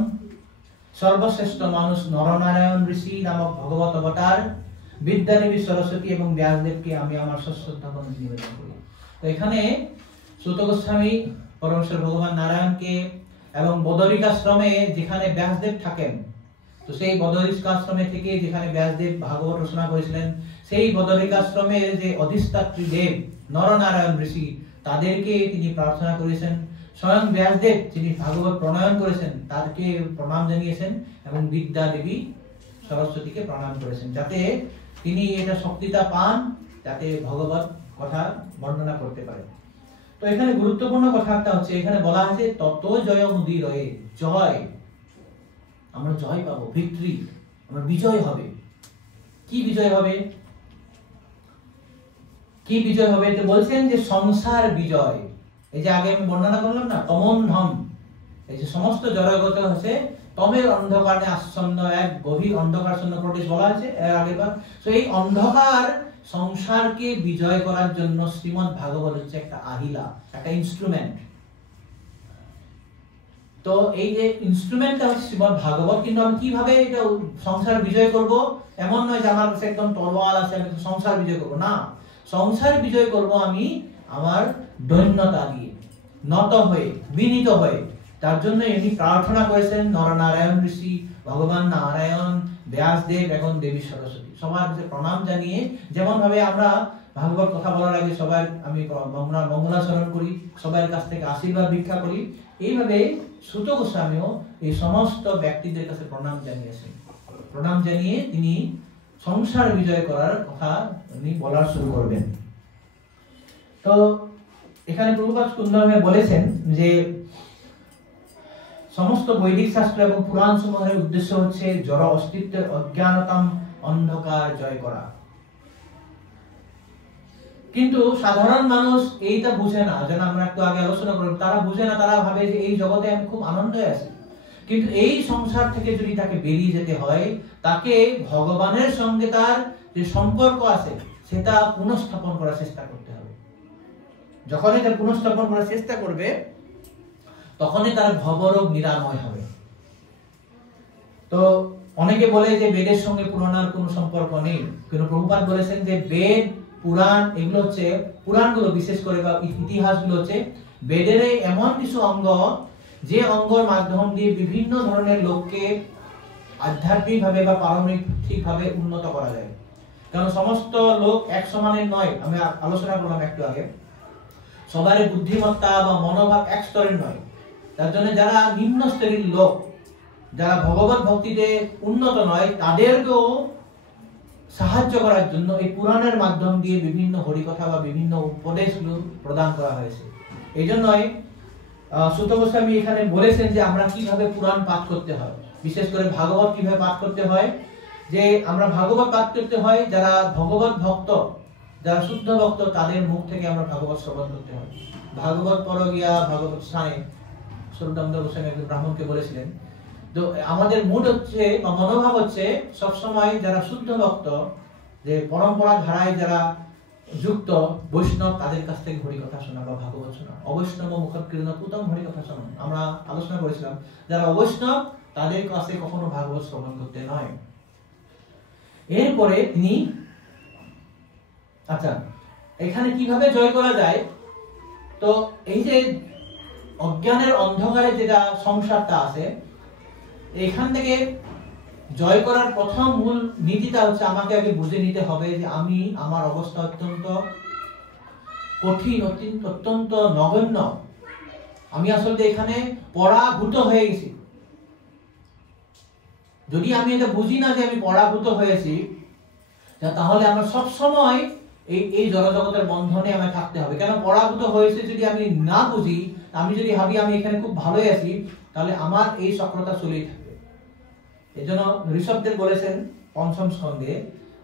সর্বশ্রেষ্ঠ মানুষ নরনারায়ণ ঋষি নামক ভগবত অবতার বিদ্যাদেবী সরস্বতী এবং ব্যাসদেবকে আমি আমার সশ্রদ্ধা বন্দনা নিবেদন করি। তো এখানে সুত গোস্বামী পরমেশ্বর ভগবান নারায়ণকে এবং বদরিকাশ্রমে যেখানে ব্যাসদেব থাকেন, তো সেই বদরিকাশ্রমে থেকে যেখানে ব্যাসদেব ভাগবত রচনা করেছিলেন, সেই বদরিকাশ্রমের যে অধিষ্ঠাত্রী দেব নরনারায়ণ ঋষি, তাদেরকে তিনি প্রার্থনা করেছেন। স্বয়ং ব্যাসদেব যিনি ভাগবত প্রণয়ন করেছেন তাদেরকে প্রণাম জানিয়েছেন এবং বিদ্যা দেবী সরস্বতীকে প্রণাম করেছেন, যাতে তিনি এটা শক্তিটা পান, যাতে ভগবত কথা বর্ণনা করতে পারেন। তো এখানে গুরুত্বপূর্ণ কথা একটা হচ্ছে, এখানে বলা আছে তত জয় মুদিরয়ে, জয়, আমরা জয় পাবো, ভিক্টরি, আমরা বিজয় হবে। কি বিজয় হবে? কি বিজয় হবে? তো বলছেন যে সংসার বিজয়। এই যে আগে আমি বর্ণনা করলাম না, তমোন্ধম, এই যে সমস্ত জড়গত হচ্ছে তমের অন্ধকারে আচ্ছন্ন, এক গভীর অন্ধকারচ্ছন্ন প্রদেশ বলা আছে এর আগেবার। তো এই অন্ধকার সংসারকে বিজয় করার জন্য শ্রীমদ্ ভাগবত হচ্ছে একটা আহিলা, একটা ইনস্ট্রুমেন্ট। তো এই যে ইনস্ট্রুমেন্টটা হচ্ছে শ্রীমদ্ ভাগবত, কিন্তু আমি কিভাবে এটা সংসার বিজয় করব? এমন নয় যে আমার কাছে একদম তলোয়ার আছে আমি সংসার বিজয় করব, না। সংসার বিজয় করব আমি আমার দৈন্যতা দিয়ে, নত হয়ে, বিনীত হয়ে। তার জন্য ইনি প্রার্থনা করেছেন নরনারায়ণ ঋষি, ভগবান নারায়ণ, ব্যাসদেব এবং দেবী সরস্বতী, সবার কাছে প্রণাম জানিয়ে। যেমন ভাবে আমরা ভাগবত কথা বলার আগে সবার আমি মঙ্গলাচরণ করি, সবার কাছ থেকে আশীর্বাদ ভিক্ষা করি, এইভাবে সুত গোস্বামীও এই সমস্ত ব্যক্তিদের কাছে প্রণাম জানিয়েছেন। প্রণাম জানিয়ে তিনি সংসার বিজয় করার কথা উনি বলার শুরু করবেন। তো এখানে প্রভুপাদ সুন্দরভাবে বলেছেন যে সমস্ত বৈদিক শাস্ত্র এবং পুরাণ সমূহের উদ্দেশ্য হচ্ছে জড় অস্তিত্বের অজ্ঞানতম অন্ধকার জয় করা। কিন্তু সাধারণ মানুষ এইটা বুঝে না, যেন আমরা একটু আগে আলোচনা করলাম, তারা বুঝে না, তারা ভাবে যে এই জগতে আমি খুব আনন্দে আছি। কিন্তু এই সংসার থেকে যদি তাকে বেরিয়ে যেতে হয়, তাকে ভগবানের সঙ্গে তার যে সম্পর্ক আছে সেটা পুনঃস্থাপন করার চেষ্টা করতে হবে। যখনই তার পুনঃস্থাপন করার চেষ্টা করবে, তখনই তার ভবরোগ নিরাময় হবে। তো অনেকে বলে যে বেদের সঙ্গে পুরাণের কোনো সম্পর্ক নেই, কিন্তু প্রভুপাদ বলেছেন যে বেদ, পুরাণ, এগুলো হচ্ছে পুরাণগুলো বিশেষ করে বা ইতিহাসগুলো হচ্ছে বেদের এমন কিছু অঙ্গ, যে অঙ্গর মাধ্যম দিয়ে বিভিন্ন ধরনের লোককে আধ্যাত্মিক ভাবে বা পারমার্থিক ভাবে উন্নত করা যায়। কারণ সমস্ত লোক এক সমানের নয়, আমি আলোচনা করলাম একটু আগে, সবার বুদ্ধিমত্তা বা মনোভাব এক স্তরের নয়। তার জন্য যারা নিম্ন স্তরের লোক, যারা ভগবত ভক্তিতে উন্নত নয়, তাদেরকেও সাহায্য করার জন্য এই পুরাণের মাধ্যম দিয়ে বিভিন্ন হরিকথা বা বিভিন্ন উপদেশগুলো প্রদান করা হয়েছে। এই জন্যই সুত গোস্বামী এখানে বলেছেন যে আমরা কিভাবে পুরাণ পাঠ করতে হয়, বিশেষ করে ভাগবত কিভাবে পাঠ করতে হয়। যে আমরা ভাগবত পাঠ করতে হয়, যারা ভগবত ভক্ত, যারা শুদ্ধ ভক্ত, তাদের মুখ থেকে আমরা ভাগবত শ্রবণ করতে হয়। ভাগবত পরগিয়া ভাগবত স্থানে সরদামদাস গোস্বামী একজন ব্রাহ্মণকে বলেছিলেন। তো আমাদের মুড হচ্ছে বা মনোভাব হচ্ছে সবসময় যারা শুদ্ধ ভক্ত, যে পরম্পরা ধারায় যারা যুক্ত বৈষ্ণব, তাদের কাছ থেকে হরিকথা শোনা বা ভাগবত শোনা। অবৈষ্ণব মুখৎকৃত উত্তম হরিকথা শোনা। আমরা আলোচনা করেছিলাম যারা অবৈষ্ণব, তাদের কাছে কখনো ভাগবত শ্রবণ করতে নয়। এরপরে তিনি আচ্ছা এখানে কিভাবে জয় করা যায়, তো এই যে অজ্ঞানের অন্ধকারে যেটা সংসারটা আছে, এখান থেকে জয় করার প্রথম মূল নীতিটা হচ্ছে আমাকে আগে বুঝে নিতে হবে যে আমি, আমার অবস্থা অত্যন্ত কঠিন, অত্যন্ত নগণ্য। আমি আসলে এখানে পরাভূত হয়ে গেছি। যদি আমি এটা বুঝি না যে আমি পরাভূত হয়েছি, তাহলে আমরা সব সময় এই জড়জগতের বন্ধনে আমায় থাকতে হবে। কেন পরাভূত হয়েছে যদি আমি না বুঝি, আমি যদি ভাবি আমি এখানে খুব ভালোই আছি, তাহলে আমার এই চক্রতা চলেই থাকবে। এই জন্য ঋষভদেব বলেছেন পঞ্চম স্কন্ধে,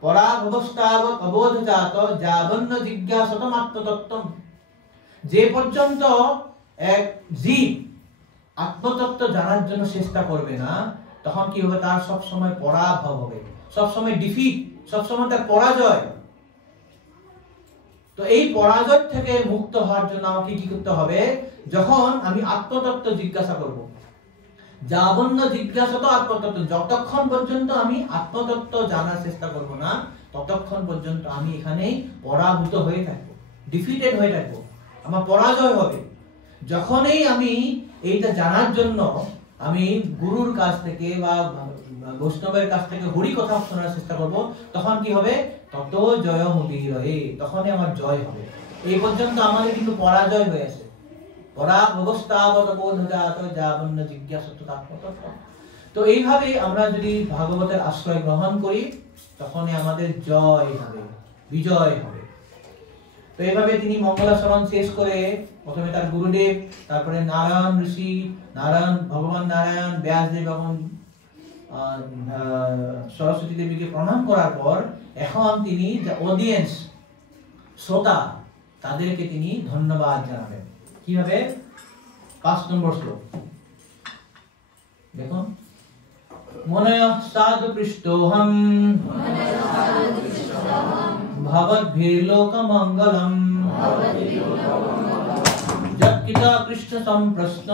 পরাভবস্তাবৎ অবোধজাত যাবন্ন জিজ্ঞাসতমাত্ম তত্ত্বম। যে পর্যন্ত এক জীব আত্মতত্ত্ব জানার জন্য চেষ্টা করবে না, তখন কি হবে, তার সব সময় পরাভব হবে, সব সময় ডিফিট, সব সময় তার পরাজয়। তো এই পরাজয় থেকে মুক্ত হওয়ার জন্য আমাকে কি করতে হবে, যখন আমি আত্মতত্ত্ব জিজ্ঞাসা করব, যাবন্ন জিজ্ঞাসত আত্মতত্ত্ব, যতক্ষণ পর্যন্ত আমি আত্মতত্ত্ব জানার চেষ্টা করব না, ততক্ষণ পর্যন্ত আমি এখানে পরাভূত হয়ে থাকবো, ডিফিটেড হয়ে থাকবো, আমার পরাজয় হবে। যখনই আমি এইটা জানার জন্য আমি গুরুর কাছ থেকে বা বৈষ্ণবের কাছ থেকে হরি কথা শোনার চেষ্টা করব, তখন কি হবে? তত জয় মুদিরহে, তখনই আমার জয় হবে। এই পর্যন্ত আমাদের কিন্তু পরাজয় হয়ে আছে। পরাভবস্তাবত বোধজাত যাবন্ন জিজ্ঞাসু তাৎপতত্ব। তো এইভাবে আমরা যদি ভাগবতের আশ্রয় গ্রহণ করি, তখনই আমাদের জয় হবে, বিজয় হবে। তো এইভাবে তিনি মঙ্গলাচরণ শেষ করে প্রথমে তার গুরুদেব, তারপরে নারায়ণ ঋষি, ভগবান নারায়ণ, ব্যাসদেব এবং সরস্বতী দেবীকে প্রণাম করার পর এখন তিনি অডিয়েন্স, শ্রোতা, তাদেরকে তিনি ধন্যবাদ জানাবেন। কিভাবে? 5 নম্বর শ্লোক দেখুন। মনয় সাধু পৃষ্ঠোহম ভবদ্ভির্লোকমঙ্গলম যৎকিতা কৃষ্ণ সম্প্রশ্ন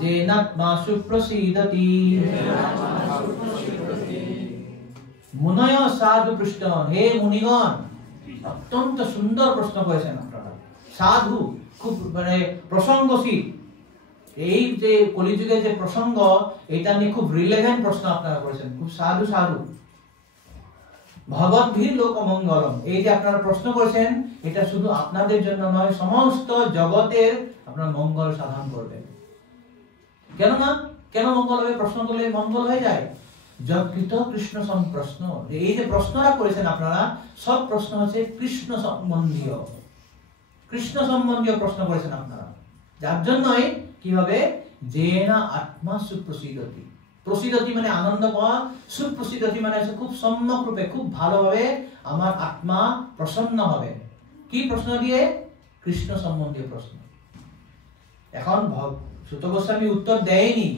যেনাত্মা সুপ্রসীদতি। মুনয় সাধু পৃষ্ঠ, হে মুনিগণ, অত্যন্ত সুন্দর প্রশ্ন করেছেন আপনারা। সাধু, খুব মানে প্রসঙ্গশীল, এই যে কলিযুগে যে প্রসঙ্গ, এটা নিয়ে খুব রিলেভেন্ট প্রশ্ন আপনারা করেছেন, খুব সাধু সাধু। ভগবদ্ভীর লোকমঙ্গলম, এই যে আপনারা প্রশ্ন করেছেন, এটা শুধু আপনাদের জন্য নয়, সমস্ত জগতের আপনার মঙ্গল সাধন করবেন। কেন না? কেন মঙ্গল হবে? প্রশ্ন করলে মঙ্গল হয়ে যায়। যৎকৃত কৃষ্ণ সম্প্রশ্ন, এই যে প্রশ্নটা করেছেন আপনারা, সব প্রশ্ন হচ্ছে কৃষ্ণ সম্বন্ধীয়, কৃষ্ণ সম্বন্ধীয় প্রশ্ন করেছেন আপনারা, যার জন্যই কি হবে? যেনা আত্মা সুপ্রসীদতি। প্রসীদতি মানে আনন্দ পাওয়া, সুপ্রসীদতি মানে খুব সম্যক রূপে, খুব ভালোভাবে আমার আত্মা প্রসন্ন হবে। কি প্রশ্ন দিয়ে? কৃষ্ণ সম্বন্ধীয় প্রশ্ন। এখন সুত গোস্বামী উত্তর দেয়নি,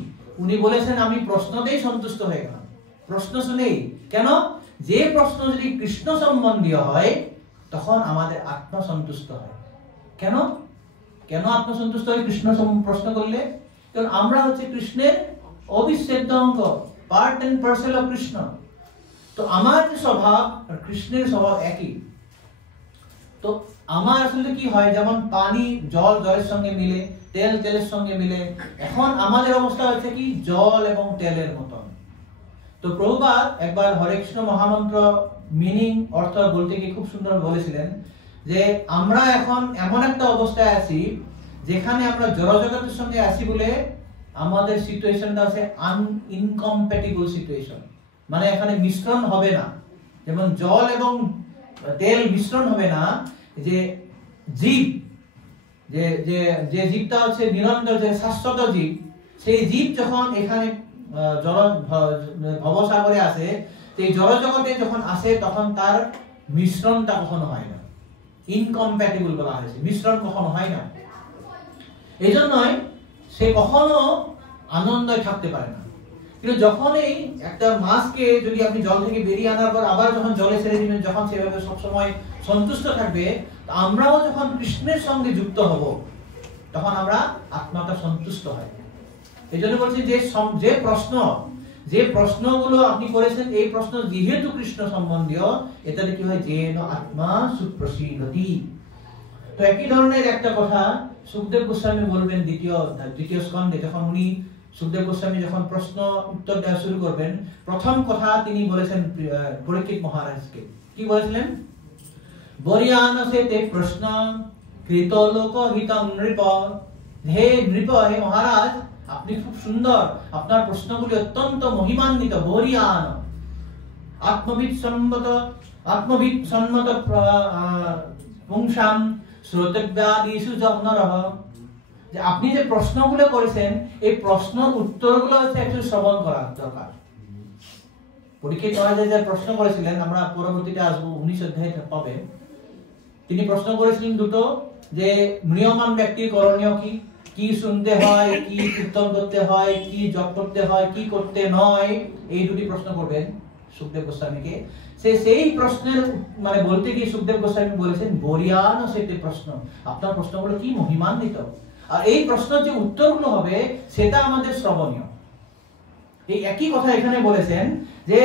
উনি বলেছেন আমি প্রশ্নতেই সন্তুষ্ট হয়ে গেলাম, প্রশ্ন শুনেই। কেন? যে প্রশ্ন যদি কৃষ্ণ সম্বন্ধীয় হয়, তখন আমাদের আত্মা সন্তুষ্ট হয়। কেন? কেন আত্মসন্তুষ্ট হয় কৃষ্ণ প্রশ্ন করলে? কারণ আমরা হচ্ছে কৃষ্ণের অবিচ্ছেদ্য অঙ্গ, part and parcel of Krishna. তো আমার যে স্বভাব আর কৃষ্ণের স্বভাব একই। তো আমার আসলে কি হয়, যেমন পানি জল জলের সঙ্গে মিলে, তেল তেলের সঙ্গে মিলে, এখন আমাদের অবস্থা হচ্ছে কি জল এবং তেলের মতন। তো প্রভুপাদ একবার হরে কৃষ্ণ মহামন্ত্র মিনিং অর্থ বলতে গিয়ে খুব সুন্দর বলেছিলেন যে আমরা এখন এমন একটা অবস্থায় আছি যেখানে আমরা জড়জগতের সঙ্গে আছি বলে আমাদের সিচুয়েশনটা আছে ইনকম্প্যাটিবল সিচুয়েশন, মানে এখানে মিশ্রণ হবে না। যেমন জল এবং তেল মিশ্রণ হবে না, যে জীব, যে জীবটা হচ্ছে নিরন্তর, যে শাশ্বত জীব, সেই জীব যখন এখানে ভবসাগরে আসে, এই জড়জগতে যখন আসে, তখন তার মিশ্রণটা কখনো হয় না, ইনকম্প্যাটিবল বলা হয়েছে, মিশ্রণ কখনো হয় না। এই জন্যই সে কখনো আনন্দে থাকতে পারে না। কিন্তু যখন এই একটা মাছকে যদি আপনি জল থেকে বেরিয়ে আনার পর আবার যখন জলে ছেড়ে দিবেন, যখন সেভাবে সবসময় সন্তুষ্ট থাকবে, আমরাও যখন কৃষ্ণের সঙ্গে যুক্ত হব, তখন আমরা আত্মাটা সন্তুষ্ট হয়। এই জন্য বলছি যে প্রশ্নগুলো আপনি করেছেন, এই প্রশ্ন যেহেতু কৃষ্ণ সম্বন্ধীয়, এটাতে কি হয়? যেন আত্মা সুপ্রসীদতি। তো একই ধরনের একটা কথা সুখদেব গোস্বামী বলবেন দ্বিতীয় স্কন্ধে, যখন উনি সুখদেব গোস্বামী যখন প্রশ্ন উত্তর দেওয়া শুরু করবেন, প্রথম কথা তিনি বলেছেন পরীক্ষিত মহারাজকে। কি বলেছিলেন? বরিয়ানসে তে প্রশ্ন কৃত লোকহিতং নৃপ। হে নৃপ, হে মহারাজ, আপনি খুব সুন্দর, আপনার প্রশ্নগুলি অত্যন্ত মহিমান্বিত। বরিয়ান, আত্মবিদ সম্মত পুংসাম শ্রোতব্যাদিষু যজ্ঞরহ। যে আপনি যে প্রশ্নগুলো করেছেন, এই প্রশ্নের উত্তরগুলো হচ্ছে একটু শ্রবণ করা দরকার। পরীক্ষিত মহারাজ যে প্রশ্ন করেছিলেন, আমরা পরবর্তীতে আসবো, 19 অধ্যায়ে পাবে। তিনি প্রশ্ন করেছিলেন দুটো, যে ম্রিয়মান ব্যক্তির করণীয় কি, কি শুনতে হয়, কি কীর্তন করতে হয়, কি জপ করতে হয়, কি করতে নয়, এই দুটি প্রশ্ন করবেন সুখদেব গোস্বামীকে। সেই প্রশ্নের মানে বলতে গিয়ে সুখদেব গোস্বামী বলেছেন বরিয়ান সেটি প্রশ্ন, আপনার প্রশ্নগুলো কি মহিমান্বিত, আর এই প্রশ্নের যে উত্তরগুলো হবে সেটা আমাদের শ্রবণীয়। এই একই কথা এখানে বলেছেন যে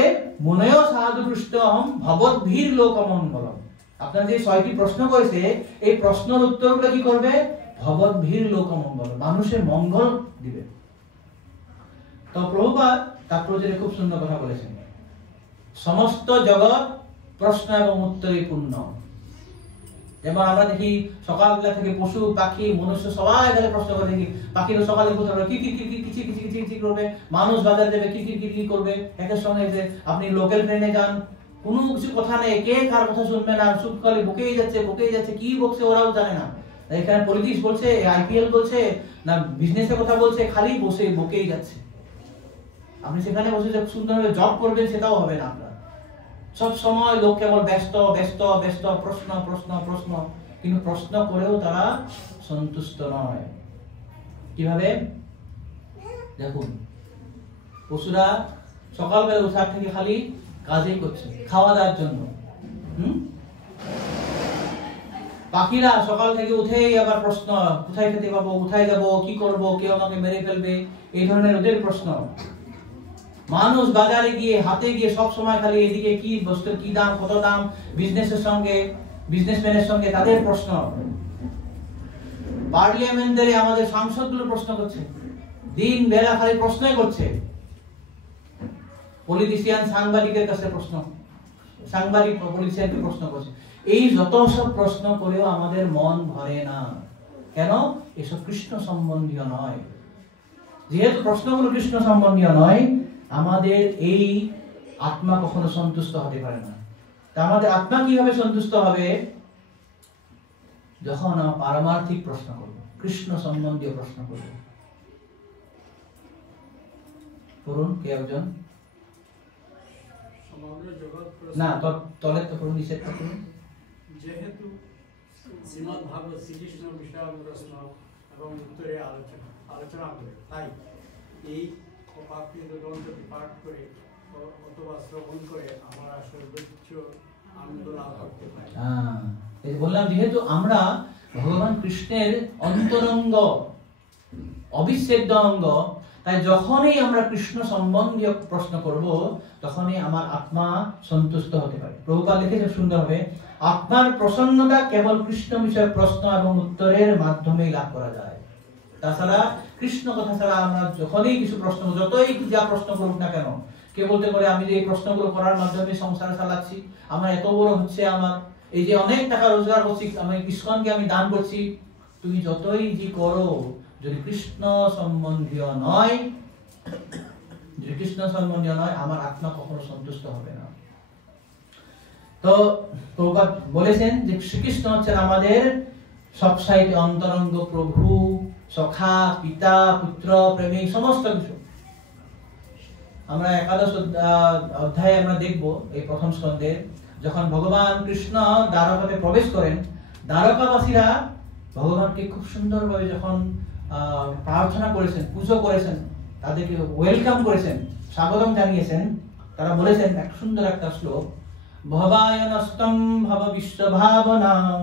মুনয় সাধু পৃষ্ঠম ভবদ্ভীর লোকমঙ্গলম। আপনার যে 6টি প্রশ্ন করেছে, এই প্রশ্নের উত্তরগুলো কি করবে? ভগবদ্ভীর লোকমঙ্গল, মানুষের মঙ্গল দিবে। তো প্রভুপাদ তাৎপর্যে খুব সুন্দর কথা বলেছেন, সমস্ত জগৎ প্রশ্ন এবং উত্তরে পূর্ণ। যেমন আমরা দেখি সকালবেলা থেকে পশু পাখি মনুষ্য সবাই গেলে প্রশ্ন করে দেখি, পাখিরা সকালে কি কি কি কি কিচি কিচি কিচি করবে, মানুষ বাজার দেবে কি কি কি কি করবে। একের সঙ্গে যে আপনি লোকাল ট্রেনে যান, কোনো কিছু কথা নেই, কে কার কথা শুনবে না, চুপ করে বকেই যাচ্ছে, কি বকছে ওরাও জানে না। এখানে পলিটিক্স বলছে, আইপিএল বলছে না বিজনেসের কথা বলছে, খালি বসে বকেই যাচ্ছে। আপনি সেখানে বসে যে সুন্দরভাবে জব করবেন সেটাও হবে না আপনার। সব সময় লোক কেবল ব্যস্ত ব্যস্ত ব্যস্ত, প্রশ্ন প্রশ্ন প্রশ্ন, কিন্তু প্রশ্ন করেও তারা সন্তুষ্ট নয়। কিভাবে দেখুন, পশুরা সকালবেলা উঠার থেকে খালি কাজই করছে, খাওয়া দাওয়ার জন্য। পাখিরা সকাল থেকে উঠেই আবার প্রশ্ন, কোথায় খেতে পাবো, কোথায় যাবো, কি করব, কেউ আমাকে মেরে ফেলবে, এই ধরনের ওদের প্রশ্ন। মানুষ বাজারে গিয়ে হাতে গিয়ে সব সময় খালি এদিকে কি বস্তুর কি দাম, কত দাম, বিজনেসম্যানের সঙ্গে তাদের প্রশ্ন। পার্লামেন্টে আমাদের সাংসদগুলো প্রশ্ন করছে, দিন বেলা খালি প্রশ্নই করছে। পলিটিশিয়ান সাংবাদিকের কাছে প্রশ্ন, সাংবাদিক পলিটিশিয়ানকে প্রশ্ন করছে। এই যত সব প্রশ্ন করেও আমাদের মন ভরে না। কেন? এসব কৃষ্ণ সম্বন্ধীয় নয়। যেহেতু প্রশ্নগুলো কৃষ্ণ সম্বন্ধীয় নয়, আমাদের এই আত্মা কখনো সন্তুষ্ট হতে পারে না। তা আমাদের আত্মা কিভাবে সন্তুষ্ট হবে? যখন আমরা পারমার্থিক প্রশ্ন করব, কৃষ্ণ সম্বন্ধীয় প্রশ্ন করব। করুন কে একজন, সমগ্র জগৎ না তলে তো করুন, নিষেধ করুন। যেহেতু শ্রীমদ্ ভাগবত শ্রীকৃষ্ণ বিষয় প্রশ্ন এবং উত্তরে আলোচনা করে, তাই এই গ্রন্থটি পাঠ করে অথবা শ্রবণ করে আমরা সর্বোচ্চ আনন্দ লাভ করতে পারি। বললাম, যেহেতু আমরা ভগবান কৃষ্ণের অন্তরঙ্গ, অবিচ্ছেদ্য অঙ্গ, তাই যখনই আমরা কৃষ্ণ সম্বন্ধীয় প্রশ্ন করব, তখনই আমার আত্মা সন্তুষ্ট হতে পারে। প্রভুপাদ লিখেছেন সুন্দরভাবে, আত্মার প্রসন্নতা কেবল কৃষ্ণ বিষয়ক প্রশ্ন এবং উত্তরের মাধ্যমেই লাভ করা যায়। তাছাড়া কৃষ্ণ কথা ছাড়া আমরা যখনই কিছু প্রশ্ন, যতই যা প্রশ্ন করুক না কেন, কে বলতে পারে আমি যে এই প্রশ্নগুলো করার মাধ্যমে সংসার চালাচ্ছি, আমার এত বড় হচ্ছে, আমার এই যে অনেক টাকা রোজগার করছি, আমি ইসকনকে আমি দান করছি। তুমি যতই যে করো, যদি কৃষ্ণ সম্বন্ধীয় নয়, আমার আত্মা কখনো সন্তুষ্ট হবে না। তো প্রভুপাদ বলেছেন যে শ্রীকৃষ্ণ হচ্ছেন আমাদের সবসাইতে অন্তরঙ্গ প্রভু, সখা, পিতা, পুত্র, প্রেমিক, সমস্ত কিছু। আমরা একাদশ অধ্যায়ে আমরা দেখব, এই প্রথম স্কন্ধে যখন ভগবান কৃষ্ণ দ্বারকাতে প্রবেশ করেন, দ্বারকাবাসীরা ভগবানকে খুব সুন্দরভাবে যখন প্রার্থনা করেছেন, পুজো করেছেন, তাদেরকে ওয়েলকাম করেছেন, স্বাগতম জানিয়েছেন, তারা বলেছেন এক সুন্দর একটা শ্লোক, ভবায়নস্তম ভব বিশ্বভাবনাম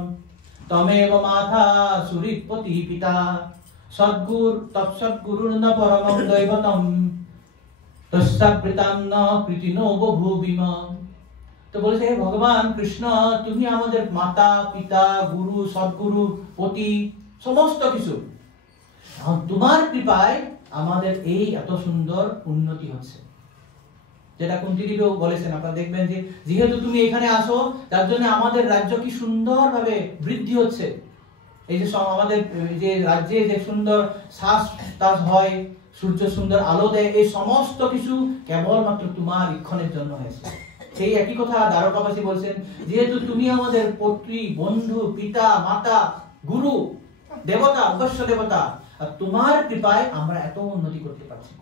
তমেব মাথা সুরিপতি পিতা সদ্গুরুর ন পরমং দৈবতম তস্যাবৃতাম ন কৃতিনো বভূবিম। তো বলেছে, হে ভগবান কৃষ্ণ, তুমি আমাদের মাতা, পিতা, গুরু, সদ্গুরু, পতি, সমস্ত কিছু। তোমার কৃপায় আমাদের এই এত সুন্দর উন্নতি হচ্ছে। যেটা কুন্তিদেবীও বলেছেন, আপনারা দেখবেন যে যেহেতু তুমি এখানে আসো, তার জন্য আমাদের রাজ্য কি সুন্দরভাবে বৃদ্ধি হচ্ছে। এই যে আমাদের যে রাজ্যে যে সুন্দর শ্বাস তাস হয়, সূর্য সুন্দর আলো দেয়, এই সমস্ত কিছু কেবলমাত্র তোমার ইক্ষণের জন্য হয়েছে। সেই একই কথা দ্বারকাবাসী বলছেন, যেহেতু তুমি আমাদের পত্নী, বন্ধু, পিতা, মাতা, গুরু, দেবতা, অবশ্য দেবতা, আর তোমার কৃপায় আমরা এত উন্নতি করতে পারছি।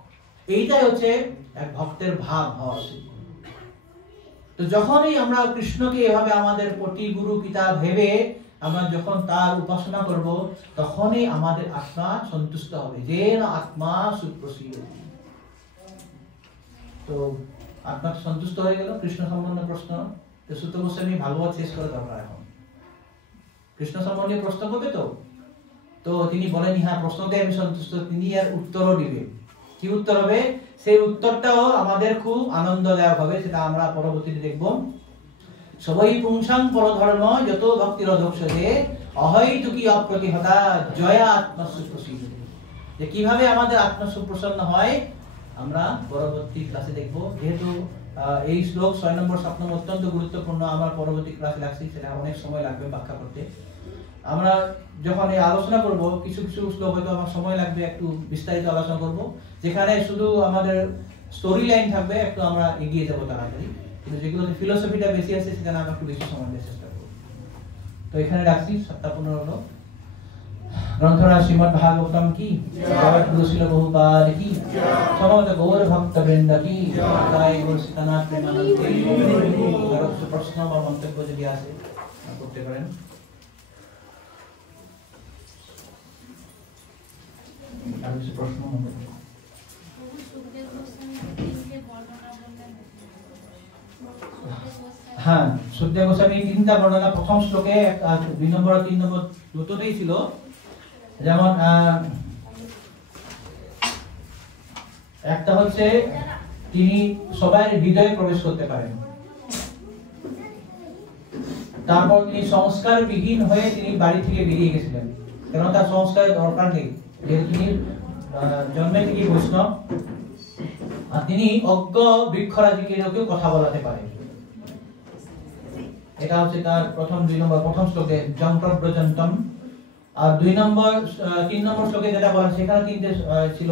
এইটাই হচ্ছে এক ভক্তের ভাব হওয়া উচিত। তো যখনই আমরা কৃষ্ণকে এভাবে আমাদের পতি, গুরু, পিতা ভেবে আমরা যখন তার উপাসনা করব, তখনই আমাদের আত্মা সন্তুষ্ট হবে, যে না আত্মা সুপ্রসীদ। তো আত্মা সন্তুষ্ট হয়ে গেল। কৃষ্ণ সম্বন্ধে প্রশ্ন, তো সূত গোস্বামী ভাগবত শেষ করে দরকার এখন কৃষ্ণ সম্বন্ধে প্রশ্ন করবে। তো তিনি বলেন, হ্যাঁ প্রশ্নতে আমি সন্তুষ্ট। তিনি আর উত্তরও দিবে। কি উত্তর হবে? সেই উত্তরটাও আমাদের খুব আনন্দদায়ক হবে, সেটা আমরা পরবর্তীতে দেখব। সবাই পুংসাং পরধর্ম যত ভক্তির অধক্ষে অহৈতুকী অপ্রতিহতা জয়া আত্মসুপ্রসীদ। যে কিভাবে আমাদের আত্মসুপ্রসন্ন হয় আমরা পরবর্তী ক্লাসে দেখব। যেহেতু এই শ্লোক 6 নম্বর 7 নম্বর অত্যন্ত গুরুত্বপূর্ণ, আমার পরবর্তী ক্লাসে লাগছে, সেটা অনেক সময় লাগবে ব্যাখ্যা করতে। আমরা যখন এই আলোচনা করব কিছু কিছু শ্লোক হয়তো আমার সময় লাগবে, একটু বিস্তারিত আলোচনা করব, যেখানে শুধু আমাদের স্টোরি লাইন থাকবে, একটু আমরা এগিয়ে যাবো তাড়াতাড়ি। কিন্তু যেগুলোতে ফিলোসফিটা বেশি আছে সেখানে আমরা একটু বেশি সময় দেওয়ার চেষ্টা করব। তো এখানে রাখছি। 7টা হলো গ্রন্থরাজ শ্রীমদ্ ভাগবতম কি জয়, গুরু শিল বহুপাদ কি সমবেত গৌর ভক্ত বৃন্দ কি জয়, গুরু সীতানাথ প্রেমানন্দ কি। আর কিছু প্রশ্ন বা মন্তব্য যদি আছে করতে পারেন। আর কিছু প্রশ্ন মন্তব্য? হ্যাঁ, সুখদেব গোস্বামী 3টা বর্ণনা প্রথম শ্লোকে 2 নম্বর আর 3 নম্বর দুটোতেই ছিল। যেমন একটা হচ্ছে তিনি সবার হৃদয়ে প্রবেশ করতে পারেন, তারপর তিনি সংস্কার বিহীন হয়ে তিনি বাড়ি থেকে বেরিয়ে গেছিলেন, কারণ তার সংস্কারের দরকার নেই, যেহেতু তিনি জন্মে থেকে বৈষ্ণব। আর তিনি অজ্ঞ বৃক্ষরাজিকে কথা বলাতে পারেন। এটা হচ্ছে তার প্রথম 2 নম্বর প্রথম শ্লোকে যন্ত্রব্রজন্তম। আর 3 নম্বর শ্লোকে যেটা বলা সেখানে 3টে ছিল।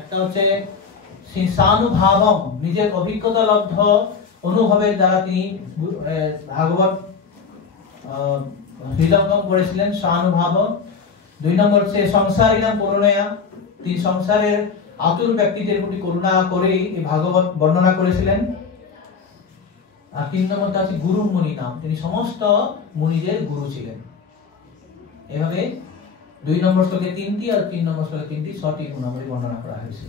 একটা হচ্ছে সানুভাবম, নিজের অভিজ্ঞতা লব্ধ অনুভবের দ্বারা তিনি ভাগবত হৃদয়ঙ্গম করেছিলেন, সানুভাব। 2 নম্বর হচ্ছে সংসারিণাম করুণয়া, তিনি সংসারের আতুর ব্যক্তিদের প্রতি করুণা করে এই ভাগবত বর্ণনা করেছিলেন। আর 3 নম্বরটা হচ্ছে গুরু মুনি নাম, তিনি সমস্ত মুনিদের গুরু ছিলেন। এভাবে 2 নম্বর শ্লোকে 3টি আর 3 নম্বর শ্লোকে 3টি 6টি গুণাবলী বর্ণনা করা হয়েছে।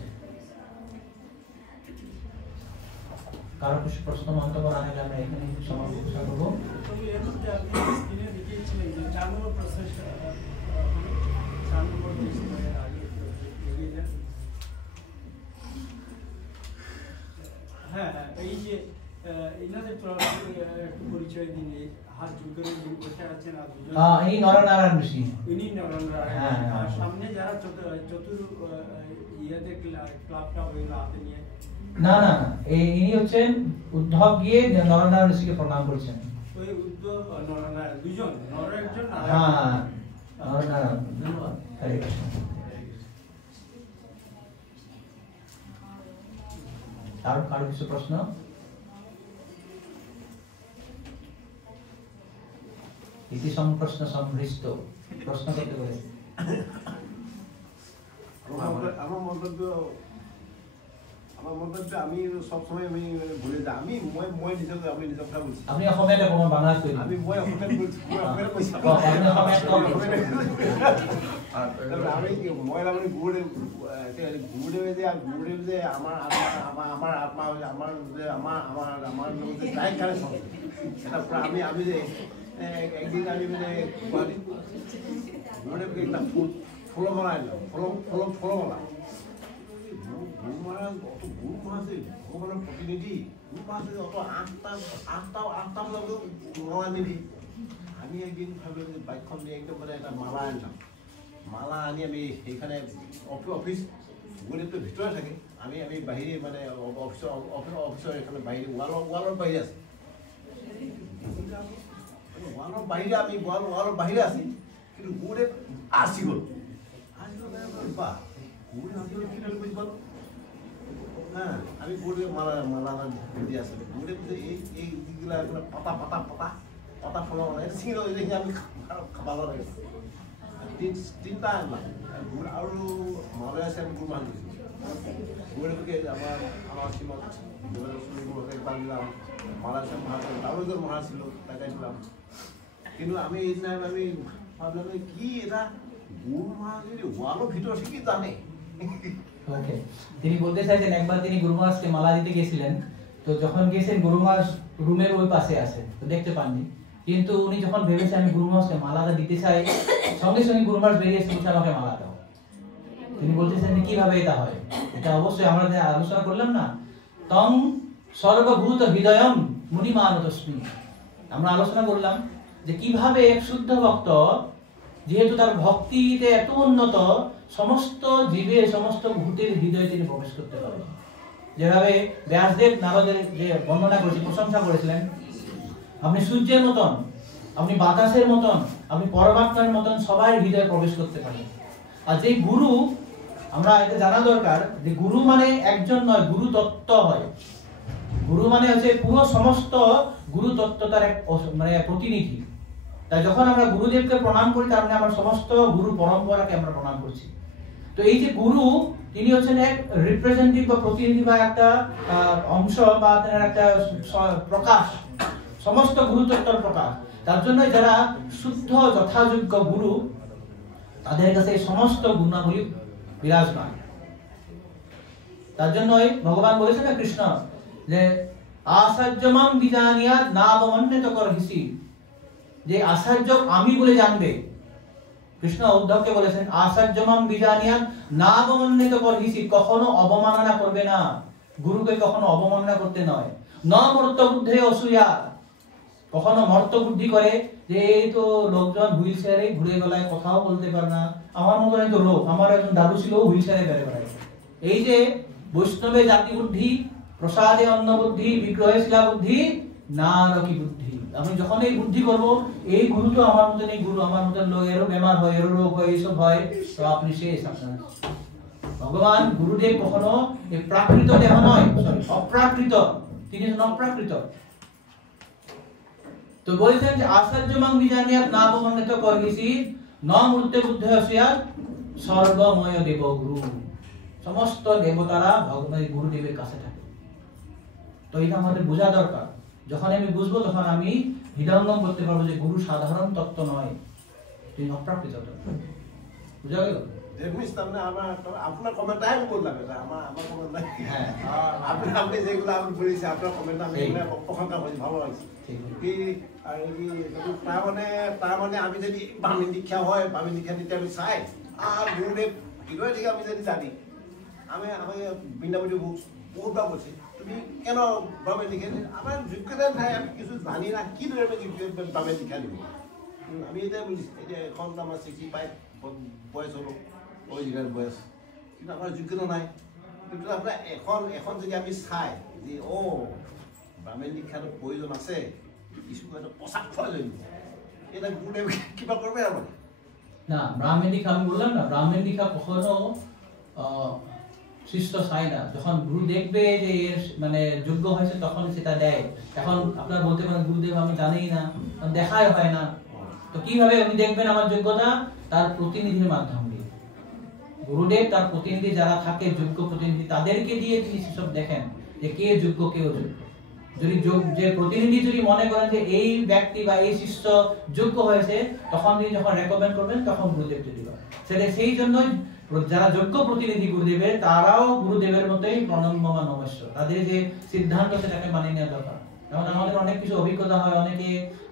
কারো কিছু প্রশ্ন মন্তব্য না হলে আমরা এখানে সমাপ্ত করব। তুমি এর মধ্যে আপনি স্ক্রিনে দেখিয়েছিলেন যে 4 নম্বর প্রসেস, 4 নম্বর প্রসেসের আগে এগিয়ে যান। হ্যাঁ, এই যে ইনাদের একটু পরিচয় দিন, হাত জুড়ে বসে আছেন আর দুজন। ইনি নরনারায়ণ ঋষি। ইনি নরনারায়ণ। আর সামনে যারা চতুর ইয়াতে ক্লাবটা হইল হাতে নিয়ে। না না, ইনি হচ্ছেন উদ্ধব গিয়ে নরনারায়ণ ঋষিকে প্রণাম করেছেন। ওই উদ্ধব নরনারায়ণ দুজন, নর একজন। হ্যাঁ, নরনারায়ণ। হরে কৃষ্ণ। কারো কিছু প্রশ্ন? ইতি সম্প্রশ্ন সম্পৃষ্ট, প্রশ্ন করতে পারে। আমার মন্তব্য আমি সবসময় আমি ভুলে যাই। আমি মই নিজকে আপনি নিজক কথা বলছি। আপনি অসমীয়াতে কোন বাংলা কই? আমি মই অসমীয়াত বলছি। আপনি অসমীয়াত কম। আমি কি মই মানে গুড়ে যে গুড়ে যে আমার আত্মা আমার যে আমার যে তাই কানেকশন, এটা পুরো আমি যে একদিন আমি মানে গুড়ে একটা ফুলমালা আনলাম, ফুলমালা গুরু মাসে ভগবানের প্রতিনিধি, গুরু মাসে অত আটটা মালা নিবি। আমি একদিন ভাবলাম যে বাইকখন নিয়ে একদম মানে একটা মালা আনলাম। মালা আনি আমি সেইখানে অফিস গুড়িটো ভিতরে থাকে, আমি বাহিরে মানে অফিসৰ এখানে বাহিরে ওয়ালৰ বাহিরে আছে, ওয়ালৰ বাহিরে আমি ওয়ালৰ বাহিরে আছি, কিন্তু গুড়ে আসি গ'ল বা গুড়ি আসি গ'ল কি বুঝি পালো। হ্যাঁ, আমি গুড়ে মালা দি আছিলো। গুড়ে এই যিগিলা পাতা ফল চিঙি দেখি আমি খাব লাগে। 3টা আনলাম আৰু মালে আছে। আমি গুড় মাছ দিছোঁ গুড়ে আমার শ্রীমদ একবার দিলাম, মালাশ্যাম মহাশয় তারও একজন মহা ছিল, তাকে দিলাম। কিন্তু আমি এইদিনা আমি ভাবলাম কি এটা গুড় মাছ ওয়ালের ভিতর সে কি জানে। ওকে, তিনি বলতে চাইছেন একবার তিনি গুরু মহারাজকে মালা দিতে গেছিলেন, তো যখন গেছেন গুরু মহারাজ রুমের ওই পাশে আছে, তো দেখতে পাননি। কিন্তু উনি যখন ভেবেছে আমি গুরু মহারাজকে মালাটা দিতে চাই, সঙ্গে সঙ্গে গুরু মহারাজ বেরিয়ে এসে বলছে আমাকে মালা দাও। তিনি বলতেছেন যে কিভাবে এটা হয়। এটা অবশ্যই আমরা যে আলোচনা করলাম না, তং সর্বভূত হৃদয়ম মুনিমানতস্মি, আমরা আলোচনা করলাম যে কিভাবে এক শুদ্ধ ভক্ত যেহেতু তার ভক্তিতে এত উন্নত, সমস্ত জীবের সমস্ত ভূতের হৃদয়ে তিনি প্রবেশ করতে পারেন। যেভাবে ব্যাসদেব নারদের যে বর্ণনা করেছে, প্রশংসা করেছিলেন, আপনি সূর্যের মতন, আপনি বাতাসের মতন, আপনি পরমাত্মার মতন সবাই হৃদয়ে প্রবেশ করতে পারেন। আর যে গুরু, আমরা এটা জানা দরকার যে গুরু মানে একজন নয়, গুরু তত্ত্ব হয়। গুরু মানে হচ্ছে পুরো সমস্ত গুরু তত্ত্বতার এক মানে প্রতিনিধি। তাই যখন আমরা গুরুদেবকে প্রণাম করি, তার মানে আমরা সমস্ত গুরু পরম্পরাকে আমরা প্রণাম করছি। তো এই যে গুরু, তিনি হচ্ছেন এক রিপ্রেজেন্টেটিভ বা প্রতিনিধি বা একটা অংশ বা একটা প্রকাশ, সমস্ত গুরু তত্ত্বের প্রকাশ। তার জন্য যারা শুদ্ধ যথাযোগ্য গুরু, তাদের কাছে এই সমস্ত গুণাবলী বিরাজমান। তার জন্যই ভগবান বলেছেন না কৃষ্ণ যে আসার্যমাম বিজানিয়াত নাবমন্বিত করহিসি, যে আচার্য আমি বলে জানবে। কৃষ্ণ উদ্ধবকে বলেছেন আচার্যমাম বিজানিয়াত নাবমন্বিত করহিসি, কখনো অবমাননা করবে না, গুরুকে কখনো অবমাননা করতে নয়। ন মর্ত বুদ্ধে অসূয়া, কখনো মর্ত বুদ্ধি করে যে এই তো লোকজন হুইল চেয়ারে ঘুরে বেড়ায়, কথাও বলতে পারে না, আমার মতন এই তো লোক, আমার একজন দাদু ছিল হুইল চেয়ারে বেড়ে বেড়ায়। এই যে বৈষ্ণবে জাতি বুদ্ধি, প্রসাদে অন্ন বুদ্ধি, বিগ্রহে শিলা বুদ্ধি, নারকি বুদ্ধি। আমি যখন এই বুদ্ধি করবো, এই গুরু তো আমার মতন, এই গুরু আমার মতন লোক, এরও বেমার হয়, এরও রোগ হয়, এইসব হয়, তো আপনি শেষ। আপনার ভগবান গুরুদেব কখনো এই প্রাকৃত দেহ নয়, অপ্রাকৃত, তিনি অপ্রাকৃত। তো বলেছেন যে আচার্যমাং বিজানিয়াত নাবমন্বিত করহিসি, ন মূর্তে বুদ্ধ হসিয়াত সর্বময় দেব গুরু। সমস্ত দেবতারা ভগবান গুরুদেবের কাছে থাকে। তো এটা আমাদের বোঝা দরকার। যখন আমি বুঝবো, তখন আমি হৃদয়ঙ্গম করতে পারবো যে গুরু সাধারণ তত্ত্ব নয়, তিনি অপ্রাকৃত তত্ত্ব। বুঝা গেল? আপনার কমেন্ট আমি বললাম, আমার কমেন্ট নাই। আপনি যেগুলো আমি বলেছি, আপনার কমেন্ট আমি প্রশংসা করি, ভালো লাগছে। কি তার মানে আমি যদি বামী দীক্ষা হয়, বামী দীক্ষা নিতে আমি চাই, আর গুরুদেব হৃদয় থেকে আমি যদি জানি, আমি বৃন্দাবতী বহুতবার বলছি, তুমি কেন বামী দীক্ষা নিই? আমার যোগ্যতা নাই, আমি কিছু জানি না, কি ধরে আমি বামী দীক্ষা নিব। আমি এটাই বলছি, এটা এখন আমার 65 বয়স হলো, ওই জায়গার বয়স, কিন্তু আমার যোগ্যতা নাই। কিন্তু আপনার এখন যদি আমি চাই যে ও ব্রাহ্মণ দীক্ষার প্রয়োজন আছে, কিছু একটা পোশাক প্রয়োজন, এটা গুরুদেব কিবা করবে না? না, ব্রাহ্মণ দীক্ষা আমি বললাম না, ব্রাহ্মণ দীক্ষা কখনো শিষ্য চায় না। যখন গুরু দেখবে যে এর মানে যোগ্য হয়েছে, তখন সেটা দেয়। এখন আপনারা বলতে পারেন গুরুদেব আমি জানি না, দেখাই হয় না, তো কিভাবে আপনি দেখবেন আমার যোগ্যতা? তার প্রতিনিধির মাধ্যমে। গুরুদেব তার প্রতিনিধি যারা থাকে, যোগ্য প্রতিনিধি, তাদেরকে দিয়ে তিনি সেসব দেখেন যে কে যোগ্য, কে অযোগ্য। যদি যে প্রতিনিধি যদি মনে করেন যে এই ব্যক্তি বা এই শিষ্য যোগ্য হয়েছে, তখন তিনি যখন রেকমেন্ড করবেন, তখন গুরুদেব দিবেন। সেটা সেই জন্যই যারা যোগ্য প্রতিনিধি গুরুদেবের, তারাও গুরুদেবের মতোই প্রণম্যমান নমস্য, তাদের যে সিদ্ধান্ত সেটাকে মানিয়ে নেওয়া দরকার। যেমন আমাদের অনেক কিছু অভিজ্ঞতা হয়, অনেকে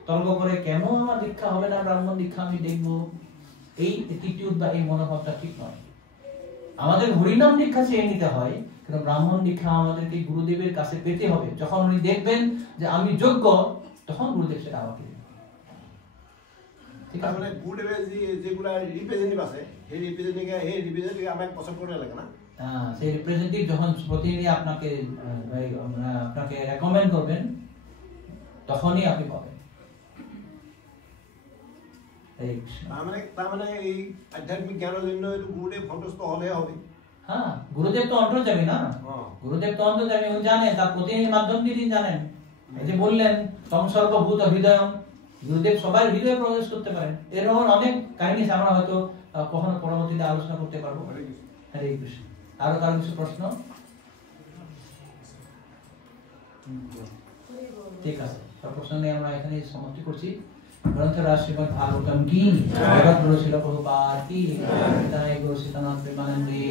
তর্ক করে কেন আমার দীক্ষা হবে না, ব্রাহ্মণ দীক্ষা আমি দেখবো, এই অ্যাটিটিউড বা এই মনোভাবটা ঠিক নয়। আমাদের হরিনাম দীক্ষা চেয়ে নিতে হয়, কিন্তু ব্রাহ্মণ দীক্ষা আমাদেরকে গুরুদেবের কাছে পেতে হবে। যখন উনি দেখবেন যে আমি যোগ্য, তখন গুরুদেব সেটা আমাকে দেবেন। ঠিক আছে? মানে গুরুদেবের যেগুলা রিপ্রেজেন্টেটিভ আছে, সেই রিপ্রেজেন্টেটিভ আমাকে পছন্দ করে লাগে না? হ্যাঁ, সেই রিপ্রেজেন্টেটিভ যখন প্রতিনিধি আপনাকে রেকমেন্ড করবেন, তখনই আপনি পাবেন। তার মানে এই আধ্যাত্মিক জ্ঞানের জন্য গুরুদেব সন্তুষ্ট হলে হবে। হ্যাঁ, গুরুদেব তো অন্তর্যামী না, গুরুদেব তো অন্তর্যামী, উনি জানেন, তার প্রতিনিধির মাধ্যম দিয়ে তিনি জানেন। এই যে বললেন তম সর্বভূত হৃদয়ম, গুরুদেব সবাই হৃদয়ে প্রবেশ করতে পারেন। এরকম অনেক কাহিনী আমরা হয়তো কখনো পরবর্তীতে আলোচনা করতে পারবো। হরে কৃষ্ণ। আরো কারো কিছু প্রশ্ন? ঠিক আছে, সব প্রশ্ন নিয়ে আমরা এখানে সমাপ্তি করছি। গ্রন্থরাজ শ্রীমদ্ ভাগবতম কি জগৎ গুরু শিল প্রভুপাদ কি, তাই গো সীতানাথ প্রেমানন্দে।